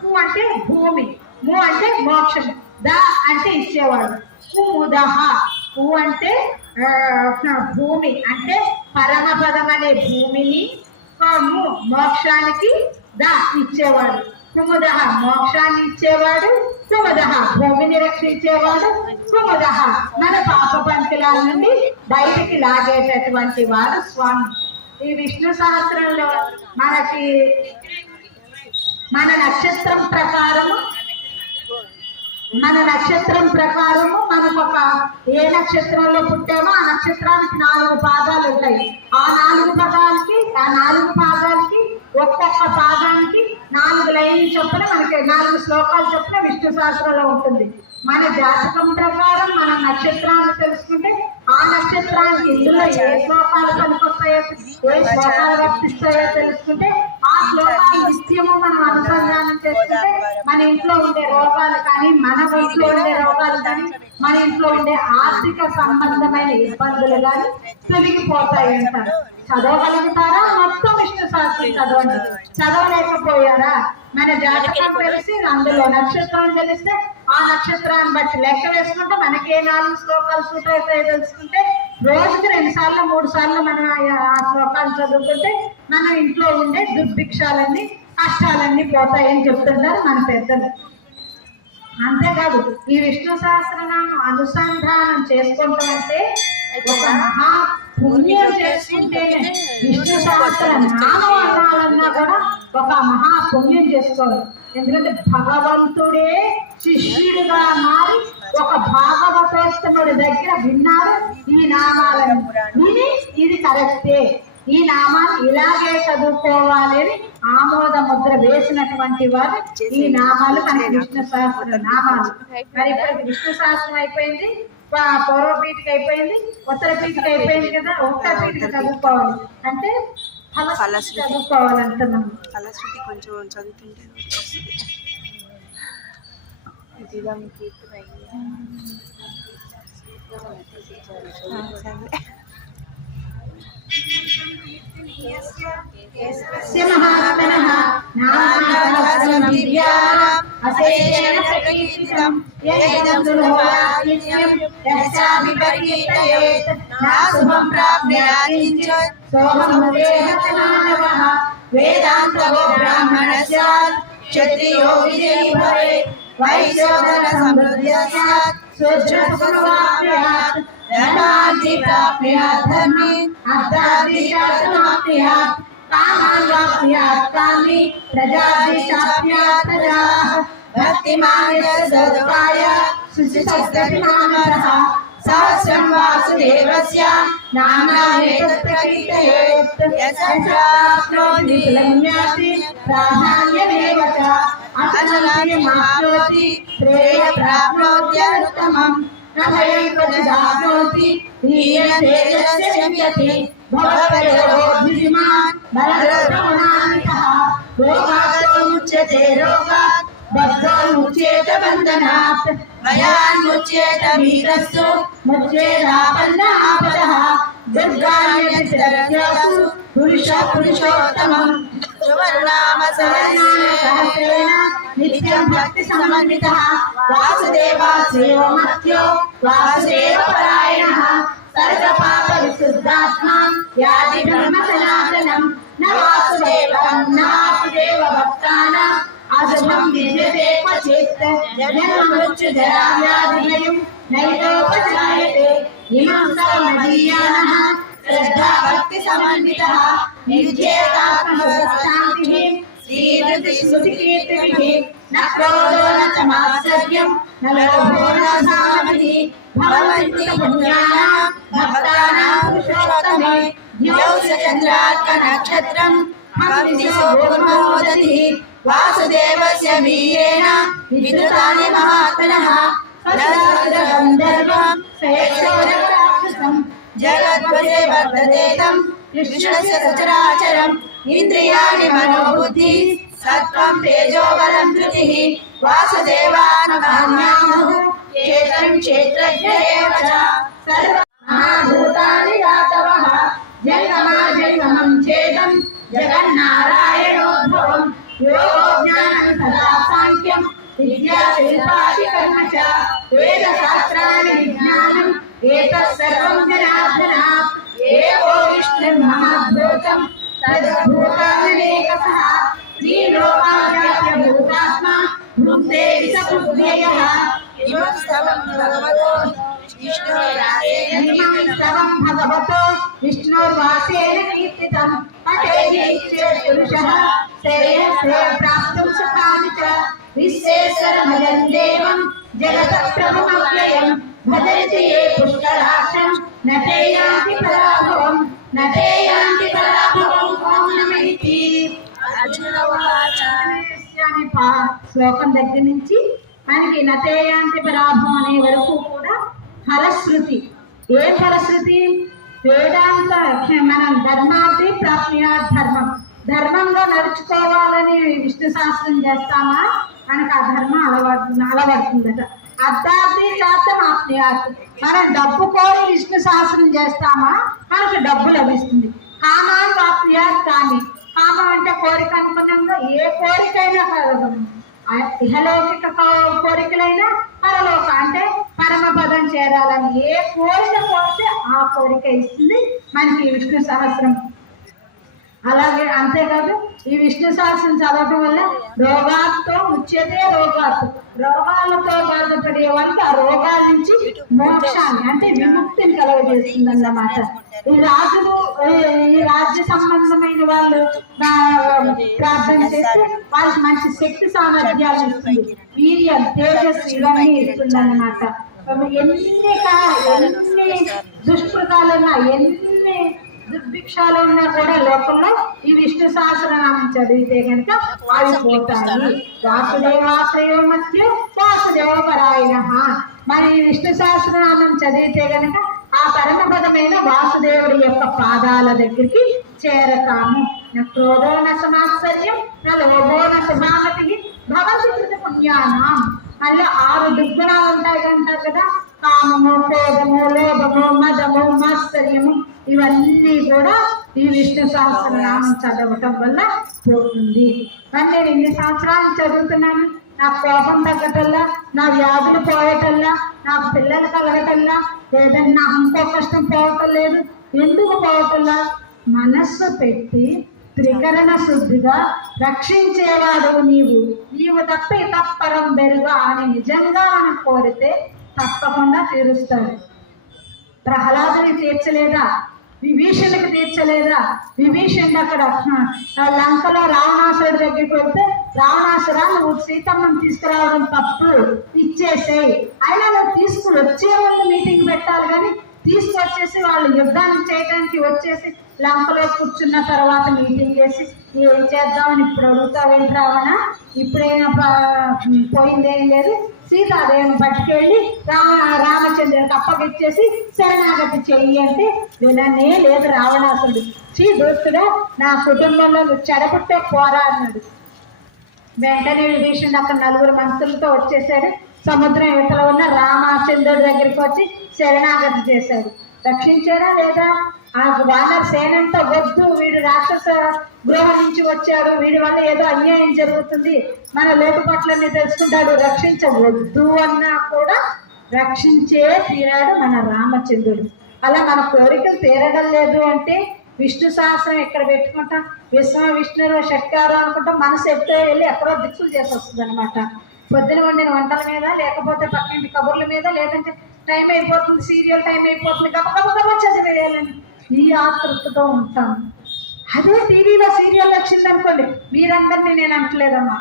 కు అంటే భూమి, ము అంటే మోక్షం, ద అంటే ఇచ్చేవాడు. కుముదహ కు అంటే భూమి అంటే పరమపదం అనే భూమిని, ము మోక్షానికి, ద ఇచ్చేవాడు. కుముదహ మోక్షాన్ని ఇచ్చేవాడు, కుముదహ భూమిని రక్షించేవాడు, కుముదహ మన పాప పంకిలాల నుండి బయటికి లాగేటటువంటి వాడు స్వామి. ఈ విష్ణు సహస్రంలో మనకి మన నక్షత్రం ప్రకారము మనకు ఒక ఏ నక్షత్రంలో పుట్టామో ఆ నక్షత్రానికి 4 పాదాలు ఉంటాయి. ఆ 4 పాదాలకి ఒక్కొక్క పాదానికి 4 లైన్లు చొప్పున మనకి 4 శ్లోకాలు చొప్పున విష్ణు సహస్రంలో ఉంటుంది. మన జాతకం ప్రకారం మన నక్షత్రాన్ని తెలుసుకుంటే ఆ నక్షత్రానికి ఇందులో ఏ శ్లోకాలు పనికొస్తాయో, ఏ శ్లోకాలు వర్తిస్తాయో తెలుసుకుంటే ఆ శ్లోకాలు నిత్యము మనం అనుసంధానం చేసుకుంటే మన ఇంట్లో ఉండే రోగాలు కానీ, మన ఒంట్లో ఉండే రోగాలు కానీ, మన ఇంట్లో ఉండే ఆర్థిక సంబంధమైన ఇబ్బందులు కానీ తొలగిపోతాయి అంటారు. చదవగలుగుతారా? మొత్తం విష్ణు సహస్రం చదవండి. చదవలేకపోయారా? మన జాతకం తెలిసి అందులో నక్షత్రం తెలిస్తే ఆ నక్షత్రాన్ని బట్టి లెక్క వేసుకుంటే మనకే 4 శ్లోకాలు సూట్ అవుతాయో తెలుసుకుంటే రోజుకి 2 సార్లు 3 సార్లు మనం ఆ శ్లోకాలు చదువుకుంటే మన ఇంట్లో ఉండే దుర్భిక్షాలన్నీ కష్టాలన్నీ పోతాయని చెప్తున్నారు మన పెద్దలు. అంతేకాదు ఈ విష్ణు సహస్రనామం అనుసంధానం చేసుకుంటాం అంటే ఒక మహా పుణ్యం చేసుకుంటే విష్ణు సహస్ర నామం అనాలన్నా కూడా ఒక మహా పుణ్యం చేసుకోవాలి. ఎందుకంటే భగవంతుడే శిష్యుడిగా మారి ఒక భాగవతోత్తముడి దగ్గర విన్నారు ఈ నామాలను విని ఇది కరెక్టే, ఈ నామాలు ఇలాగే చదువుకోవాలి అని ఆమోద ముద్ర వేసినటువంటి వారు ఈ నామాలు మనకి విష్ణు సహస్ర నామాలు. మరి ఇప్పుడు విష్ణు సహస్రం అయిపోయింది, పూర్వపీఠిక అయిపోయింది, ఉత్తర పీఠిక అయిపోయింది కదా. ఉత్తర పీఠిక చదువుకోవాలి అంటే ఫలశ్రుతి చదువుకోవాలంటున్నాం. ఫలశ్రుతి కొంచెం చదువుతుంటే మహాత్మనః నామసహస్రం దివ్యానాం అశేషేణ ప్రకీర్తితం యదం సులభానిత్యం యస్యాపి పరికీర్తయేత్ నాశుభం ప్రాప్నుయాత్ కించిత్ సోహం దేహమానవః వేదాంతో బ్రాహ్మణస్య క్షత్రియో విజయీ భవేత్ వైశ్యోధన సమృద్ధ్యः స్యాత్ శూద్రసుఖమాప్నుయాత్ ధర్మార్థి ప్రాప్నుయాత్ ధర్మే అర్థార్థి చ సమాప్నుయాత్ కామాన్ వాప్నుయాత్ కామి ప్రజార్థి చాప్నుయాత్ ప్రజాః భక్తిమాన్ సదుపాయ శుచిస్తతి మానసః సహస్రం వాసుదేవస్య నామానేతత్ ప్రకీర్తయేత్ యస్యాప్నోతి పులన్యాసి ప్రాధాన్యమేవ చ అచలాయమాప్నోతి శ్రేయ ప్రాప్నోత్యనుత్తమం నభయం ప్రతిదాప్నోతి వీర్యం తేజస్య వ్యతి భవపయోధిమాన్ బలరత్నమునానితః రోగాతో ముచ్యతే రోగాత్ బద్ధో ముచ్యేత బంధనాత్ భయాన్ముచ్యేత వీరస్సు ముచ్యేదాపన్న ఆపదః దుర్గాన్యతిరత్యాసు పురుష పురుషోత్తమం సువర్ణామ సహస్రేణ నిత్యం భక్తి సమన్వితః వాసుదేవాసేవ మత్యో వాసుదేవ పరాయణః సర్వ పాప విశుద్ధాత్మా యాది బ్రహ్మ సనాతనం న వాసుదేవం న వాసుదేవ భక్తానాం అశుభం విద్యతే క్వచిత్ జన్మ మృత్యు జరా వ్యాధిభయం నైతోపజాయతే ఇమం సర్వమదీయానః శ్రద్ధా భక్తి సమన్వితః నిర్జేతాత్మశాంతిః శ్రీమతి స్తుతికీర్తిభిః న క్రోధో న చ మాత్సర్యం న లోభో న సామతిః భవంతి పుణ్యానాం భక్తానాం పురుషోత్తమే ద్యౌస చంద్రార్క నక్షత్రం భవంతి సోమోదతి వాసుదేవస్య వీరేణ విద్రుతాని మహాత్మనః గంధర్వం శ్రేష్ఠోరక్షసం జగద్వశే వర్తతే తం కృష్ణస్య సచరాచరం ఇంద్రియాణి మనోబుద్ధి సత్వం తేజో బలం ధృతిః వాసుదేవాన్మహాన్యాః క్షేత్రం క్షేత్రజ్ఞ ఏవ చ సర్వభూతాని యాతవః జంగమా జంగమం ఛేదం జగన్నారాయణోద్భవం యోగో జ్ఞానం తదా సాంఖ్యం విద్యా శిల్పాది కర్మ చ వేద శాస్త్రాణి విజ్ఞానం ఏతత్ సర్వం జనార్దనాత్ ఏకో విష్ణుర్మహాభూతం తద్భూతాన్యనేకశః త్రిలోకావ్యాప్య భూతాత్మా భుక్తే విసభువ్యయః ఇమం స్తవం భగవతో విష్ణోర్వాసేన కీర్తితం పఠేది పురుషః శ్రేయస్సే ప్రాప్తుం సుఖాని చ విశ్వేశ్వరమయం దేవం జగతః ప్రభుమవ్యయం భజంతి ఏ పుష్కరాక్షం నతే యాంతి పరాభవం నతే యాంతి పరాభవం ఓం నమః ఇతి. అర్జున ఉవాచ శ్లోకం దగ్గర నుంచి మనకి నతేయాంతి పరాభం అనే వరకు కూడా ఫలశ్రుతి. ఏ ఫలశ్రుతి? వేదాంత మనం ధర్మార్థి ప్రాప్నుయా ధర్మం, ధర్మంలో నడుచుకోవాలని విష్ణు శాస్త్రం చేస్తామా మనకు ఆ ధర్మం అలవడుతుందట. అర్థార్థి శాస్త్రం ఆప్నుయాత్, మనం డబ్బు కోరి విష్ణు శాస్త్రం చేస్తామా మనకు డబ్బు లభిస్తుంది. కామాన్ వాప్నుయాత్ కామి, కామం అంటే కోరిక అనుకున్నాంగా ఏ కోరికైనా కలగదు. ఇహలౌకిక కోరికలైనా పరలోక అంటే పరమపదం చేరాలని ఏ కోరిక కోరితే ఆ కోరిక ఇస్తుంది మనకి విష్ణు సహస్రం. అలాగే అంతేకాదు ఈ విష్ణు సహస్రం చదవటం వల్ల రోగాలతో ముచ్యతే రోగాలు, రోగాలతో బాధపడే వాళ్ళకి ఆ రోగాల నుంచి మోక్షాన్ని అంటే విముక్తిని కలగజేస్తుంది అన్నమాట. ఈ రాజులు ఈ రాజ్య సంబంధమైన వాళ్ళు ప్రార్థన చేస్తే వాళ్ళకి మంచి శక్తి సామర్థ్యాలు ఇస్తుంది, వీర్యం తేజస్సు ఇవన్నీ ఇస్తుంది అన్నమాట. ఎన్ని దుష్కృతాలున్నా ఎన్ని దుర్భిక్షాలు ఉన్నా కూడా లోకంలో ఈ విష్ణు సహస్రనామం చదివితే కనుక అవి పోతాయి. వాసుదేవాశ్రయో మధ్య వాసుదేవ పరాయణ. మన ఈ విష్ణు సహస్రనామం చదివితే కనుక ఆ పరమపదమైన వాసుదేవుడి యొక్క పాదాల దగ్గరికి చేరతాము. నా క్రోధో న సమాత్సర్యం నా లోభో న సుభామతి భవంతి కృత పుణ్యానాం. మళ్ళీ 6 దుర్గుణాలు ఉంటాయి అంటారు కదా, కామము, క్రోధము, లోభము, మదము, మాత్సర్యము, ఇవన్నీ కూడా ఈ విష్ణు సహస్రనామం చదవటం వల్ల పోతుంది. మరి నేను ఇన్ని సంవత్సరాలు చదువుతున్నాను, నా కోపం తగ్గటల్లా, నా వ్యాధులు పోయటల్లా, నాకు పిల్లలు కలగటల్లా, ఏదన్నా ఇంకో కష్టం పోవటం లేదు. ఎందుకు పోవటల్లా? మనస్సు పెట్టి త్రికరణ శుద్ధిగా రక్షించేవాడు నీవు తప్ప తప్పరం బెరుగా అని నిజంగా మనం కోరితే తప్పకుండా తీరుస్తాడు. ప్రహ్లాదుని తీర్చలేదా? విభీషణుడికి తీర్చలేదా? విభీషణుడు అక్కడ లంకలో రావణాసురుడి దగ్గరికి వెళ్తే, రావణాసురా నువ్వు సీతమ్మను తీసుకురావడం తప్పు, ఇచ్చేసేయి. అయినా నువ్వు తీసుకుని వచ్చే ముందు మీటింగ్ పెట్టాలి, కానీ తీసుకొచ్చేసి వాళ్ళు యుద్ధాన్ని చేయడానికి వచ్చేసి లంకలో కూర్చున్న తర్వాత మీటింగ్ చేసి ఏం చేద్దామని ఇప్పుడు అడుగుతావేంటి రావణ, ఇప్పుడైనా పోయిందేం లేదు, సీతాదేవిని పట్టుకెళ్ళి రామచంద్రుడికి అప్పగిచ్చేసి శరణాగతి చెయ్యి అంటే విననే లేదు రావణాసురుడు. దూస్తుడా, నా కుటుంబంలో నువ్వు చెడగొట్టే పోరా అన్నాడు. వెంటనే విభీషణుడు అక్కడ 4 మంత్రులతో వచ్చేసాడు. సముద్రం యువతలో ఉన్న రామచంద్రుడి దగ్గరికి వచ్చి శరణాగతి చేశాడు. రక్షించారా లేదా? ఆ వానర సేనంతో వద్దు, వీడు రాక్షస గృహం నుంచి వచ్చాడు, వీడి వల్ల ఏదో అన్యాయం జరుగుతుంది, మన లోటుపాట్లన్నీ తెలుసుకుంటాడు, రక్షించవద్దు అన్నా కూడా రక్షించే తీరాడు మన రామచంద్రుడు. అలా మన కోరికలు తీరడం లేదు అంటే విష్ణు సహస్రం ఎక్కడ పెట్టుకుంటాం, విష్ణువు షట్కారం అనుకుంటాం, మనసు ఎప్పుడో వెళ్ళి ఎక్కడో దిక్కులు చేసి వస్తుంది అనమాట. పొద్దున వండిన వంటల మీద, లేకపోతే పక్కింటి కబుర్ల మీద, లేదంటే టైం అయిపోతుంది, సీరియల్ టైం అయిపోతుంది, గబగబ చదివేయాలని ఈ ఆతృతతో ఉంటాం. అదే టీవీలో సీరియల్ వచ్చింది అనుకోండి, మీరందరినీ నేను అంటలేదమ్మా,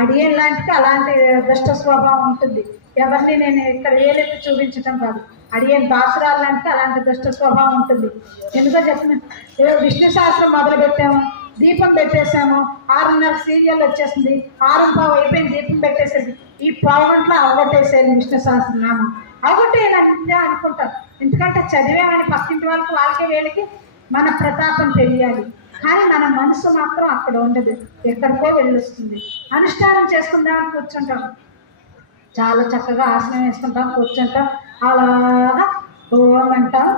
అడియన్ లాంటికి అలాంటి దుష్ట స్వభావం ఉంటుంది. ఎవరిని నేను ఇక్కడ ఏదైతే చూపించడం కాదు, అడియన్ దాసరాలు లాంటికి అలాంటి దుష్ట స్వభావం ఉంటుంది. ఎందుకో చెప్పిన విష్ణు సహస్రం మొదలు పెట్టాము, దీపం పెట్టేసాము, 6:30 సీరియల్ వచ్చేసింది, 6:15 అయిపోయింది, దీపం పెట్టేసేది, ఈ పావుగంటలో అవగొట్టేసేది విష్ణు సహస్రనామం. అవగొట్టేయాలంటే అనుకుంటారు, ఎందుకంటే చదివామని పక్కింటి వాళ్ళకే వీళ్ళకి మన ప్రతాపం తెలియాలి. కానీ మన మనసు మాత్రం అక్కడ ఉండదు, ఎక్కడికో వెళ్ళొస్తుంది. అనుష్ఠానం చేసుకుందామని కూర్చుంటాం, చాలా చక్కగా ఆసనం వేసుకుంటాం, కూర్చుంటాం, అలాగా ఓం అంటాం.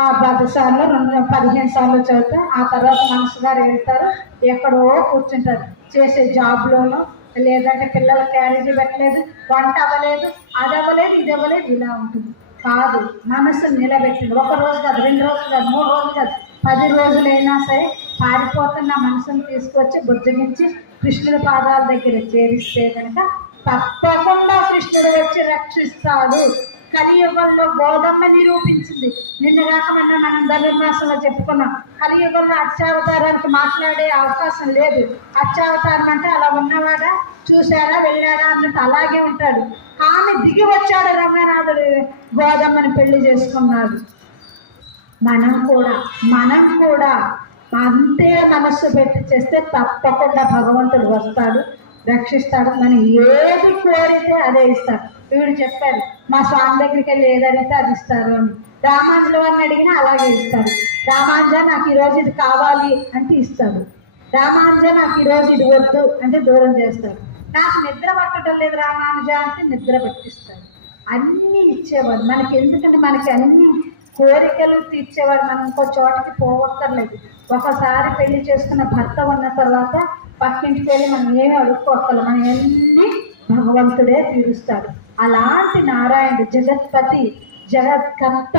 ఆ 10 సార్లు 15 సార్లు చదువుతాం. ఆ తర్వాత మనసు గారు వెళ్తారు, ఎక్కడో కూర్చుంటారు, చేసే జాబ్లోనో, లేదంటే పిల్లల క్యారేజీ పెట్టలేదు, వంట అవ్వలేదు, అది అవ్వలేదు, ఇది అవ్వలేదు, ఇలా ఉంటుంది. కాదు, మనసు నిలబెట్టింది. 1 రోజు కాదు, 2 రోజులు కాదు, 3 రోజులు కాదు, 10 రోజులైనా సరే పారిపోతున్న మనసును తీసుకొచ్చి బుజ్జగించి కృష్ణుడి పాదాల దగ్గర చేరిస్తే కనుక తప్పకుండా కృష్ణుడు వచ్చి రక్షిస్తాడు. కలియుగంలో గోదమ్మ నిరూపించింది. నిన్నగాక మనం ధనుర్మాసంలో చెప్పుకున్నాం, కలియుగంలో అర్చావతారానికి మాట్లాడే అవకాశం లేదు. అర్చావతారం అంటే అలా ఉన్నవాడా, చూశాడా, వెళ్ళాడా అన్నట్టు అలాగే ఉంటాడు. కానీ దిగి వచ్చాడు రంగనాథుడు, గోదమ్మని పెళ్లి చేసుకున్నాడు. మనం కూడా అంతే మనస్సు పెట్టి చేస్తే తప్పకుండా భగవంతుడు వస్తాడు, రక్షిస్తాడు. మనం ఏది కోరితే అదే ఇస్తాడు. వీడు చెప్పారు, మా స్వామి దగ్గరికి వెళ్ళి ఏదైతే అది ఇస్తారు అని. రామాంజుల వారిని అడిగినా అలాగే ఇస్తాడు. రామాంజ నాకు ఈరోజు ఇది కావాలి అంటే ఇస్తాడు. రామానుజ నాకు ఈరోజు ఇది వద్దు అంటే దూరం చేస్తాడు. నాకు నిద్ర పట్టడం లేదు రామానుజ అంటే నిద్ర పట్టిస్తాడు. అన్నీ ఇచ్చేవాడు మనకి. ఎందుకంటే మనకి అన్ని కోరికలు తీర్చేవాడు. మనం ఇంకో చోటకి పోవక్కర్లేదు. ఒకసారి పెళ్లి చేసుకున్న భర్త ఉన్న తర్వాత పక్కింటికి వెళ్ళి మనం ఏమి అడుక్కోక్కర్లేదు. మనం అన్ని భగవంతుడే తీరుస్తాడు. అలాంటి నారాయణుడు జగత్పతి, జగత్కర్త,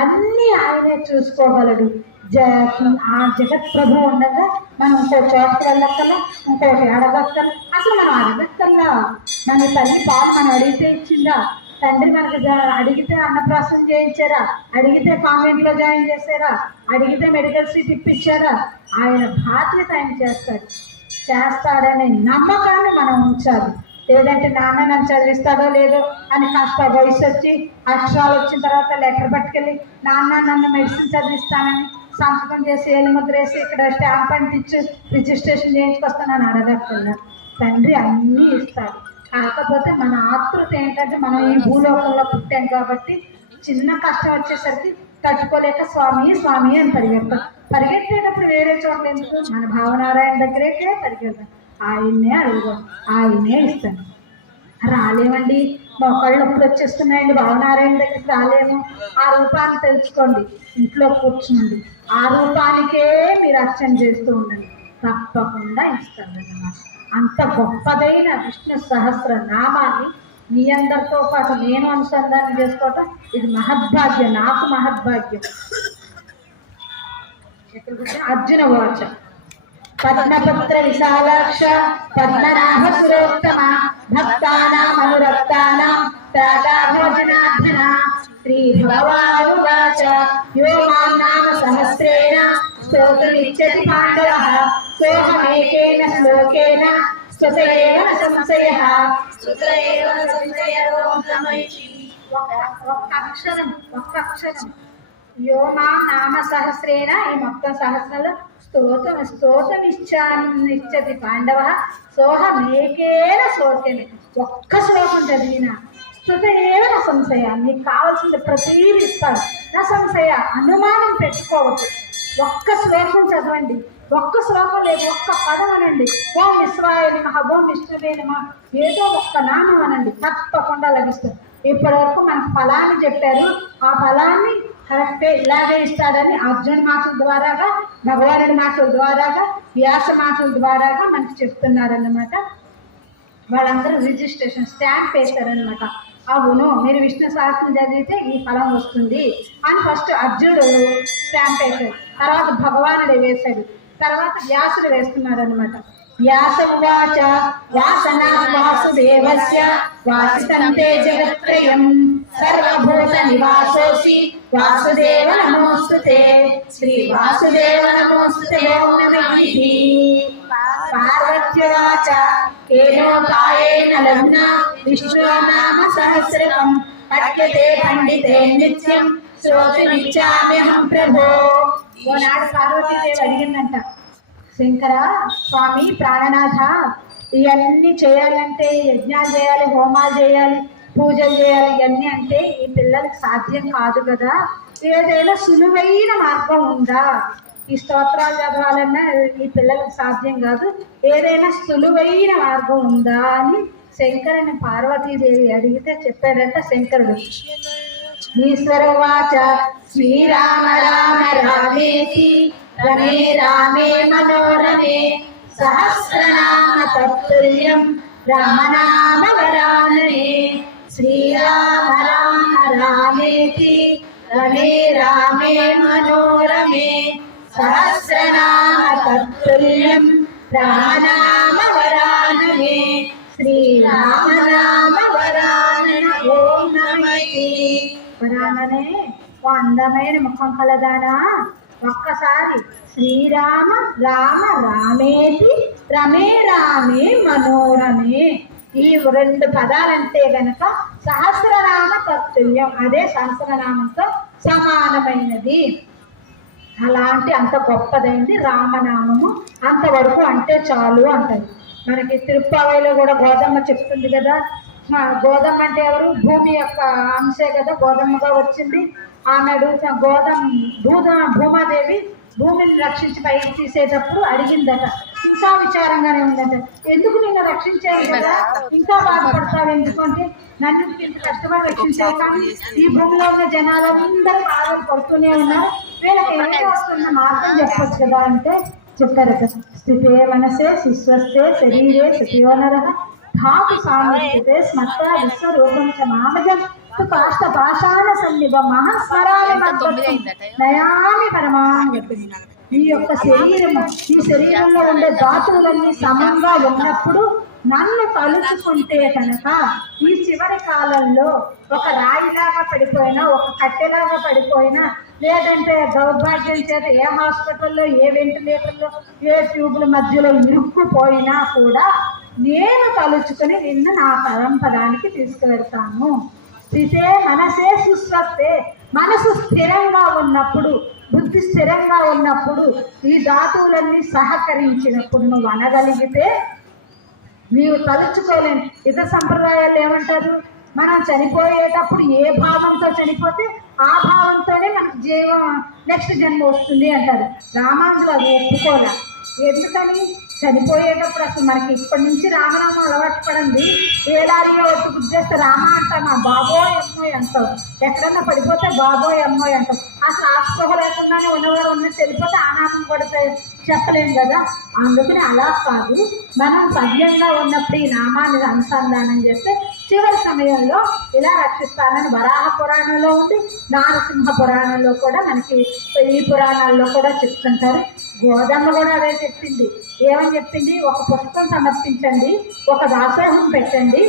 అన్నీ ఆయనే చూసుకోగలడు. ఆ జగత్ ప్రభు ఉండగా మనం ఇంకో చోటకి వెళ్ళక్కల్లా, ఇంకోటి అడగక్కల. అసలు మనం అడగక్కల్లా. మన తల్లి పాలు మనం అడిగితే ఇచ్చిందా? తండ్రి మనకి అడిగితే అన్నప్రాసం చేయించారా? అడిగితే కాన్వెంట్లో జాయిన్ చేశారా? అడిగితే మెడికల్ సీట్ ఇప్పించారా? ఆయన బాధ్యత ఆయన చేస్తాడనే నమ్మకాన్ని మనం ఉంచాలి. లేదంటే నాన్న నన్ను చదివిస్తాడో లేదో అని కాస్త వయసు వచ్చి అక్షరాలు వచ్చిన తర్వాత లెటర్ పట్టుకెళ్ళి నాన్న నన్ను మెడిసిన్ చదివిస్తానని సంతకం చేసి ఏలుముద్ర వేసి ఇక్కడ స్టాంప్ అంటించి రిజిస్ట్రేషన్ చేయించుకొస్తానని అడగక్కర్లా. తండ్రి అన్నీ ఇస్తాడు. కాకపోతే మన ఆతృత ఏంటంటే మనం ఈ భూలోకంలో పుట్టాం కాబట్టి చిన్న కష్టం వచ్చేసరికి తట్టుకోలేక స్వామి స్వామి అని పరిగెట్టేటప్పుడు వేరే చోట్ల ఎందుకు? మన భావనారాయణ దగ్గరేకే పరిగెడతాం. ఆయన్నే అడుగుదాం, ఆయనే ఇస్తాను. రాలేమండి, మొక్కళ్ళు నొప్పులు వచ్చేస్తున్నాయండి, భావనారాయణ దగ్గరికి రాలేము. ఆ రూపాన్ని తెలుసుకోండి, ఇంట్లో కూర్చుండి ఆ రూపానికే మీరు అర్చన చేస్తూ ఉండండి, తప్పకుండా ఇస్తానన్నమాట. అంత గొప్పదైన విష్ణు సహస్ర నామాన్ని మీ అందరితో పాటు నేను అనుసంధానం చేసుకోవటం ఇది మహద్భాగ్యం, నాకు మహద్భాగ్యం. అర్జున వాచ పద్మపత్ర విశాలాక్ష పద్మనాభ సురోత్తమ భక్తానామనురక్తానాం త్యాగాభోజనార్దన శ్రీ భగవానువాచ యో మాం నామ సహస్రేణ స్తోత్రమిచ్చతి పాండవః సోహమేకేన శ్లోకేన స్తుత ఏవ న సంశయః. ఒక్క అక్షరం యో మాం నామ సహస్రేణ, ఈ మొత్తం సహస్రంలో స్తోత్రమిచ్చతి పాండవ సోహమేకేన శ్లోకేన, ఒక్క శ్లోకం చదివిన స్తుత ఏవ న సంశయ, నీకు కావాల్సింది ప్రతీది ఇస్తాడు. నా సంశయ, అనుమానం పెట్టుకోవచ్చు. ఒక్క శ్లోకం చదవండి, ఒక్క శ్లోకం లేదు, ఒక్క పదం అనండి. ఓం విశ్వాయ నమః, ఓం విష్ణువే నమః, ఏదో ఒక్క నామం అనండి, తప్పకుండా లభిస్తుంది. ఇప్పటి వరకు మనకు ఫలాన్ని చెప్పారు, ఆ ఫలాన్ని కరెక్టే ఇలాగే ఇస్తాడని అర్జున మాటల ద్వారాగా, భగవానుడి మాటల ద్వారాగా, వ్యాస మాటల ద్వారాగా మనకు చెప్తున్నారన్నమాట. వాళ్ళందరూ రిజిస్ట్రేషన్ స్టాంప్ వేశారనమాట. అవును, మీరు విష్ణు సహస్రం చదివితే ఈ ఫలం వస్తుంది అని ఫస్ట్ అర్జునుడు స్టాంప్ వేశాడు, తర్వాత భగవానుడు వేశాడు, తర్వాత వ్యాసుడు వేస్తున్నారు అనమాట. వ్యాసమువాచ వాసనా వాసుదేవస్య వాసితంతే జగత్రయం సర్వభూత నివాసోసి వాసుదేవ నమోస్తుతే శ్రీ వాసుదేవ నమోస్తుతే ఓం నమః. పార్వత్యవాచ కేనోపాయేన లగ్నా విష్ణు నామ సహస్రం పఠ్యతే పండితే నిత్యం శ్రోతుమిచ్చామ్యహం ప్రభో. ఓనాడు పార్వతీదేవి అడిగిందంట, శంకర స్వామి ప్రాణనాథ, ఇవన్నీ చేయాలంటే యజ్ఞాలు చేయాలి, హోమాలు చేయాలి, పూజలు చేయాలి, ఇవన్నీ అంటే ఈ పిల్లలకి సాధ్యం కాదు కదా, ఏదైనా సులువైన మార్గం ఉందా? ఈ స్తోత్రాలు చదవాలన్నా ఈ పిల్లలకు సాధ్యం కాదు, ఏదైనా సులువైన మార్గం ఉందా అని శంకరుని పార్వతీదేవి అడిగితే చెప్పాడంట శంకరుడు. ఈశ్వరవాచ శ్రీరామ రామ రామేతి రమే రామే మనోరమే సహస్రనామ తత్తుల్యం రామనామ వరాననే. శ్రీరామ రామ రామేతి రమే రామే మనోరమే సహస్రనామ తత్తుల్యం రామనామ వరాననే. శ్రీరామ నామ వరానన ఓం నమః. వరాననే ఓ అందమైన ముఖం కలదానా, ఒక్కసారి శ్రీరామ రామ రామేతి రమే రామే మనోరమే, ఈ రెండు పదాలంటే గనక సహస్రనామ తత్తుల్యం, అదే సహస్రనామంతో సమానమైనది. అలాంటి అంత గొప్పదైంది రామనామము, అంతవరకు అంటే చాలు అంటారు. మనకి తిరుప్పావైలో కూడా గోదమ్మ చెప్తుంది కదా, గోదమ్మ అంటే ఎవరు? భూమి యొక్క అంశే కదా గోదమ్మగా వచ్చింది. ఆమె భూమాదేవి భూమిని రక్షించి పైకి తీసేటప్పుడు అడిగిందట, ఇంకా విచారంగానే ఉందట, ఎందుకు నిన్ను రక్షించాను కదా ఇంకా బాధపడతావు ఎందుకంటే, నన్ను ఇంత కష్టపడి రక్షించావు కానీ ఈ భూమిలో ఉన్న జనాలందరూ బాధలు పడుతూనే ఉన్నారు, వీళ్ళకి ఏదో వస్తున్న మార్గం చెప్పొచ్చు కదా అంటే చెప్పారట. స్థితే మనసే శిశ్వస్తే శరీరే సతీవనర ధాతు సామర్థ్యతే స్మత్త విశ్వరూపం చ మామజం కాష్ట పాషాణ సన్నిభ మహాస్మరామి నయామి పరమాంగతి. ఈ యొక్క శరీరము, ఈ శరీరంలో ఉండే ధాతువులన్నీ సమంగా ఉన్నప్పుడు నన్ను తలుచుకుంటే కనుక ఈ చివరి కాలంలో ఒక రాయిలాగా పడిపోయినా, ఒక కట్టెలాగా పడిపోయినా, లేదంటే దౌర్భాగ్యం చేత ఏ హాస్పిటల్లో, ఏ వెంటిలేటర్లో, ఏ ట్యూబుల మధ్యలో ఇరుక్కుపోయినా కూడా నేను తలుచుకుని నిన్ను నా పరంపరానికి తీసుకువెళ్తాను. స్థితే మనసే సుస్వస్తే, మనసు స్థిరంగా ఉన్నప్పుడు, బుద్ధి స్థిరంగా ఉన్నప్పుడు, ఈ ధాతువులన్నీ సహకరించినప్పుడు నువ్వు అనగలిగితే నీవు తలుచుకోలేని. ఇతర సంప్రదాయాలు ఏమంటారు, మనం చనిపోయేటప్పుడు ఏ భావంతో చనిపోతే ఆ భావంతోనే మనకు జీవం, నెక్స్ట్ జన్మ వస్తుంది అంటారు. రామానుజులు అది ఒప్పుకోలే. ఎందుకని? చనిపోయేటప్పుడు అసలు మనకి ఇప్పటి నుంచి రామనామం అలవాటు పడండి. ఏడాదిలో వచ్చి గుర్తిస్తే రామ అంటాం, బాబోయ్ అమ్మోయ్ అంటాం. ఎక్కడన్నా పడిపోతే బాబోయ్ అమ్మోయ్ అంటాం. అసలు ఆ స్పృహ లేకుండానే ఉన్నవాడు ఉన్నట్టు వెళ్ళిపోతే ఆ నామం కూడా చెప్పలేం కదా. అందుకని అలా కాదు, మనం సవ్యంగా ఉన్నప్పుడు ఈ నామాన్ని అనుసంధానం చేస్తే చివరి సమయంలో ఇలా రక్షిస్తానని వరాహ పురాణంలో ఉంది, నారసింహ పురాణంలో కూడా మనకి ఈ పురాణాల్లో కూడా చెప్తుంటారు. గోదమ్మ కూడా అదే చెప్పింది. ఏమని చెప్పింది? ఒక పుస్తకం సమర్పించండి, ఒక దాసోహం పెట్టండి,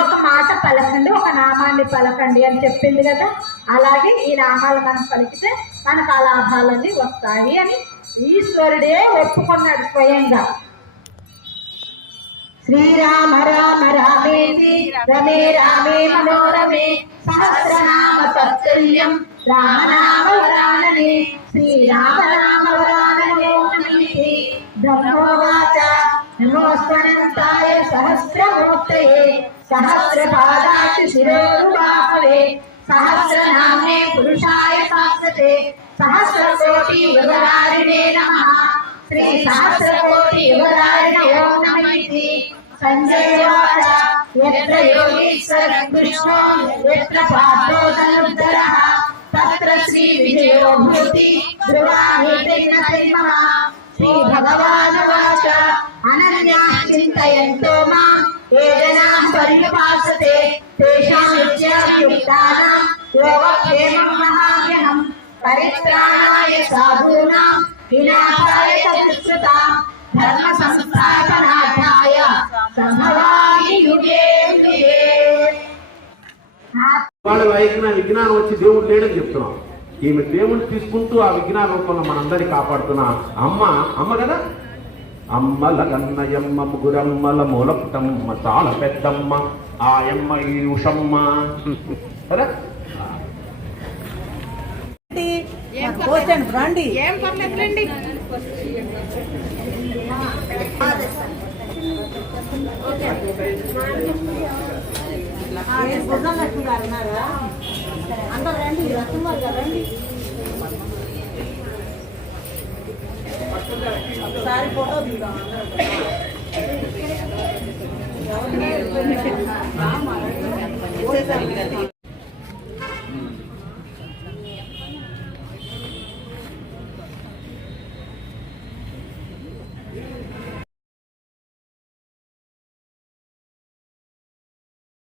ఒక మాట పలకండి, ఒక నామాన్ని పలకండి అని చెప్పింది కదా. అలాగే ఈ నామాలు మనం పలికితే మనకు ఆ లాభాలన్నీ వస్తాయి అని ఈశ్వరుడే ఒప్పుకున్నాడు స్వయంగా. శ్రీరామ రామ రామేతి రమే రామే మనోరమే సహస్రనామ తత్తుల్యం రామనామ వరాననే శ్రీరామ రామ వరాననే నమః. ధర్మోవాచ నమోస్వనంతాయ సహస్రమూర్తయే సహస్రపాదాక్ష శిరోరుబాహవే సహస్రనామే పురుషాయ శాశ్వతే సహస్రకోటి యుగధారిణే నమః. శ్రీ సహస్రకోటి యుగధారిణే నమః. సంజయవాచ యత్ర యోగీశ్వర కృష్ణో యత్ర పాత్రో తనుద్ధరః తత్ర శ్రీ విజయో భూతి ధ్రువాణీతిర్నమః. శ్రీ భగవానువాచ అనన్యాః చింతయంతో మాం ఏ జనాః పర్యుపాసతే తేషాం నిత్యాభియుక్తానాం యోగక్షేమం మహాభ్యహం. పరిత్రాణాయ సాధూనాం వినాశాయ చ దుష్కృతాం ధర్మ సంస్థాపనార్థాయ సంభవామి యుగే యుగే. వాళ్ళ వైఖరి విజ్ఞానం వచ్చి దేవుడు లేడని చెప్తున్నాం. ఈమె దేవుడిని తీసుకుంటూ ఆ విజ్ఞాన రూపంలో మనందరినీ కాపాడుతున్న అమ్మ కదా. అమ్మల కన్నయమ్మ ముగ్గురమ్మల మూలపుటమ్మ చాలా పెద్దమ్మ ఆయమ్మ ఈ ఉషమ్మ కదా. రండి. ఏం పర్లేదు రండి. అందరు రండి, రత్నాలు గారు రండి. ఒకసారి ఫోటో దిగుదాం.